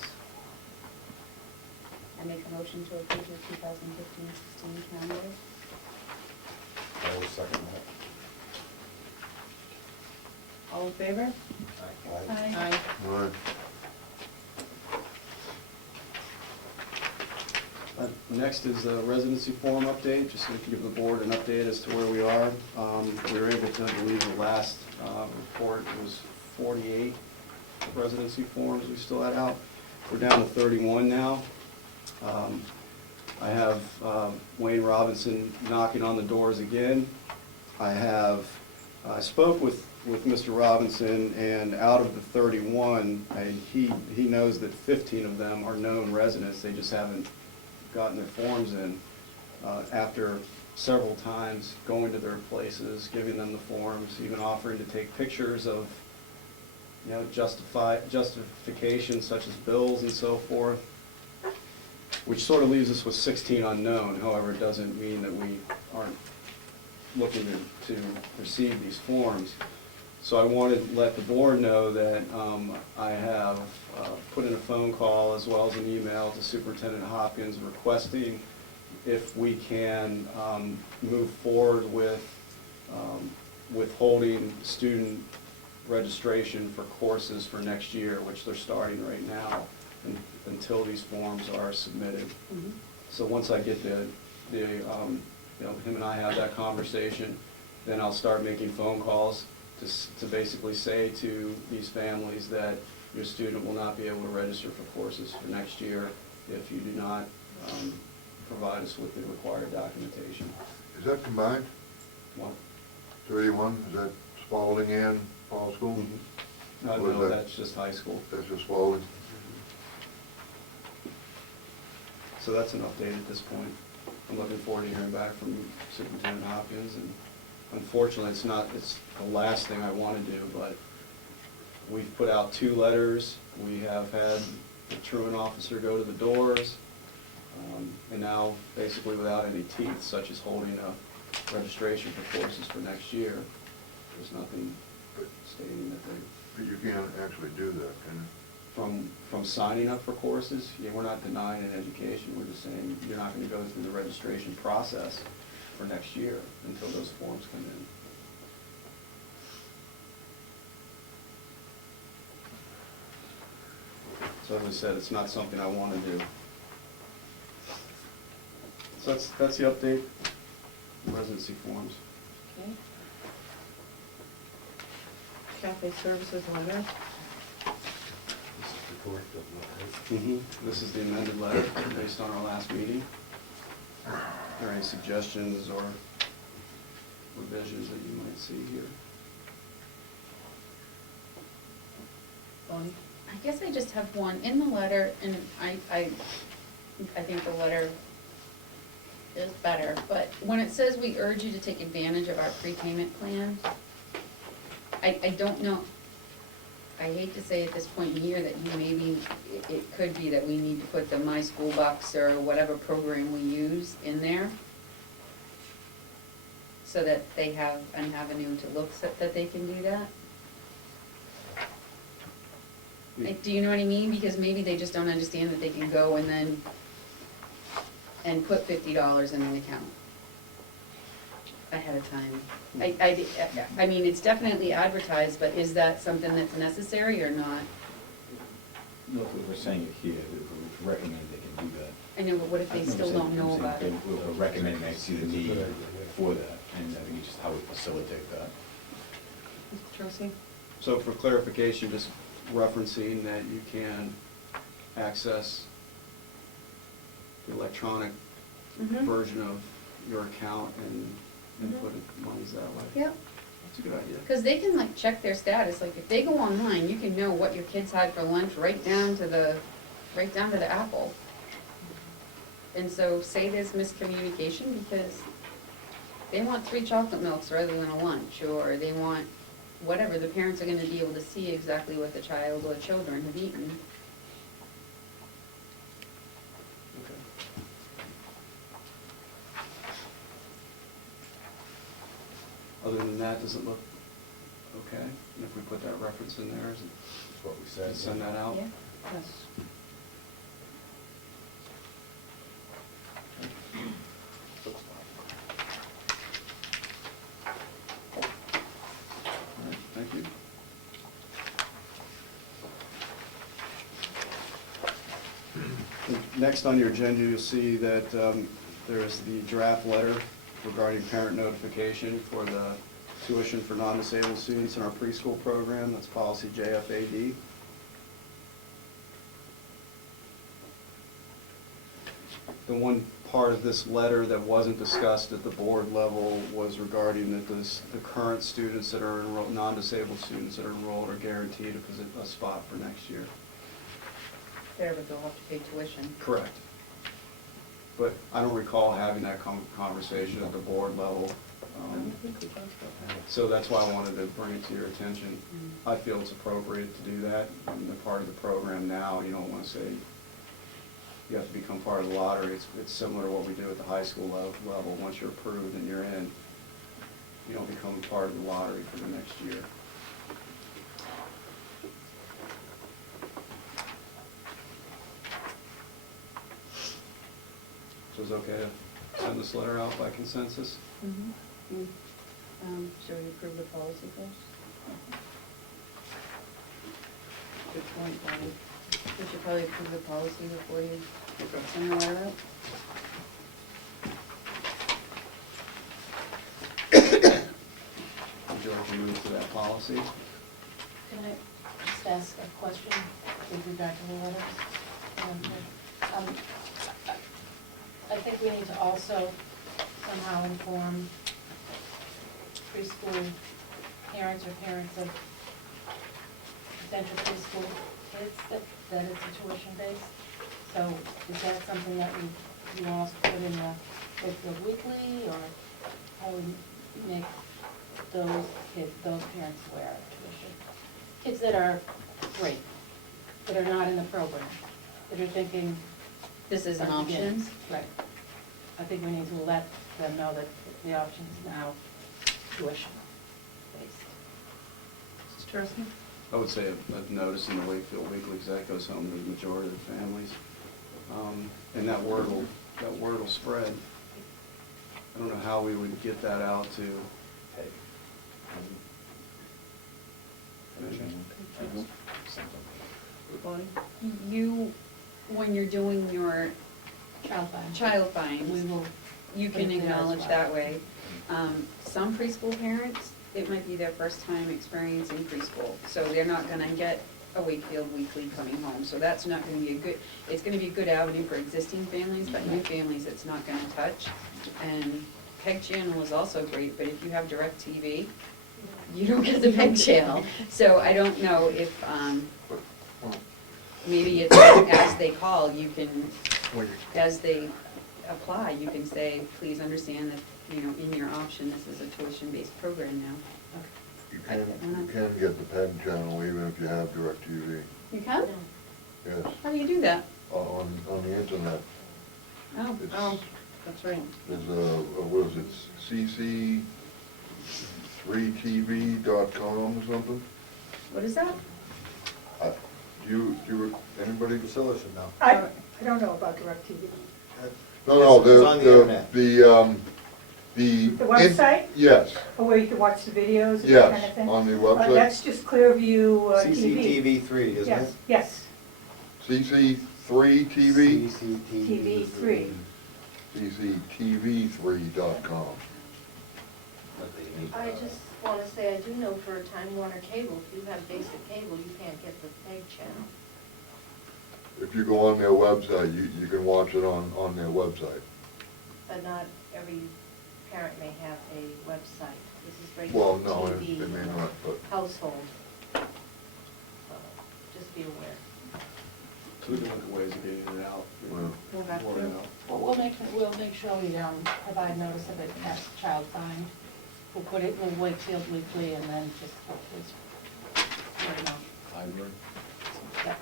I make a motion to approve the 2015-16 calendar. I will second that. All in favor? Aye. Aye. Right. Next is the residency form update, just so we can give the board an update as to where we are. We were able to, I believe, the last report was 48 residency forms we still had out. We're down to 31 now. I have Wayne Robinson knocking on the doors again. I spoke with Mr. Robinson, and out of the 31, he knows that 15 of them are known residents. They just haven't gotten their forms in. After several times going to their places, giving them the forms, even offering to take pictures of, you know, justifications such as bills and so forth, which sort of leaves us with 16 unknown. However, it doesn't mean that we aren't looking to receive these forms. So I wanted to let the board know that I have put in a phone call as well as an email to Superintendent Hopkins requesting if we can move forward with withholding student registration for courses for next year, which they're starting right now, until these forms are submitted. Mhm. So once I get you know, him and I have that conversation, then I'll start making phone calls to basically say to these families that your student will not be able to register for courses for next year if you do not provide us with the required documentation. Is that combined? Well, 31, is that Spalding and Paul School? Or is no, that- that's just high school. That's just Spalding? So that's an update at this point. I'm looking forward to hearing back from Superintendent Hopkins, and unfortunately, it's the last thing I want to do, but we've put out 2 letters. We have had the truant officer go to the doors, and now basically without any teeth, such as holding a registration for courses for next year. There's nothing stating that they, But you can't actually do that, can you? from signing up for courses, yeah, we're not denying an education, we're just saying you're not going to go through the registration process for next year until those forms come in. So as I said, it's not something I want to do. So that's the update, residency forms. Okay. Cafe services letter. This is the corrected one, right? This is the amended letter based on our last meeting. Are there any suggestions or revisions that you might see here? Bonnie? I guess I just have one. In the letter, and I think the letter is better, but when it says we urge you to take advantage of our prepayment plan, I don't know, I hate to say at this point in the year that it could be that we need to put the My School Bucks or whatever program we use in there, so that they have an avenue to look that they can do that. Like, do you know what I mean? Because maybe they just don't understand that they can go and put $50 in an account. ahead of time. I mean, it's definitely advertised, but is that something that's necessary or not? Look, we're saying it here, we're recommending they can do that. I know, but what if they still don't know about it? We're recommending they see the need for that, and I think it's just how we facilitate that. Mr. Troisi? So for clarification, just referencing that you can access the electronic Mhm. version of your account and input monies that way. Yep. That's a good idea. Because they can like check their status, like if they go online, you can know what your kids had for lunch right down to the apple. And so say there's miscommunication because they want 3 chocolate milks rather than a lunch, or they want whatever, the parents are gonna be able to see exactly what the child or children have eaten. Okay. Other than that, does it look okay? And if we put that reference in there, is it, That's what we said. send that out? Yeah. Yes. Looks fine. All right, thank you. Next on your agenda, you'll see that there is the draft letter regarding parent notification for the tuition for non-disabled students in our preschool program. That's policy JFAD. The one part of this letter that wasn't discussed at the board level was regarding that the current students that are enrolled, non-disabled students that are enrolled are guaranteed a spot for next year. There, but they'll have to pay tuition. Correct. But I don't recall having that conversation at the board level. I don't think we talked about that. So that's why I wanted to bring it to your attention. I feel it's appropriate to do that. And they're part of the program now. You don't want to say you have to become part of the lottery. It's similar to what we do at the high school level. Once you're approved and you're in, you don't become part of the lottery for the next year. So is it okay to send this letter out by consensus? Mm-hmm. Should we approve the policy first? Good point, Bonnie. We should probably approve the policy before you send the letter out. Would you like to move to that policy? Can I just ask a question with regard to the letters? I think we need to also somehow inform preschool parents or parents of potential preschool kids that it's a tuition base. So is that something that you want us to put in the Wakefield Weekly, or how we make those kids, those parents aware of tuition? Kids that are great, that are not in the program, that are thinking. This is an from the option? beginning. Right. I think we need to let them know that the option is now tuition based. Mr. Tursi? I would say a notice in the Wakefield Weekly, because that goes home to the majority of the families. And that word will spread. I don't know how we would get that out to. Bonnie? You, when you're doing your child finds, you can acknowledge that way. Some preschool parents, it might be their first time experiencing preschool, so they're not gonna get a Wakefield Weekly coming home. So that's not gonna be it's gonna be a good avenue for existing families, but new families it's not gonna touch. And PEG channel is also great, but if you have DirecTV, you don't get the PEG channel. So I don't know if, maybe it's as they call, you can, as they apply, you can say, please understand that, you know, in your option, this is a tuition-based program now. You can get the PEG channel even if you have DirecTV. You can? Yes, How do you do that? on the internet. Oh, that's right. There's what is it, cc3tv.com or something? What is that? Anybody? Priscilla should know. I don't know about DirecTV. No, It's on the internet. the The website? Yes, Or where you can watch the videos and that kind of yes, thing? on the website. That's just Clearview TV. CCTV3, isn't Yes, it? yes, CC3 TV, TV3. CCTV3.com. I just want to say, I do know for Time Warner Cable, if you have basic cable, you can't get the PEG channel. If you go on their website, you can watch it on their website. But not every parent may have a website. This is Well, regular no, TV they may in the not, but household. So, just be aware. So we can look at ways of getting it out. Well. We'll have Word to. out. Well, we'll make sure we provide notice of it at child find. We'll put it in the Wakefield Weekly and then just hopefully word it out. Library. Yeah.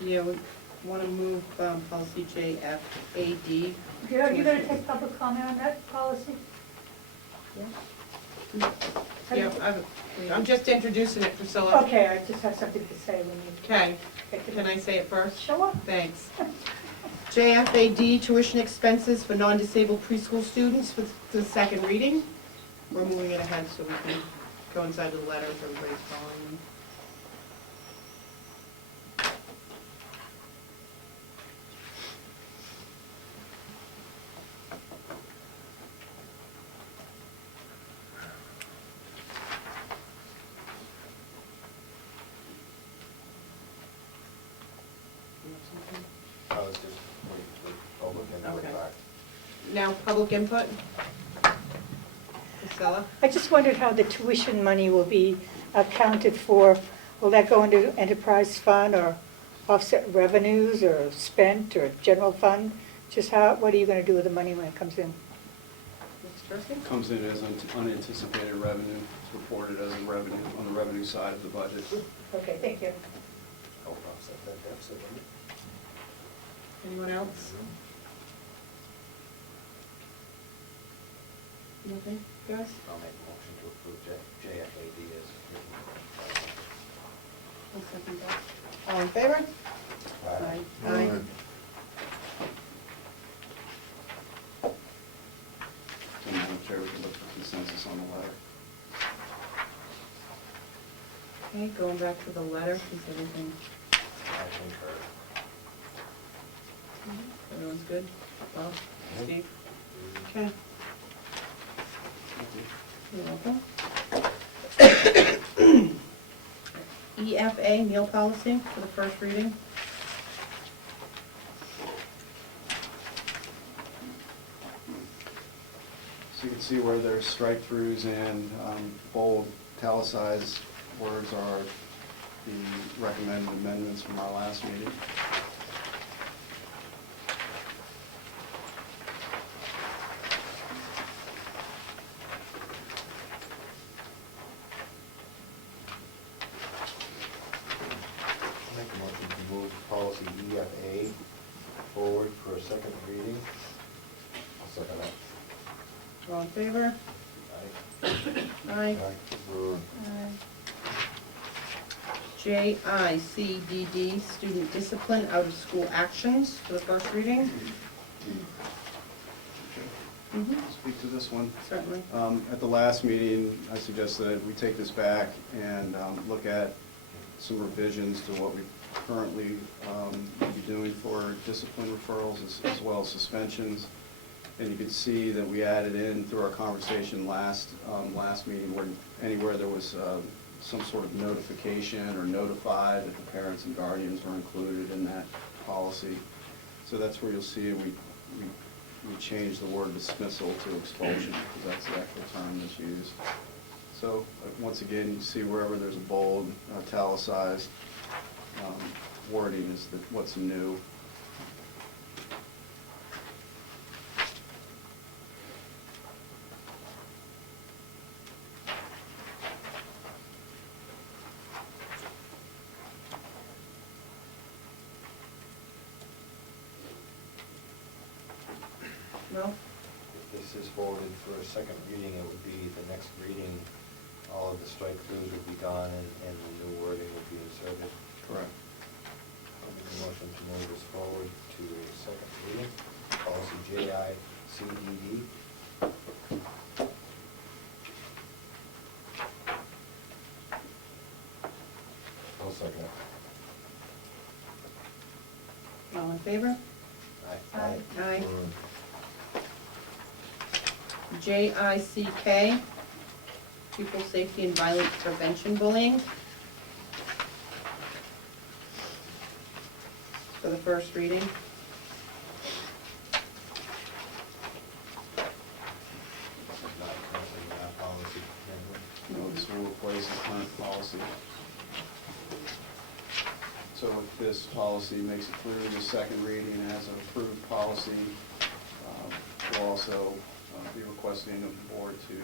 Yeah, we want to move policy JFAD. You gonna take public comment on that policy? Yeah, I'm just introducing it, Priscilla. Okay, I just have something to say when you. Okay, can I say it first? Sure. Thanks. JFAD, tuition expenses for non-disabled preschool students for the second reading. We're moving it ahead so we can coincide with the letter if everybody's following. I was just waiting for public input Okay. back. Now, public input. Priscilla? I just wondered how the tuition money will be accounted for. Will that go into enterprise fund or offset revenues or spent or general fund? Just what are you gonna do with the money when it comes in? Next person? Comes in as unanticipated revenue, it's reported as a revenue on the revenue side of the budget. Okay, thank you. Help offset that deficit, wouldn't it? Anyone else? Nothing, guys? I'll make a motion to approve JFAD as written. I'll second that. All in favor? Aye. Aye. So Madam Chair, we can look for consensus on the letter. Okay, going back to the letter, is everything, I concur. everyone's good? Well, Steve? Okay. You're welcome. EFA, meal policy for the first reading. So you can see where there's strike-throughs and bold italicized words are the recommended amendments from our last meeting. Make a motion to move policy EFA forward for a second reading. I'll second that. All in favor? Aye. Aye. JICDD, student discipline, out-of-school actions for the first reading. Speak to this one. Certainly. At the last meeting, I suggested that we take this back and look at some revisions to what we currently would be doing for discipline referrals as well as suspensions. And you can see that we added in through our conversation last meeting where anywhere there was some sort of notification or notified that the parents and guardians were included in that policy. So that's where you'll see we changed the word dismissal to expulsion, because that's the actual term that's used. So, once again, you see wherever there's a bold, italicized wording is what's new. Well, If this is forwarded for a second reading, it would be the next reading, all of the strike-throughs would be gone and the new wording would be inserted. Correct. I'll make a motion to move this forward to a second reading, policy JICDD. I'll second it. All in favor? Aye. Aye. JICK, Pupil Safety and Violence Prevention Bullying. For the first reading. Not currently in our policy handbook. No, this will replace the current policy. So if this policy makes it clear the second reading as an approved policy, we'll also be requesting of the board to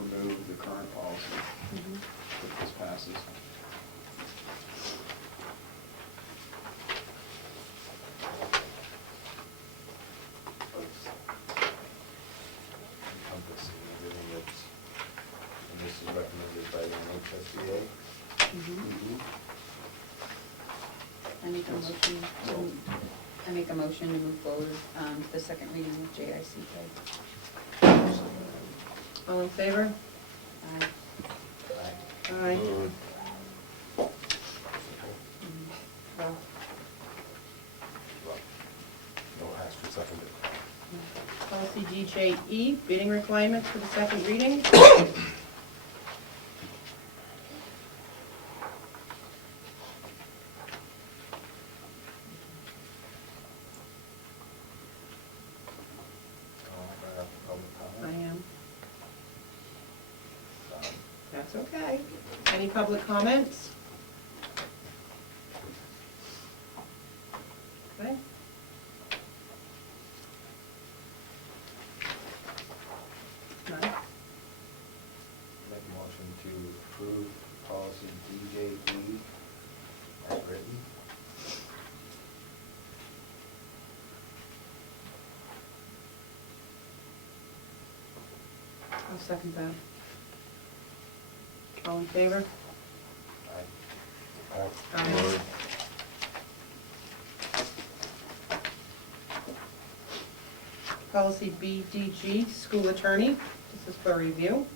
remove the current policy if this passes. Encompassing everything that's, and this is recommended by the NHSBA. I make a motion to move forward to the second reading of JICK. All in favor? Aye. Aye. Well, No Astor seconded. Policy DJE, bidding requirements for the second reading. I am. That's okay. Any public comments? Okay. None? Make a motion to approve policy DJE as written. I'll second that. All in favor? Aye. Aye. Policy BDG, school attorney. This is for review.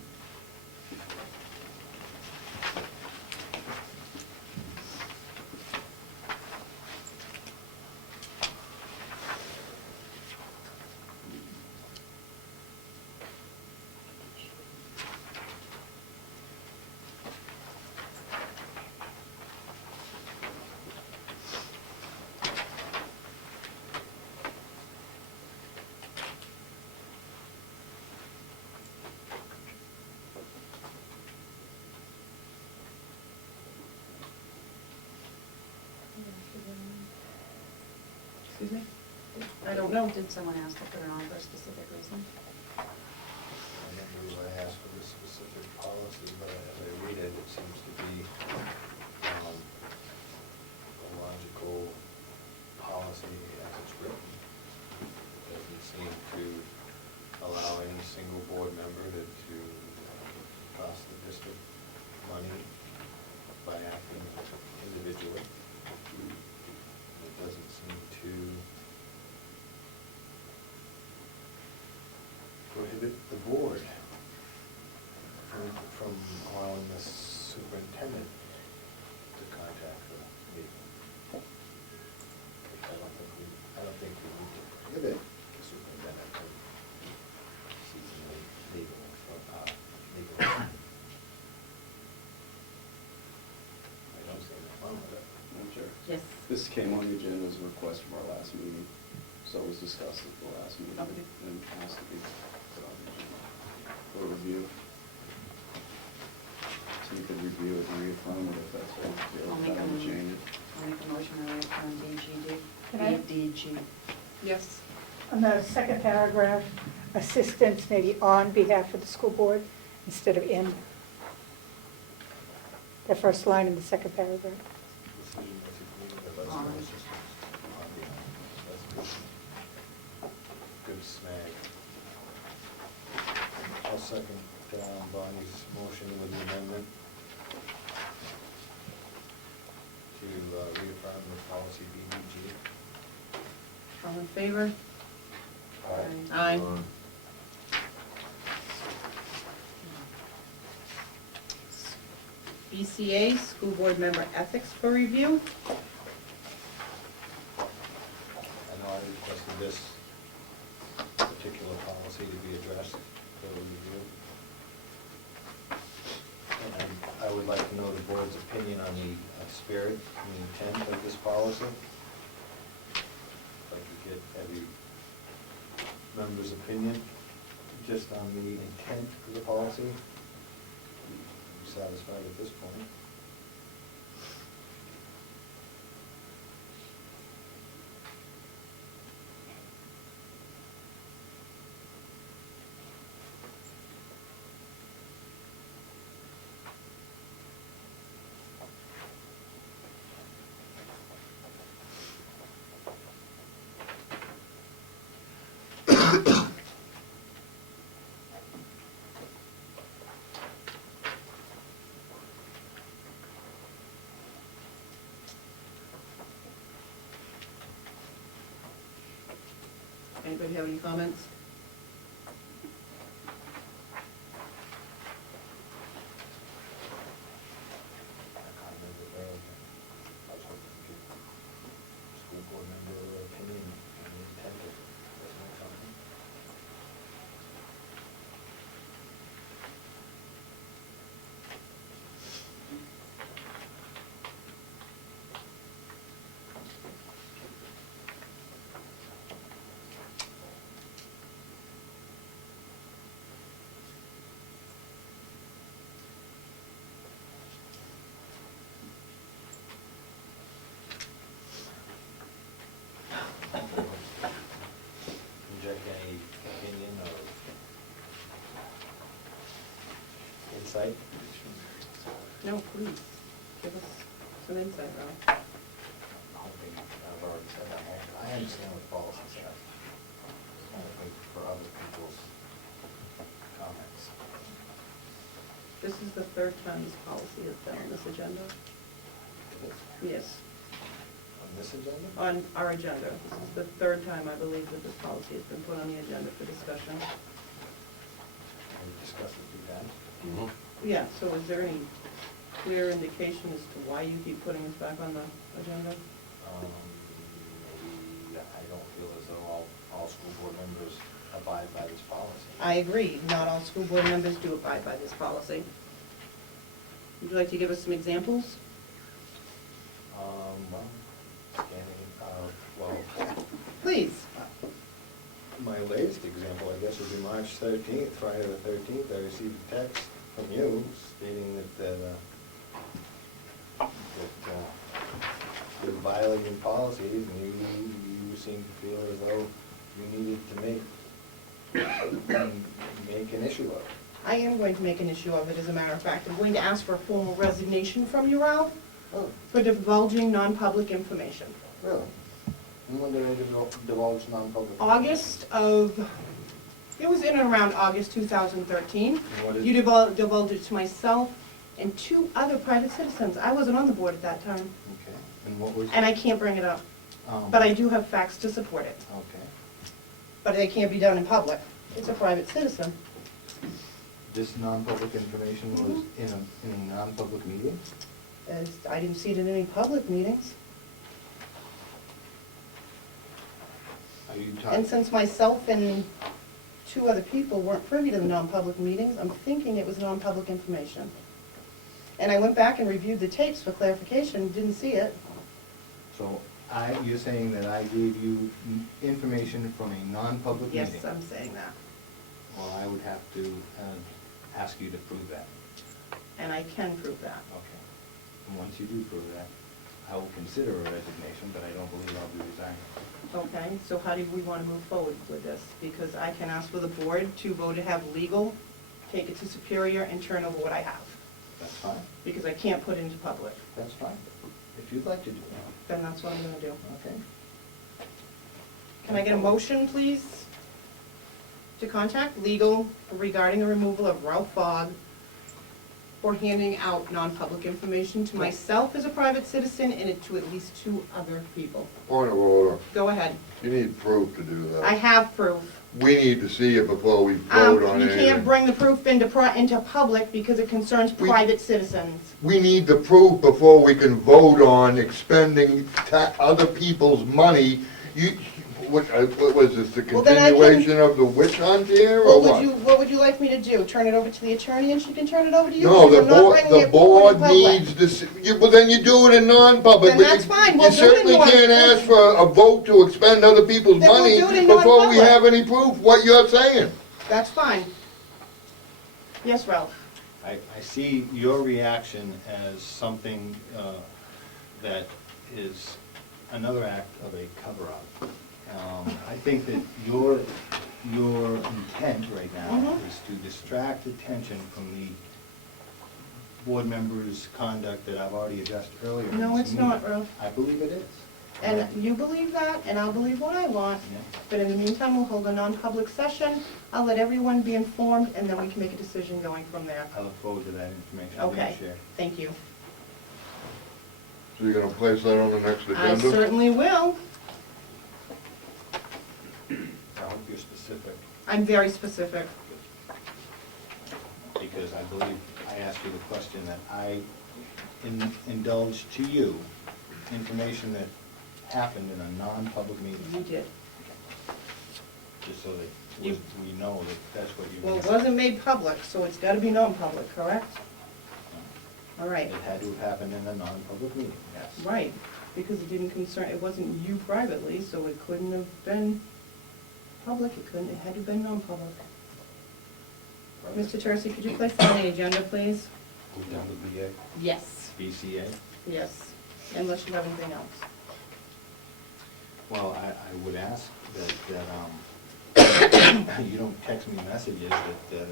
Excuse me? I don't know. Did someone ask to put it on for a specific reason? I don't believe I asked for the specific policy, but as I read it, it seems to be a logical policy as it's written. It doesn't seem to allow any single board member to cost the district money by acting individually. It doesn't seem to prohibit the board from allowing the superintendent to contact the legal. I don't think we need to prohibit the superintendent from seeking legal. I don't see any problem with it. Madam Chair. Yes. This came on the agenda as a request from our last meeting, so it was discussed at the last meeting Okay. and asked to be put on the agenda for review. So you could review it and reaffirm it if that's what you feel, I'll make that a would change it. I'll make a motion to reaffirm DGD. Can I- BDG. Yes. On the second paragraph, assistance may be on behalf of the school board instead of in. The first line in the second paragraph. Decision was agreed with us. On. That's good snag. I'll second Bonnie's motion with the amendment to reaffirm the policy BDG. All in favor? Aye. Aye. BCA, School Board Member Ethics for review. I know I requested this particular policy to be addressed for review. And I would like to know the board's opinion on the spirit and the intent of this policy. If I could get every member's opinion just on the intent of the policy. I'm satisfied at this point. Anybody have any comments? I commented earlier. I was hoping to get school board member opinion on the intent of this new company. Inject any opinion or insight? No, please, give us some insight, Ralph. I'm hoping, I've already said that, I understand what the policy says. I'm looking for other people's comments. This is the third time this policy has been on this agenda. Yes, On this agenda? on our agenda. This is the third time, I believe, that this policy has been put on the agenda for discussion. We discussed it through that. Yeah, so is there any clear indication as to why you keep putting this back on the agenda? Maybe I don't feel as though all school board members abide by this policy. I agree, not all school board members do abide by this policy. Would you like to give us some examples? Well, scanning, well, Please. my latest example, I guess, would be March 13th, Friday the 13th, I received a text from you stating that you're violating policies and you seem to feel as though you needed to make an issue of it. I am going to make an issue of it, as a matter of fact. I'm going to ask for a formal resignation from you, Ralph, Oh, for divulging non-public information. really? And when did I divulge non-public? August of, it was in and around August 2013. And what is- You divulged it to myself and two other private citizens. I wasn't on the board at that time, Okay, and what was? and I can't bring it up. But I do have facts to support it. Okay. But it can't be done in public. It's a private citizen. This non-public information was in a non-public meeting? And I didn't see it in any public meetings. Are you And talking? since myself and two other people weren't privy to the non-public meetings, I'm thinking it was non-public information. And I went back and reviewed the tapes for clarification, didn't see it. So you're saying that I gave you information from a non-public meeting? Yes, I'm saying that. Well, I would have to ask you to prove that. And I can prove that. Okay. And once you do prove that, I will consider a resignation, but I don't believe I'll be resigning. Okay, so how do we want to move forward with this? Because I can ask for the board to vote to have legal, take it to Superior, and turn over what I have. That's fine. Because I can't put it into public. That's fine. If you'd like to do that. Then that's what I'm gonna do. Okay. Can I get a motion, please, to contact legal regarding the removal of Ralph Fogg or handing out non-public information to myself as a private citizen and to at least 2 other people. Point of order, Go ahead. you need proof to do I that. have proof. We need to see it before we vote on You anything. can't bring the proof into public because it concerns private citizens. We need the proof before we can vote on expending other people's money. What was this, the Well, then I can- continuation of the witch hunt here, or what? What would you like me to do? Turn it over to the attorney and she can turn it over to you? No, Because the I'm not board, bringing the it forward board in public. needs to, well, then you do it in non-public. Then but that's you- fine. We'll You do it in certainly non- can't ask for a vote to expend other people's Then we'll money do it in before we non-public. have any proof what you're saying. That's fine. Yes, Ralph? I see your reaction as something that is another act of a cover-up. I think that your intent right now is to distract attention from the board members' conduct that I've already addressed earlier. in No, this it's not, meeting. Ralph. I believe it is. And you believe that, and I'll believe what I want. Yeah. But in the meantime, we'll hold a non-public session. I'll let everyone be informed, and then we can make a decision going from there. I look forward to that information being Okay. shared. Thank you. So you're gonna place that on the next I agenda? certainly will. I hope you're specific, I'm very specific. because I believe I asked you the question that I indulged to you, information that happened in a non-public meeting. You did. Just so that You- we know that that's what you Well, mean. it wasn't made public, so it's gotta be non-public, correct? All right. It had to have happened in a non-public meeting, yes. Right, because it didn't concern, it wasn't you privately, so it couldn't have been public, it had to have been non-public. Mr. Tercey, could you place that on the agenda, please? Go down to BA. Yes. BCA? Yes, unless you have anything else. Well, I would ask that you don't text me messages that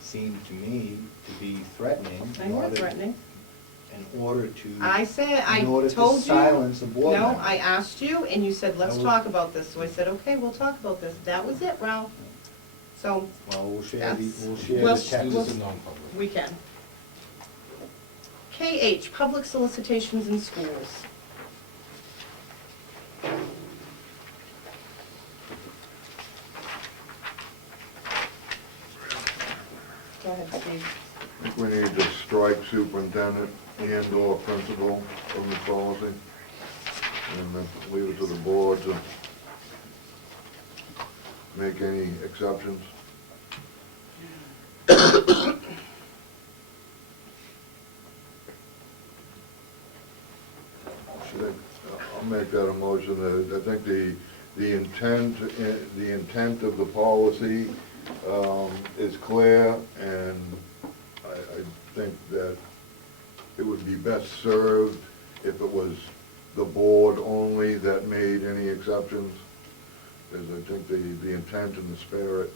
seem to me to be threatening. I weren't threatening. In order to. I said, I In order told to you. silence the board No, member. I asked you, and you said, let's I will- talk about this. So I said, okay, we'll talk about this. That was it, Ralph. So, Well, we'll share That's- we'll share we'll- the text. Do this in non-public. we can. KH, public solicitations in schools. Go ahead, Steve. I think we need to strike superintendent and/or principal from the policy, and then leave it to the board to make any exceptions. I'll make that a motion. I think the intent of the policy is clear, and I think that it would be best served if it was the board only that made any exceptions, because I think the intent and the spirit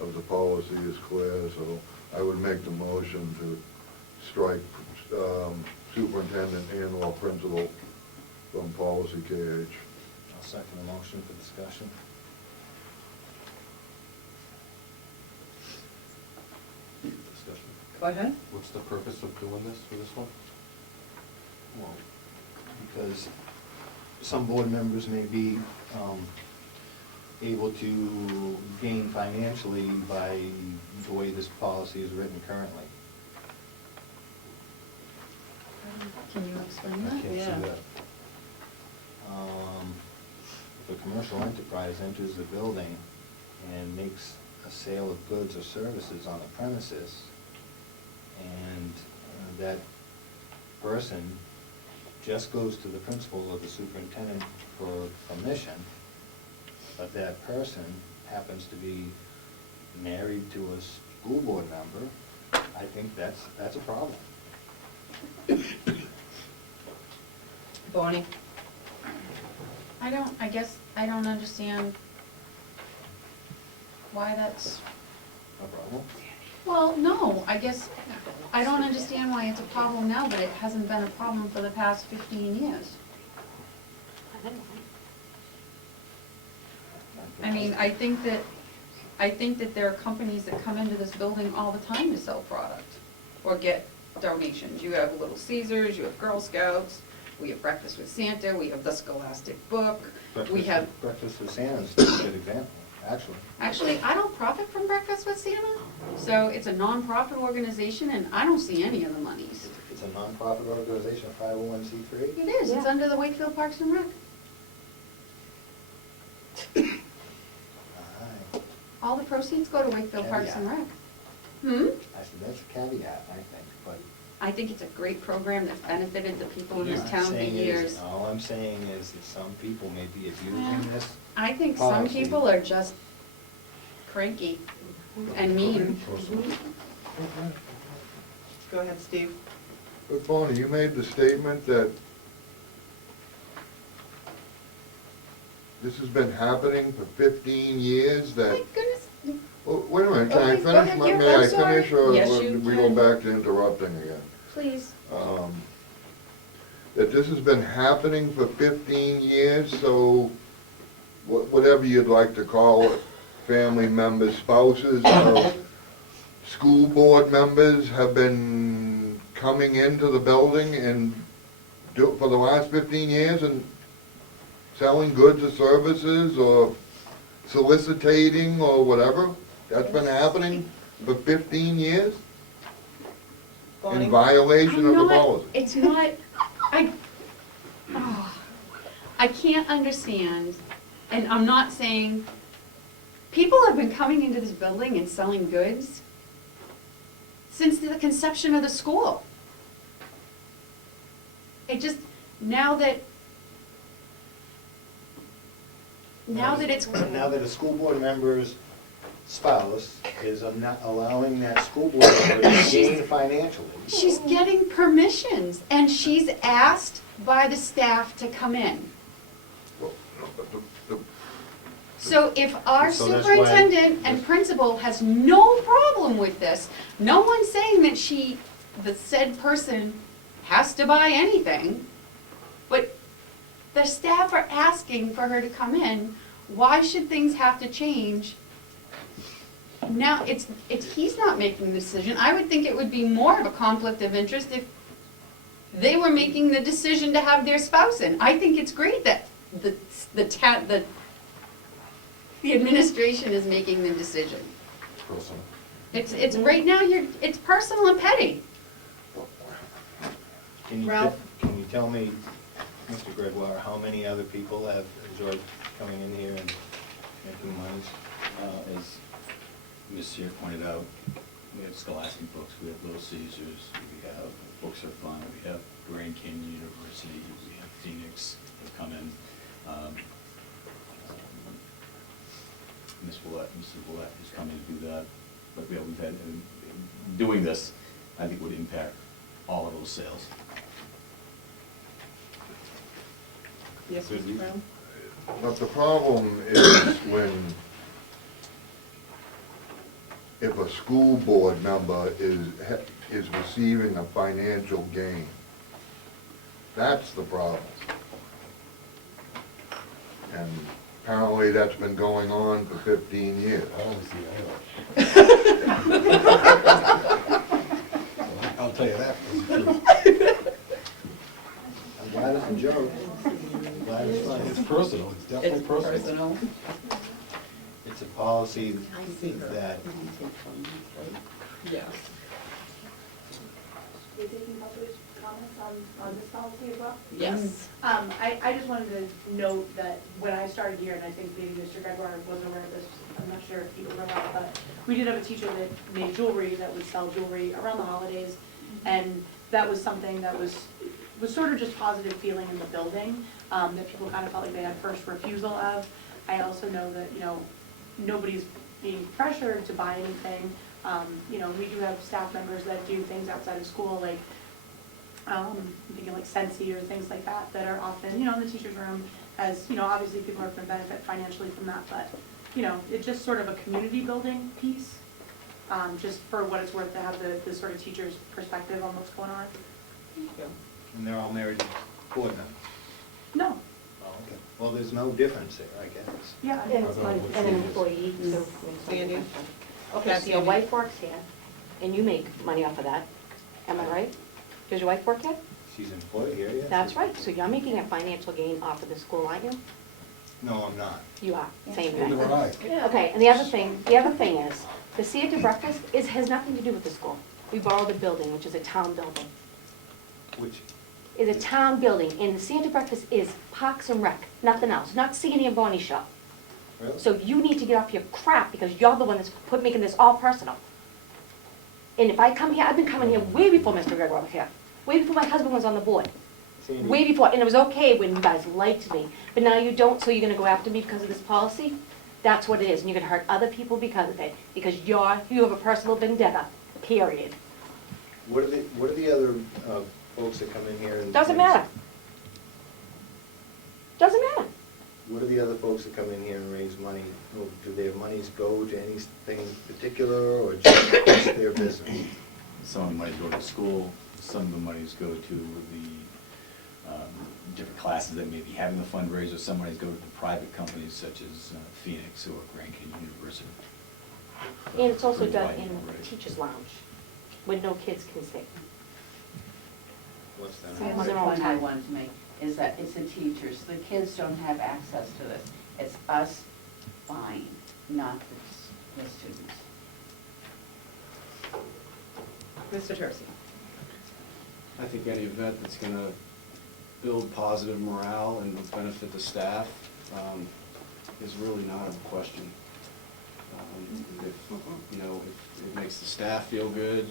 of the policy is clear, so I would make the motion to strike superintendent and/or principal from policy KH. I'll second the motion for discussion. Discussion. Go ahead. What's the purpose of doing this for this one? Well, because some board members may be able to gain financially by the way this policy is written currently. Can you explain I that? can't Yeah. see that. If a commercial enterprise enters the building and makes a sale of goods or services on the premises, and that person just goes to the principal or the superintendent for permission, but that person happens to be married to a school board member, I think that's a problem. Bonnie? I guess I don't understand why that's, A problem? well, no, I guess, I don't understand why it's a problem now, but it hasn't been a problem for the past 15 years. I mean, I think that there are companies that come into this building all the time to sell product. or get donations. You have Little Caesars, you have Girl Scouts, we have Breakfast with Santa, we have the Scholastic Book, we have, Breakfast with Santa's a good example, actually. actually, I don't profit from Breakfast with Santa, so it's a nonprofit organization, and I don't see any of the monies. It's a nonprofit organization, a 501c3. It is, it's Yeah. under the Wakefield Parks and Rec. Aye. All the proceeds go to Wakefield Parks and Rec. Hmm? I said, that's a caveat, I think, but. I think it's a great program that's benefited the people in I'm this not town for saying it isn't. years. All I'm saying is that some people may be abusing this. I think some policy. people are just cranky and mean. Go ahead, Steve. But Bonnie, you made the statement that this has been happening for 15 years, My that, goodness. oh, wait a minute, can I Okay, go finish? ahead, May yeah, I'm I sorry. finish, or Yes, you we go can. back to interrupting again? Please. That this has been happening for 15 years, so whatever you'd like to call it, family members, spouses, or school board members have been coming into the building and for the last 15 years and selling goods or services or soliciting or whatever? That's been happening for 15 years? Bonnie? In violation of the policy? It's not, I can't understand, and I'm not saying, people have been coming into this building and selling goods since the conception of the school. It just, now that it's. Now that a school board member's spouse is not allowing that school board member to gain financially. She's getting permissions, and she's asked by the staff to come in. Well, no, but the So if our So that's why- superintendent and principal has no problem with this, no one's saying that the said person has to buy anything, but the staff are asking for her to come in, why should things have to change? Now, he's not making the decision. I would think it would be more of a conflict of interest if they were making the decision to have their spouse in. I think it's great that the administration is making the decision. Personal. It's right now, it's personal and petty. Ralph? Can you tell me, Mr. Gregoire, how many other people have enjoyed coming in here and making money? As Ms. Sear pointed out, we have Scholastic Books, we have Little Caesars, we have Books Are Fun, we have Grand Canyon University, we have Phoenix have come in. Mrs. Willett has come in to do that. But yeah, we've had, doing this, I think would impact all of those sales. Yes, Mr. Brown? But the problem is if a school board member is receiving a financial gain. That's the problem. And apparently that's been going on for 15 years. I don't see it anyway. I'll tell you that. I'm glad it's a joke. I'm glad it's funny. It's personal, it's definitely personal. It's a policy that, Yes. Are you taking public comments on this policy as well? Yes. I just wanted to note that when I started here, and I think maybe Mr. Gregoire wasn't aware of this, I'm not sure if people remember, but we did have a teacher that made jewelry, that would sell jewelry around the holidays, and that was something that was sort of just positive feeling in the building, that people kind of felt like they had first refusal of. I also know that, nobody's being pressured to buy anything. We do have staff members that do things outside of school, like, I'm thinking like Sensi or things like that, that are often, in the teacher's room, as, obviously people are going to benefit financially from that, but, it's just sort of a community building piece, just for what it's worth to have the sort of teacher's perspective on what's going on. and they're all married board members. No, Oh, okay. Well, there's no difference there, I guess. yeah. And it's like an employee, so. Sandy? Okay, so your wife works here, and you make money off of that, Am I right? Does your wife work here? She's employed here, yes. That's right, so you're making a financial gain off of the school, aren't you? No, I'm not. You are, same Neither thing. would I. Okay, and the other thing is, the Santa breakfast has nothing to do with the school. We borrowed the building, which is a town building. Which, Is a town building, and the Santa breakfast is Parks and Rec, nothing else, not Sandy and Bonnie show. really? So you need to get off your crap, because you're the one that's making this all personal. And if I come here, I've been coming here way before Mr. Gregoire was here, way before my husband was on the board. Sandy, Way before, and it was okay when you guys liked me, but now you don't, so you're gonna go after me because of this policy? That's what it is, and you're gonna hurt other people because of it, because you have a personal vendetta, period. what are the other folks that come in here? And Doesn't matter. Doesn't matter. What are the other folks that come in here and raise money? Or do their monies go to anything particular, or just their business? Some of the monies go to school, some of the monies go to the different classes that may be having the fundraiser, some monies go to private companies such as Phoenix or Grand Canyon University. And it's also Pretty done wide in array. the teacher's lounge, when no kids can stay. What's that? See, that's the point I wanted to make, is that it's the teachers, the kids don't have access to this. It's us buying, not the students. Mr. Tercey? I think any event that's going to build positive morale and benefit the staff is really not a question. If it makes the staff feel good,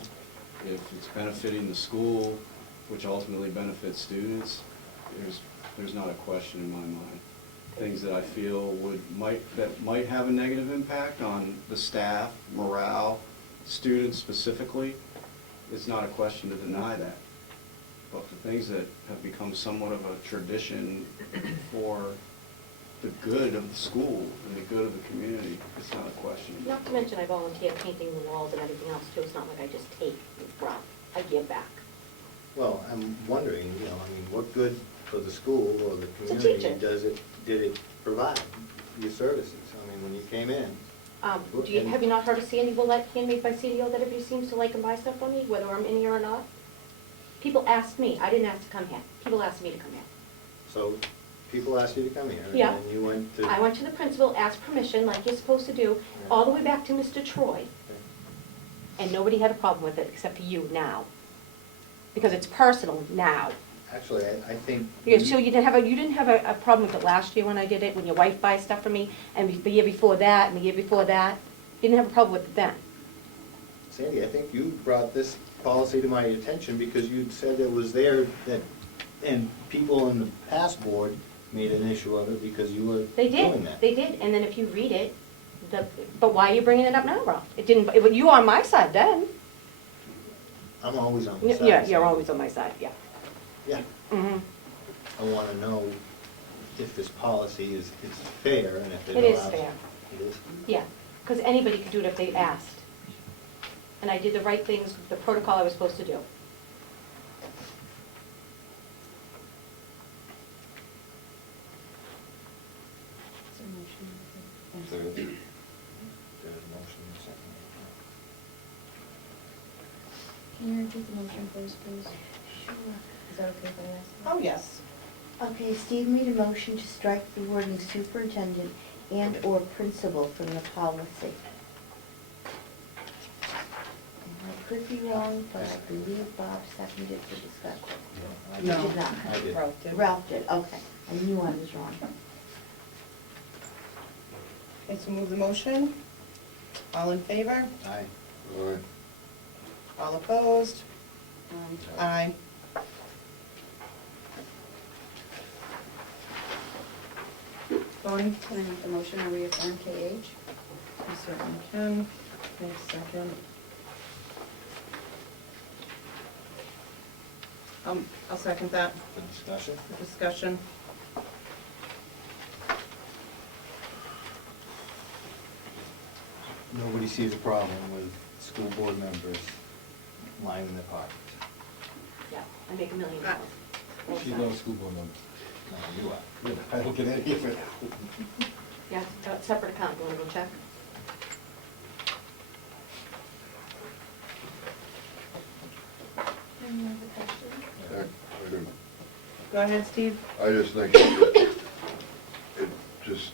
if it's benefiting the school, which ultimately benefits students, there's not a question in my mind. Things that I feel might have a negative impact on the staff, morale, students specifically, it's not a question to deny that. But for things that have become somewhat of a tradition for the good of the school and the good of the community, it's not a question. Not to mention I volunteer painting the walls and everything else too, it's not like I just take from, I give back. Well, I'm wondering, what good for the school or the It's a community teacher. did it provide, your services? When you came in, Have you not heard of Sandy Willett, handmade by CDO, that everybody seems to like and buy stuff from me, whether I'm in here or not? People ask me, I didn't ask to come here, people asked me to come here. so people asked you to come here, Yeah. and then you went to... I went to the principal, asked permission, like you're supposed to do, all the way back to Mr. Troy, and nobody had a problem with it, except for you now. Because it's personal now. Actually, I think... So you didn't have a problem with it last year when I did it, when your wife buys stuff for me, and the year before that, and the year before that? You didn't have a problem with it then? Sandy, I think you brought this policy to my attention because you said it was there that, and people in the past board made an issue of it because you were doing that. They did, and then if you read it, but why are you bringing it up now, Ralph? You were on my side then. I'm always on the side. Yeah, you're always on my side, yeah. Yeah. Mm-hmm. I want to know if this policy is fair and if it allows... It is fair. It is? Yeah, because anybody could do it if they asked. And I did the right things, the protocol I was supposed to do. Third. There's a motion and a second. Can you repeat the motion first, please? Sure. Is that okay if I ask? Oh, yes. Okay, Steve made a motion to strike the wording superintendent and/or principal from the policy. And I could be wrong, but I believe Bob seconded it for discussion. No. You did not? I did. Ralph did. Ralph did, okay. I knew I was wrong. Okay, so move the motion. All in favor? Aye. All right. All opposed? Aye. Bonnie? Can I make the motion to reaffirm KH? You certainly can. Wait a second. I'll second that. For discussion? For discussion. Nobody sees a problem with school board members lining their pockets. Yeah, I make $1 million. She's not a school board member. No, you are. Yeah, I don't get any of it. Yeah, separate account, you wanna go check? Go ahead, Steve. I just think it just,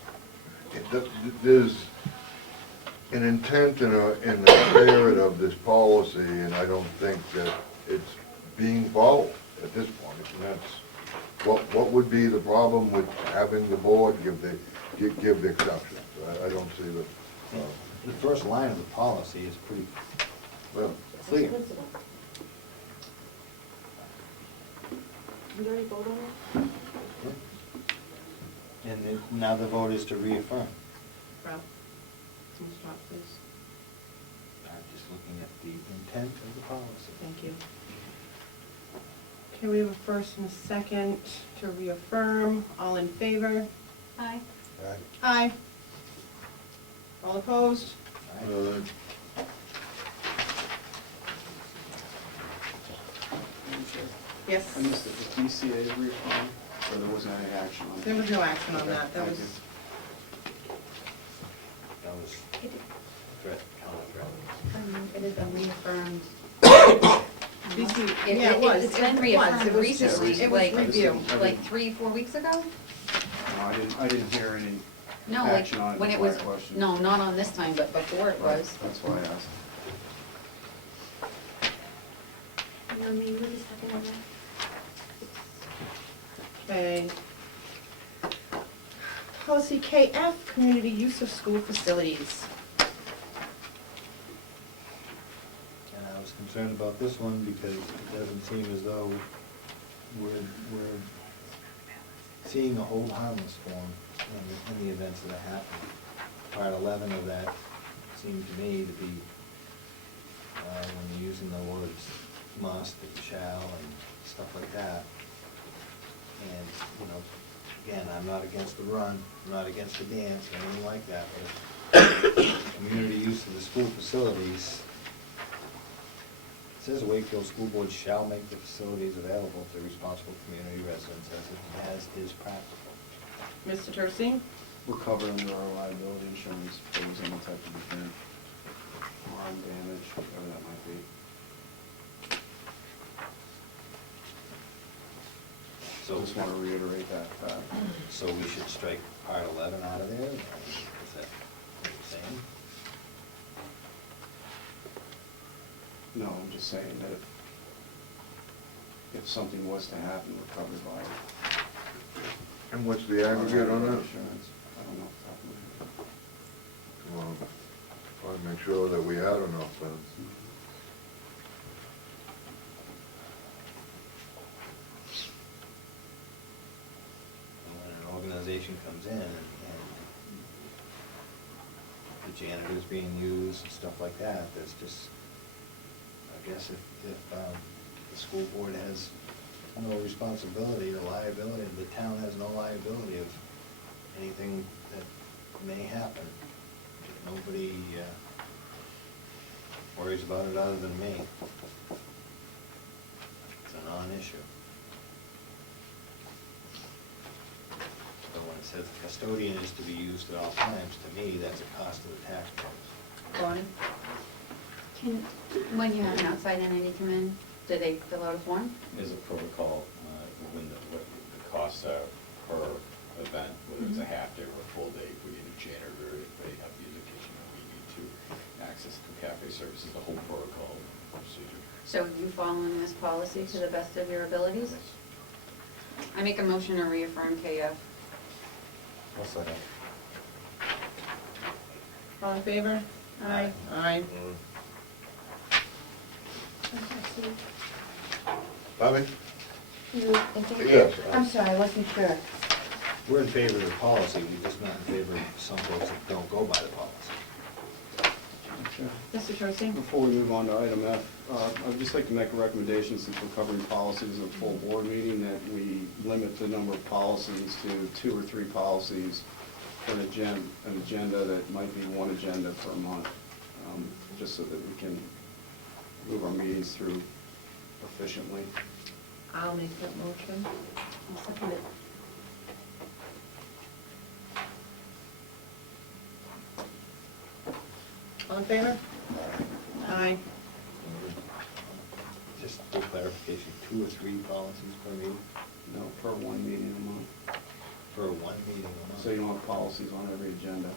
there's an intent in the spirit of this policy, and I don't think that it's being followed at this point. And that's, what would be the problem with having the board give the exceptions? I don't see the, The first line of the policy is pretty well, clear. We already voted on it? And now the vote is to reaffirm. Ralph, can you stop, please? I'm just looking at the intent of the policy. Thank you. Okay, we have a first and a second to reaffirm. All in favor? Aye. Right. Aye. All opposed? Yes. I missed it, the BCA reaffirmed, or there wasn't any action on it? There was no action on Okay, that. That thank was, you. That was threat, counter threat. It has been reaffirmed. BC, It- yeah, it was. It's been It was. reaffirmed It was- recently, It was like, review. like 3-4 weeks ago? No, I didn't hear any No, like, action on it, when that's it why I was, questioned. no, not on this time, but before it was. That's why I asked. Okay. Policy KF, community use of school facilities. And I was concerned about this one because it doesn't seem as though we're seeing a hold harmless form in the events that happen. Part 11 of that seemed to me to be, when you're using the words must and shall and stuff like that. And, you know, again, I'm not against the run, I'm not against the dance or anything like that, but community use of the school facilities, it says Wakefield School Board shall make the facilities available to responsible community residents as is practical. Mr. Tercine? We're covered under our liability insurance, if there was any type of event, harm, damage, whatever that might be. So I just want to reiterate that fact. So we should strike part 11 out of there? Is that what you're saying? No, I'm just saying that if something was to happen, we're covered by and what's the aggregate on that? insurance. I don't know if that would. Well, try to make sure that we had enough then. When an organization comes in and the janitor's being used and stuff like that, there's just, I guess if the school board has no responsibility or liability, the town has no liability of anything that may happen. Nobody worries about it other than me. It's a non-issue. So when it says the custodian is to be used at all times, to me, that's a cost to the taxpayers. Bonnie? When you have an outside entity come in, do they fill out a form? There's a protocol, when what the costs are per event, whether it's a half day or a full day, if we need a janitor, if they have the indication that we need to access to cafe services, the whole protocol procedure. So you following this policy to the best of your abilities? I make a motion to reaffirm KF. I'll second. All in favor? Aye. Aye. Bobby? Yes. I'm sorry, I wasn't sure. We're in favor of the policy, we're just not in favor of some folks that don't go by the policy. Mr. Tercine? Before we move on to item F, I'd just like to make a recommendation, since we're covering policies in a full board meeting, that we limit the number of policies to 2 or 3 policies for an agenda that might be one agenda per month, just so that we can move our meetings through efficiently. I'll make that motion. I'll second it. All in favor? Aye. Just for clarification, 2 or 3 policies per meeting? No, per so you don't have policies on every agenda,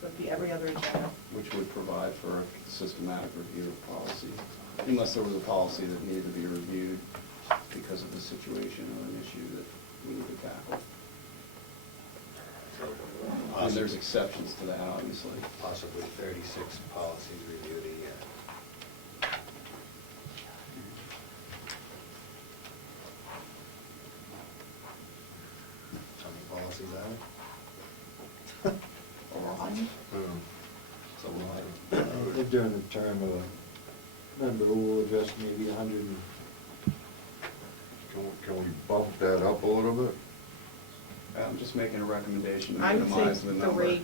So it'd be every other agenda. which would provide for a systematic review of policy, unless there was a policy that needed to be reviewed because of the situation or an issue that we need to tackle. And there's exceptions to that, obviously. Possibly 36 policies reviewed a year. How many policies are there? It's a lot. During the term of a member who will address maybe 100 and Can we bump that up a little bit? I'm just making a recommendation to I would minimize say the number.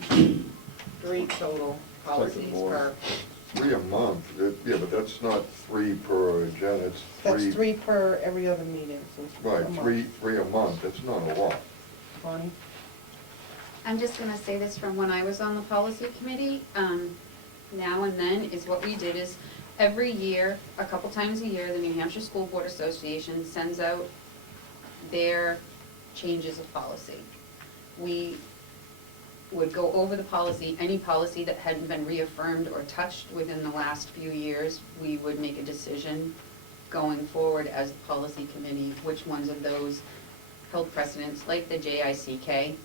three total policies per, 3 a month, yeah, but that's not 3 per agenda, it's 3. that's 3 per every other meeting, so it's Right, a month. 3 a month, that's not a lot. Bonnie? I'm just gonna say this from when I was on the policy committee, now and then, is what we did is, every year, a couple times a year, the New Hampshire School Board Association sends out their changes of policy. We would go over the policy, any policy that hadn't been reaffirmed or touched within the last few years, we would make a decision going forward as the policy committee, which ones of those held precedence, like the JICK.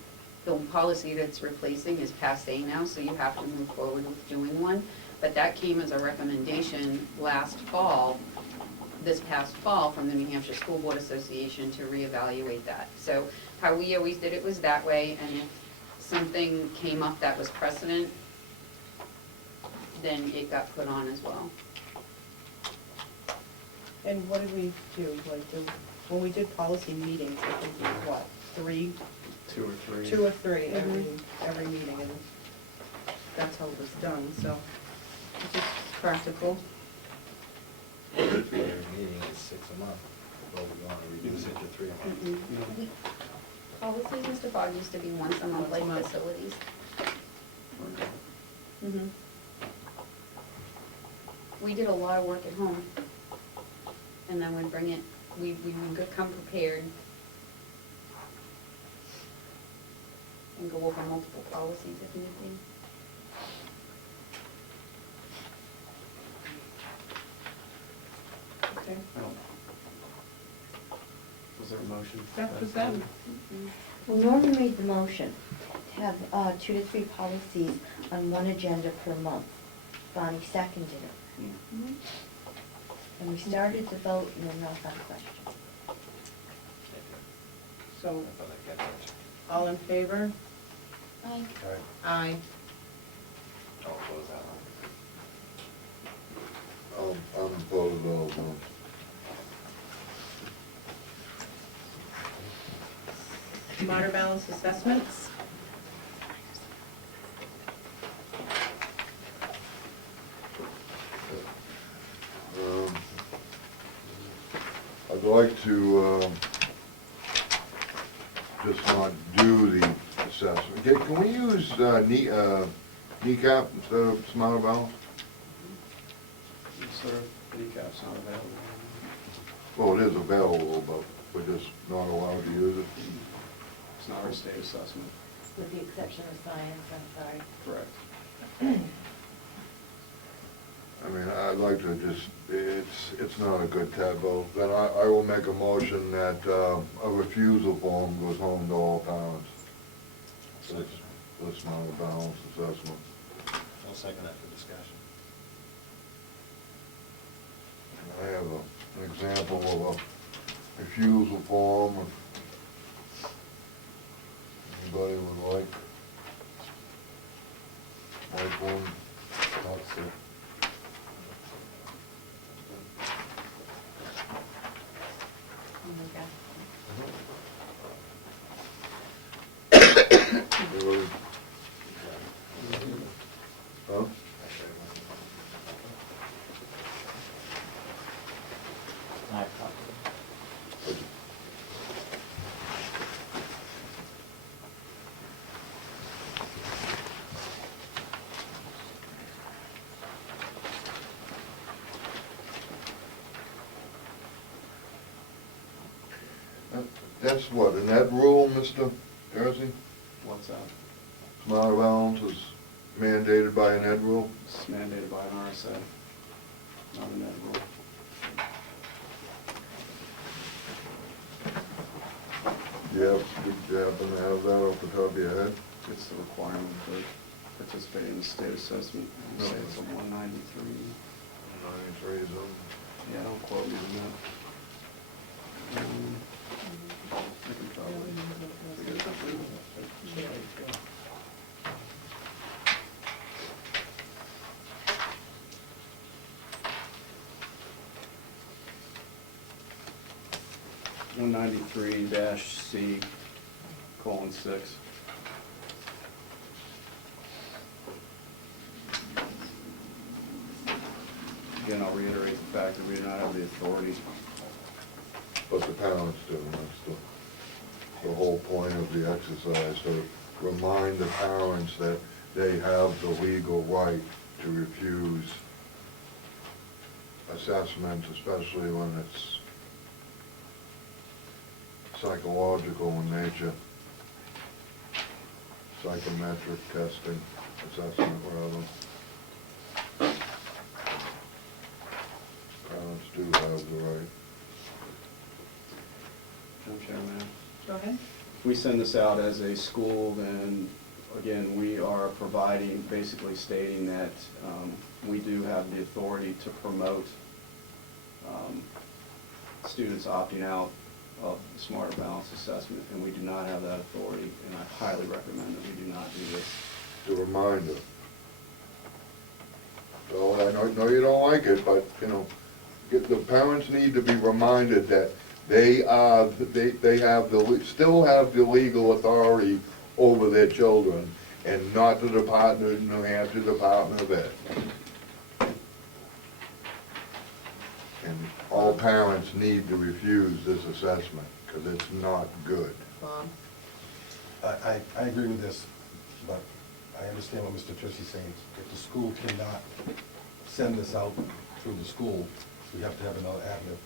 The policy that's replacing is passé now, so you have to move forward with doing one. But that came as a recommendation last fall, this past fall, from the New Hampshire School Board Association to reevaluate that. So how we always did it was that way, and if something came up that was precedent, then it got put on as well. And what did we do, like, when we did policy meetings, I think, what, 3? 2 or 3. 2 or 3 every meeting, and that's how it was done, so it's just practical. Every meeting is 6 a month, but we want to reduce it to 3 a month. Policies, Mr. Fogg, used to be once a month, like facilities. We did a lot of work at home, and then we'd bring it, we would come prepared and go over multiple policies if need be. Okay. Was there a motion? That was them. Well, Norman made the motion to have 2 to 3 policies on one agenda per month. Bonnie seconded it. And we started the vote and then not on question. So, all in favor? Aye. Aye. I'll close that one. I'm opposed also. Smarter balance assessments? I'd like to just not do the assessment. Can we use kneecap instead of smarter balance? Sir, kneecap's not available. Well, it is available, but we're just not allowed to use it. It's not our state assessment. With the exception of science, I'm sorry. Correct. I mean, I'd like to just, it's not a good tableau. Then I will make a motion that a refusal form goes home to all parents. That's not a balanced assessment. I'll second that for discussion. I have an example of a refusal form, if anybody would like one. That's it. Huh? That's what, in that rule, Mr. Jersey? What's that? Smart balance is mandated by an ed rule? It's mandated by an RSA, not an ed rule. Do you happen to have that off the top of your head? It's the requirement to participate in the state assessment. I say it's a 193. 93 is Yeah, don't quote me on that. I can probably figure something out. 193-C:6. Again, I'll reiterate the fact that we do not have the authority. But the parents do, and that's the whole point of the exercise, to remind the parents that they have the legal right to refuse assessment, especially when it's psychological in nature, psychometric testing, assessment rather. Parents do have the right. Madam Chairman. Go ahead. If we send this out as a school, then, again, we are providing, basically stating that we do have the authority to promote students opting out of the Smarter Balance assessment, and we do not have that authority, and I highly recommend that we do not do this. The reminder. So I know you don't like it, but, you know, the parents need to be reminded that they still have the legal authority over their children, and not the New Hampshire Department of Ed. And all parents need to refuse this assessment, because it's not good. Bob? I agree with this, but I understand what Mr. Trishie's saying. If the school cannot send this out through the school, we have to have another avenue.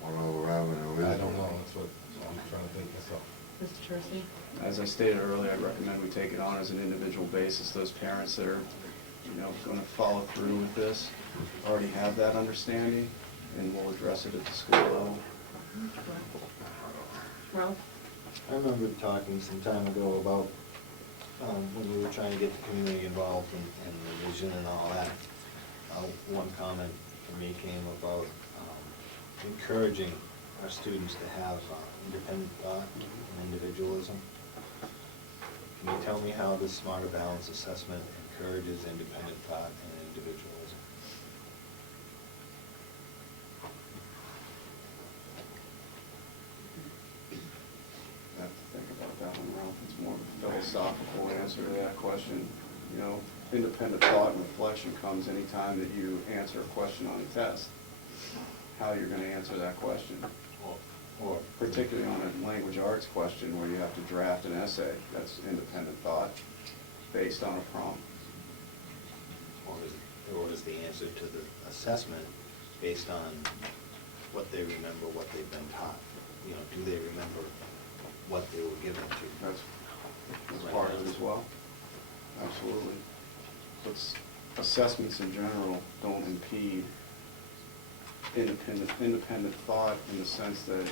What other avenue is I there? don't know, that's what I'm trying to think myself. Mr. Tercey? As I stated earlier, I recommend we take it on as an individual basis. Those parents that are, going to follow through with this already have that understanding, and we'll address it at the school level. Ralph? I remember talking some time ago about when we were trying to get the community involved in the vision and all that. One comment from me came about encouraging our students to have independent thought and individualism. Can you tell me how this Smarter Balance assessment encourages independent thought and individualism? I have to think about that one, Ralph. It's more of a philosophical answer to that question. Independent thought and reflection comes anytime that you answer a question on a test. How you're going to answer that question. Or particularly on a language arts question where you have to draft an essay. That's independent thought based on a prompt. Or is the answer to the assessment based on what they remember, what they've been taught? Do they remember what they were given to? That's part of it as well. Absolutely. But assessments in general don't impede independent thought in the sense that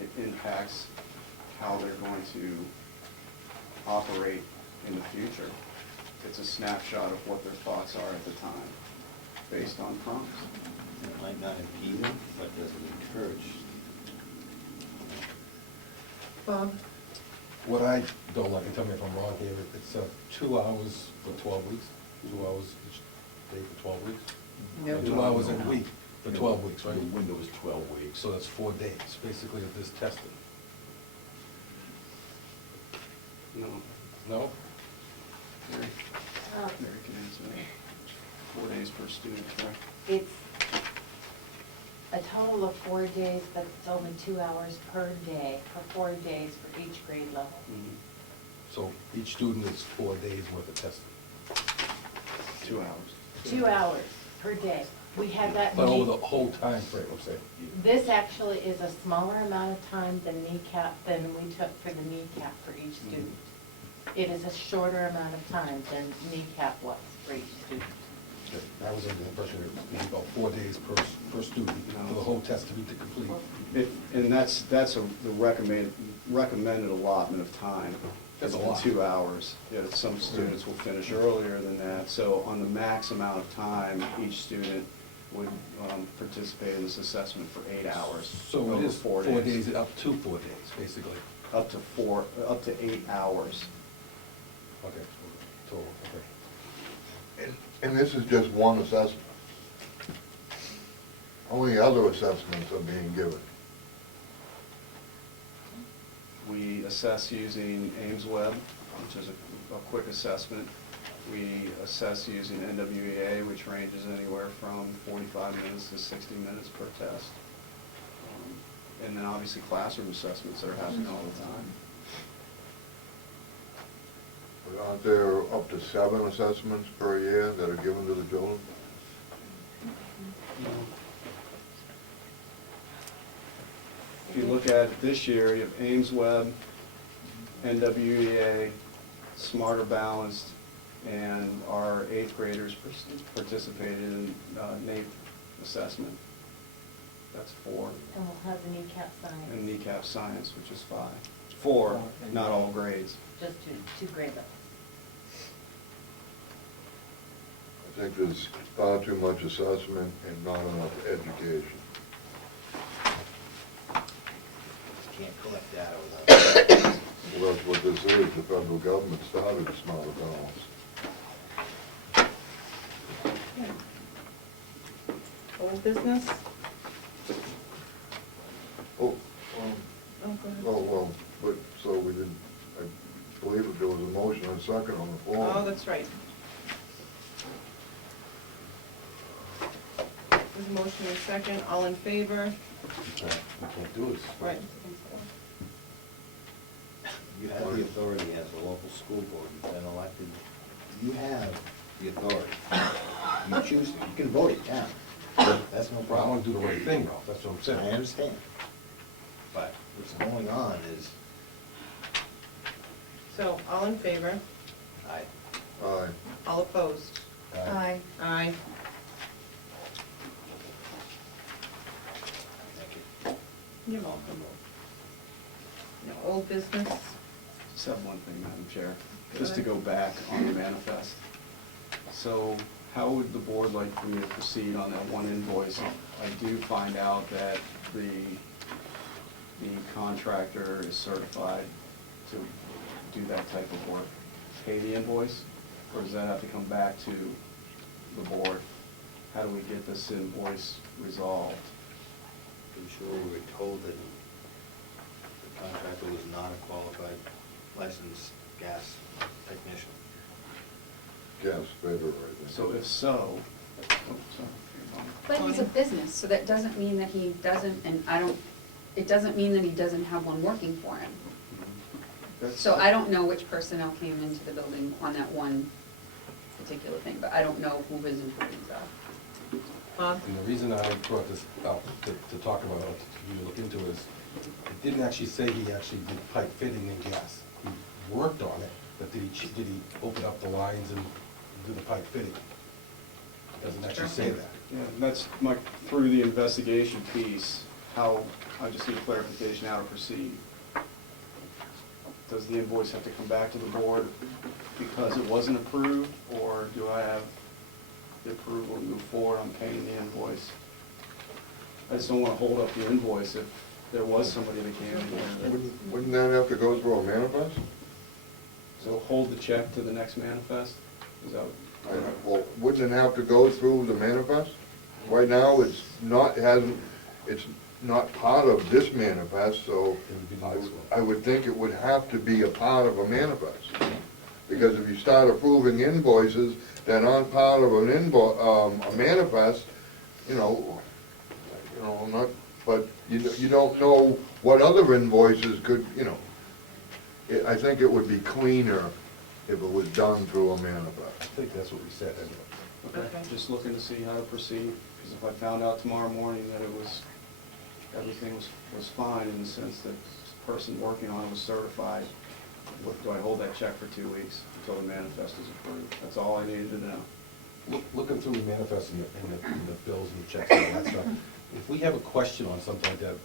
it impacts how they're going to operate in the future. It's a snapshot of what their thoughts are at the time, based on prompts. It might not impede them, but does it encourage? Bob? What I don't like, and tell me if I'm wrong here, it's 2 hours for 12 weeks, 2 hours each day for 12 weeks? No. 2 hours a week for 12 weeks, right? The window is 12 weeks. So that's 4 days, basically, of this testing. No. No? Mary can answer that. 4 days per student, correct? It's a total of 4 days, but it's only 2 hours per day for 4 days for each grade level. Mhm. So each student is 4 days worth of testing. 2 hours. 2 hours per day We had that. But over the whole time frame, I'm saying. This actually is a smaller amount of time than we took for the kneecap for each student. It is a shorter amount of time than kneecap was for each student. I was under the impression it was about 4 days per student for the whole test to be complete. And that's the recommended allotment of time. That's a It's lot. 2 hours. Yeah, some students will finish earlier than that. So on the max amount of time, each student would participate in this assessment for 8 hours. So it over is 4 days, up to 4 days, basically. Up to 8 hours. Okay, total, okay. And this is just one assessment. How many other assessments are being given? We assess using Ames Web, which is a quick assessment. We assess using NWEA, which ranges anywhere from 45 minutes to 60 minutes per test. And then obviously classroom assessments that are happening all the time. But aren't there up to 7 assessments per year that are given to the children? If you look at it this year, you have Ames Web, NWEA, Smarter Balanced, and our 8th graders participated in NAEP assessment. That's 4. And we'll have the kneecap science. And kneecap science, which is 5. 4, not all grades. Just two grade levels. I think there's far too much assessment and not enough education. Can't collect data without. Well, that's what this is. The federal government started Smarter Balance. Old business? Oh, Oh, go ahead. well, but, so we didn't, I believe that there was a motion and a second on the floor. Oh, that's right. There's a motion and a second, all in favor? We can't do it. Right. You have the authority as a local school board, you've been elected, you have the authority. You choose, you can vote it down, that's no Well, I problem. want to do the right thing, Ralph, that's what I'm I saying. understand. But what's going on is, So, all in favor? Aye. All opposed? Aye. Aye. thank you. You're welcome. No old business? Just have one thing, Madam Chair, just to go back on the manifest. So how would the board like for me to proceed on that one invoice? I do find out that the contractor is certified to do that type of work. Pay the invoice, or does that have to come back to the board? How do we get this invoice resolved? I'm sure we were told that the contractor was not a qualified licensed gas technician. Gas fitter, I think. So if so, oh, sorry. But he's a business, so that doesn't mean that he doesn't, it doesn't mean that he doesn't have one working for him. That's- So I don't know which personnel came into the building on that one particular thing, but I don't know who his employees are. Bob? And the reason I brought this up to talk about it, for you to look into is, it didn't actually say he actually did pipe fitting and gas. He worked on it, but did he open up the lines and do the pipe fitting? It doesn't actually say that. Yeah, that's my, through the investigation piece, how, I just need clarification how to proceed. Does the invoice have to come back to the board because it wasn't approved, or do I have the approval to move forward on paying the invoice? I just don't want to hold up the invoice if there was somebody that came in here. Wouldn't that have to go through a manifest? So hold the check to the next manifest? Is that? Well, wouldn't it have to go through the manifest? Right now, it's not, it's not part of this manifest, so It would be the next one. I would think it would have to be a part of a manifest. Because if you start approving invoices that aren't part of an a manifest, not, but you don't know what other invoices could, I think it would be cleaner if it was done through a manifest. I think that's what we said, anyway. Okay, just looking to see how to proceed. Because if I found out tomorrow morning that everything was fine in the sense that the person working on it was certified, do I hold that check for 2 weeks until the manifest is approved? That's all I needed to know. Looking through the manifest and the bills and the checks and all that stuff, if we have a question on something like that,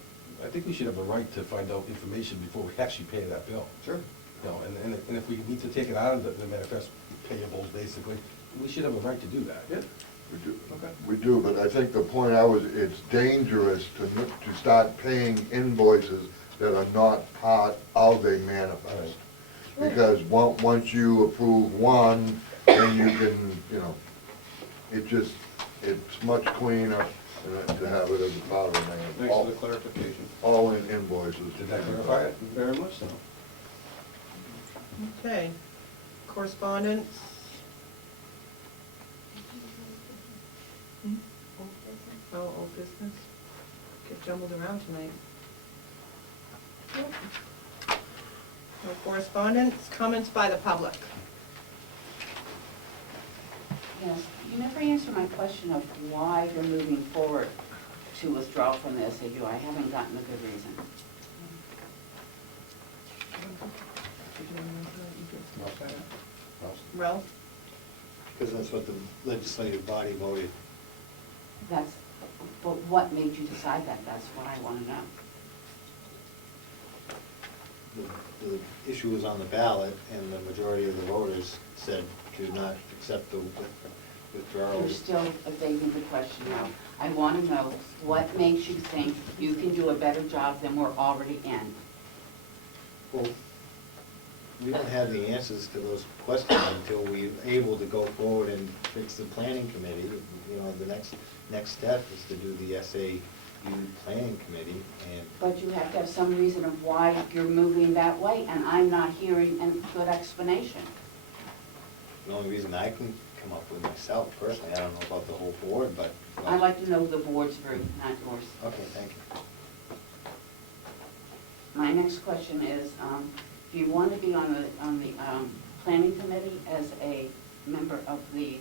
I think we should have a right to find out information before we actually pay that bill. Sure. You know, and if we need to take it out of the manifest payables, basically, we should have a right to do that. Yeah. We do, Okay. we do, but I think the point it's dangerous to start paying invoices that are not part of a manifest. Because once you approve one, then you can, you know, it's much cleaner to have it as a part of a manifest. Thanks for the clarification. All in invoices. Did that clarify it? Very much so. Okay, correspondence? Oh, old business? Get jumbled around tonight. No correspondence, comments by the public? Yes, you never answered my question of why you're moving forward to withdraw from the SAU. I haven't gotten a good reason. Ralph? Because that's what the legislative body voted. But what made you decide that? That's what I want to know. The issue was on the ballot, and the majority of the voters said to not accept the withdrawal. You're still evading the question now. I want to know what makes you think you can do a better job than we're already in? Well, we don't have the answers to those questions until we're able to go forward and fix the planning committee. You know, the next step is to do the SAU planning committee, and But you have to have some reason of why you're moving that way, and I'm not hearing a good explanation. the only reason I can come up with myself personally, I don't know about the whole board, but. I'd like to know the board's view, not yours. Okay, thank you. My next question is, if you want to be on the planning committee as a member of a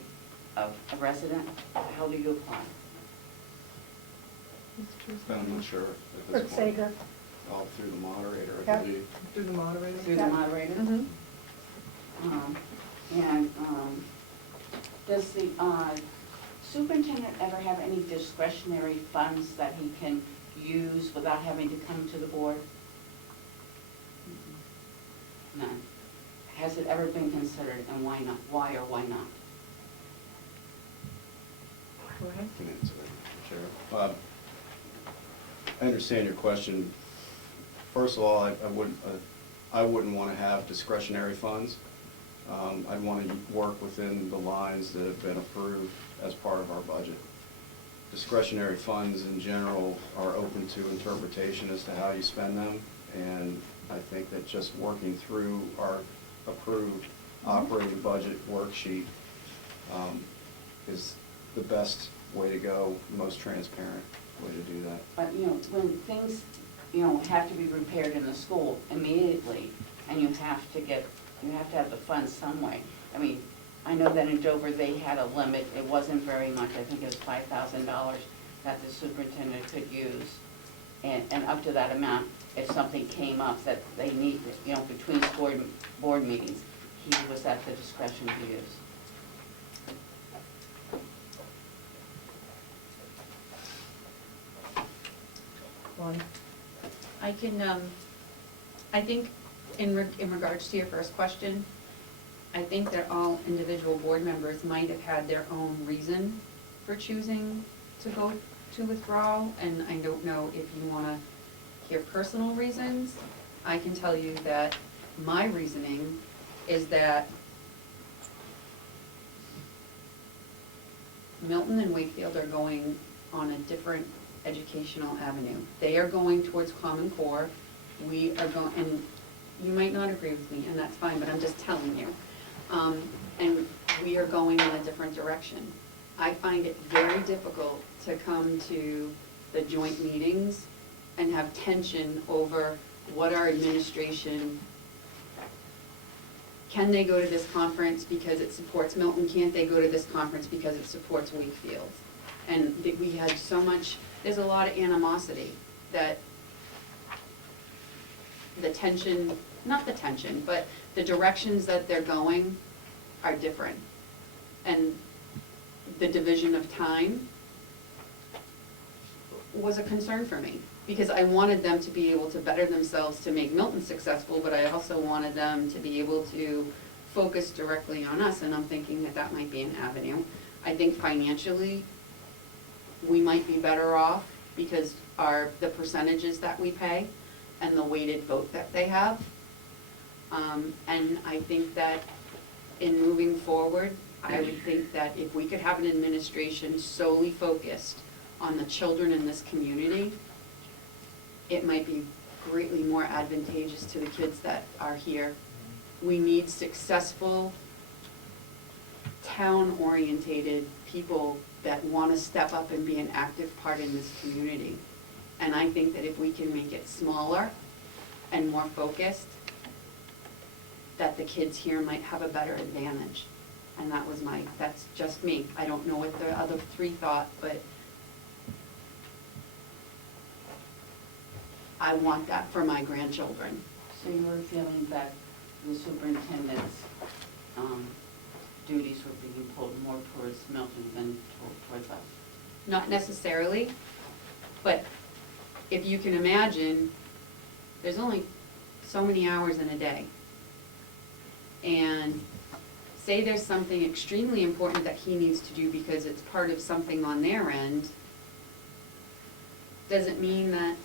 resident, how do you apply? I'm not sure at Rick this point. Sager. All through the moderator, I Yeah. believe. Through the moderator? Through the moderator? Mhm. And does the superintendent ever have any discretionary funds that he can use without having to come to the board? None. Has it ever been considered, and why not? Why or why not? Go ahead. I can answer that, Sheriff. I understand your question. First of all, I wouldn't want to have discretionary funds. I'd want to work within the lines that have been approved as part of our budget. Discretionary funds in general are open to interpretation as to how you spend them, and I think that just working through our approved operating budget worksheet is the best way to go, most transparent way to do that. But, when things, have to be repaired in the school immediately, and you have to have the funds some way. I mean, I know that in Dover, they had a limit, it wasn't very much, I think it was $5,000 that the superintendent could use. And up to that amount, if something came up that they need, between board meetings, he was at the discretion to use. Lonnie? I can, I think in regards to your first question, I think that all individual board members might have had their own reason for choosing to go to withdrawal, and I don't know if you want to hear personal reasons. I can tell you that my reasoning is that Milton and Wakefield are going on a different educational avenue. They are going towards Common Core. We are going, and you might not agree with me, and that's fine, but I'm just telling you. And we are going in a different direction. I find it very difficult to come to the joint meetings and have tension over what our administration, can they go to this conference because it supports Milton? Can't they go to this conference because it supports Wakefield? And that we had so much, there's a lot of animosity that the tension, not the tension, but the directions that they're going are different. And the division of time was a concern for me, because I wanted them to be able to better themselves to make Milton successful, but I also wanted them to be able to focus directly on us, and I'm thinking that that might be an avenue. I think financially, we might be better off because the percentages that we pay and the weighted vote that they have. And I think that in moving forward, I would think that if we could have an administration solely focused on the children in this community, it might be greatly more advantageous to the kids that are here. We need successful, town-orientated people that want to step up and be an active part in this community. And I think that if we can make it smaller and more focused, that the kids here might have a better advantage. And that's just me. I don't know what the other three thought, but I want that for my grandchildren. So you were feeling that the superintendent's duties were being pulled more towards Milton than towards us? Not necessarily, but if you can imagine, there's only so many hours in a day. And say there's something extremely important that he needs to do because it's part of something on their end, doesn't mean that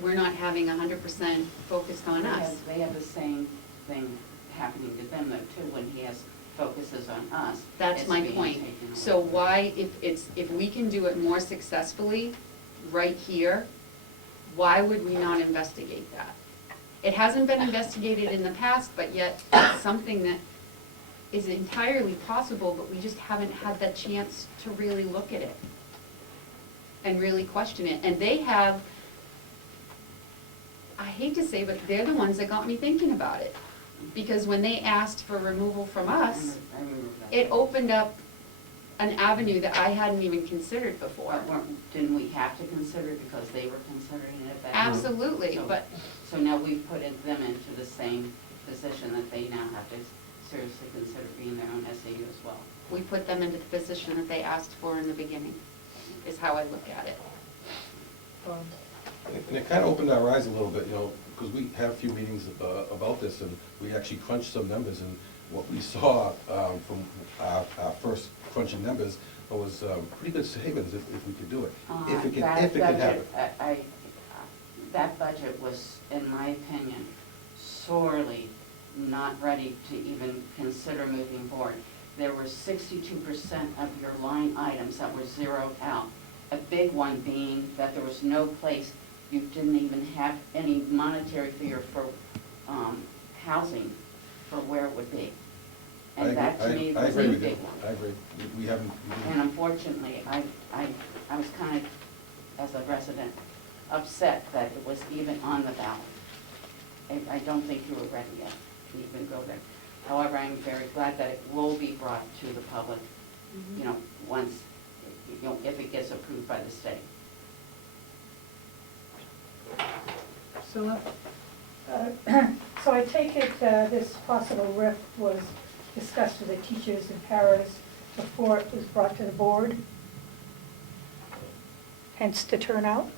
we're not having 100% focused on us. They have the same thing happening to them though too, when he has focuses on us. That's it's my being point. taken away. So why, if we can do it more successfully right here, why would we not investigate that? It hasn't been investigated in the past, but yet it's something that is entirely possible, but we just haven't had that chance to really look at it and really question it. And they have, I hate to say, but they're the ones that got me thinking about it. Because when they asked for removal from us, I remember that. it opened up an avenue that I hadn't even considered before. Didn't we have to consider it because they were considering it at that? Absolutely, So- but So now we've put them into the same position that they now have to seriously consider being their own SAU as well. we put them into the position that they asked for in the beginning, is how I look at it. And it kind of opened our eyes a little bit, you know, because we had a few meetings about this, and we actually crunched some numbers, and what we saw from our first crunching numbers was pretty good savings if we could do it. If it could happen. That budget was, in my opinion, sorely not ready to even consider moving forward. There were 62% of your line items that were zeroed out. A big one being that there was no place, you didn't even have any monetary figure for housing for where it would be. And that to me was a big one. I agree. We haven't. And unfortunately, I was kind of, as a resident, upset that it was even on the ballot. I don't think you were ready yet to even go there. However, I'm very glad that it will be brought to the public, you know, once, you know, if it gets approved by the state. So I take it this possible RIF was discussed with the teachers and paras before it was brought to the board? Hence the turnout?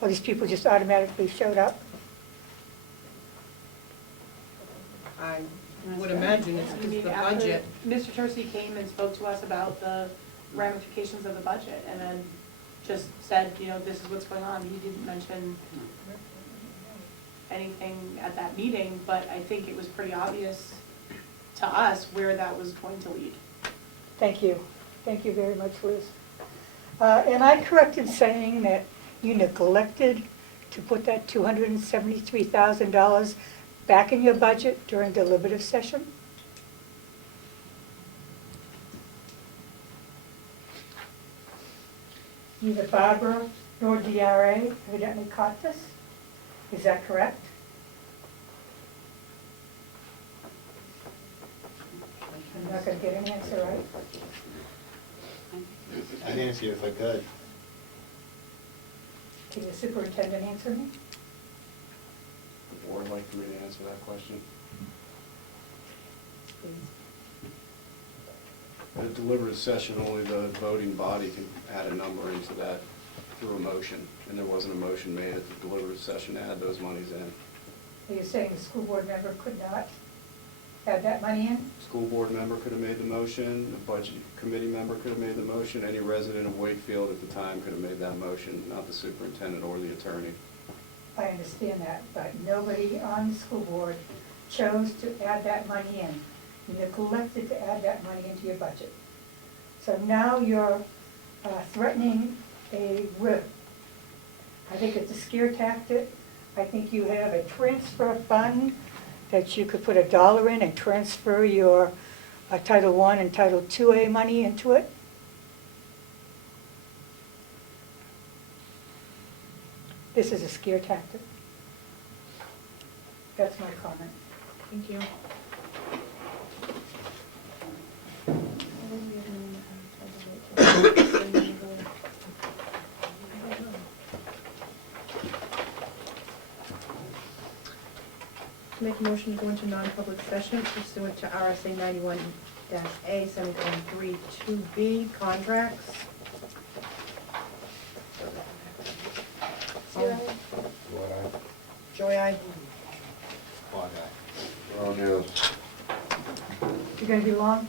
Or these people just automatically showed up? I would imagine it's You because mean the after budget. Mr. Tercey came and spoke to us about the ramifications of the budget, and then just said, you know, this is what's going on. He didn't mention anything at that meeting, but I think it was pretty obvious to us where that was going to lead. Thank you. Thank you very much, Liz. Am I correct in saying that you neglected to put that $273,000 back in your budget during deliberative session? Neither Barbara nor DRA evidently caught this. Is that correct? I'm not going to get an answer, right? I'd answer you if I could. Can the superintendent answer me? The board like for me to answer that question? At a deliberative session, only the voting body can add a number into that through a motion, and there wasn't a motion made at the deliberative session to add those monies in. Are you saying the school board member could not add that money in? School board member could have made the motion, the budget committee member could have made the motion, any resident of Wakefield at the time could have made that motion, not the superintendent or the attorney. I understand that, but nobody on the school board chose to add that money in. You neglected to add that money into your budget. So now you're threatening a RIF. I think it's a scare tactic. I think you have a transfer fund that you could put $1 in and transfer your Title I and Title IIA money into it. This is a scare tactic. That's my comment. Thank you. Make a motion to go into non-public session pursuant to RSA 91-A, semicolon 3, 2B, contracts. Joy, aye. Quad eye. Brown, yes. You're gonna be long?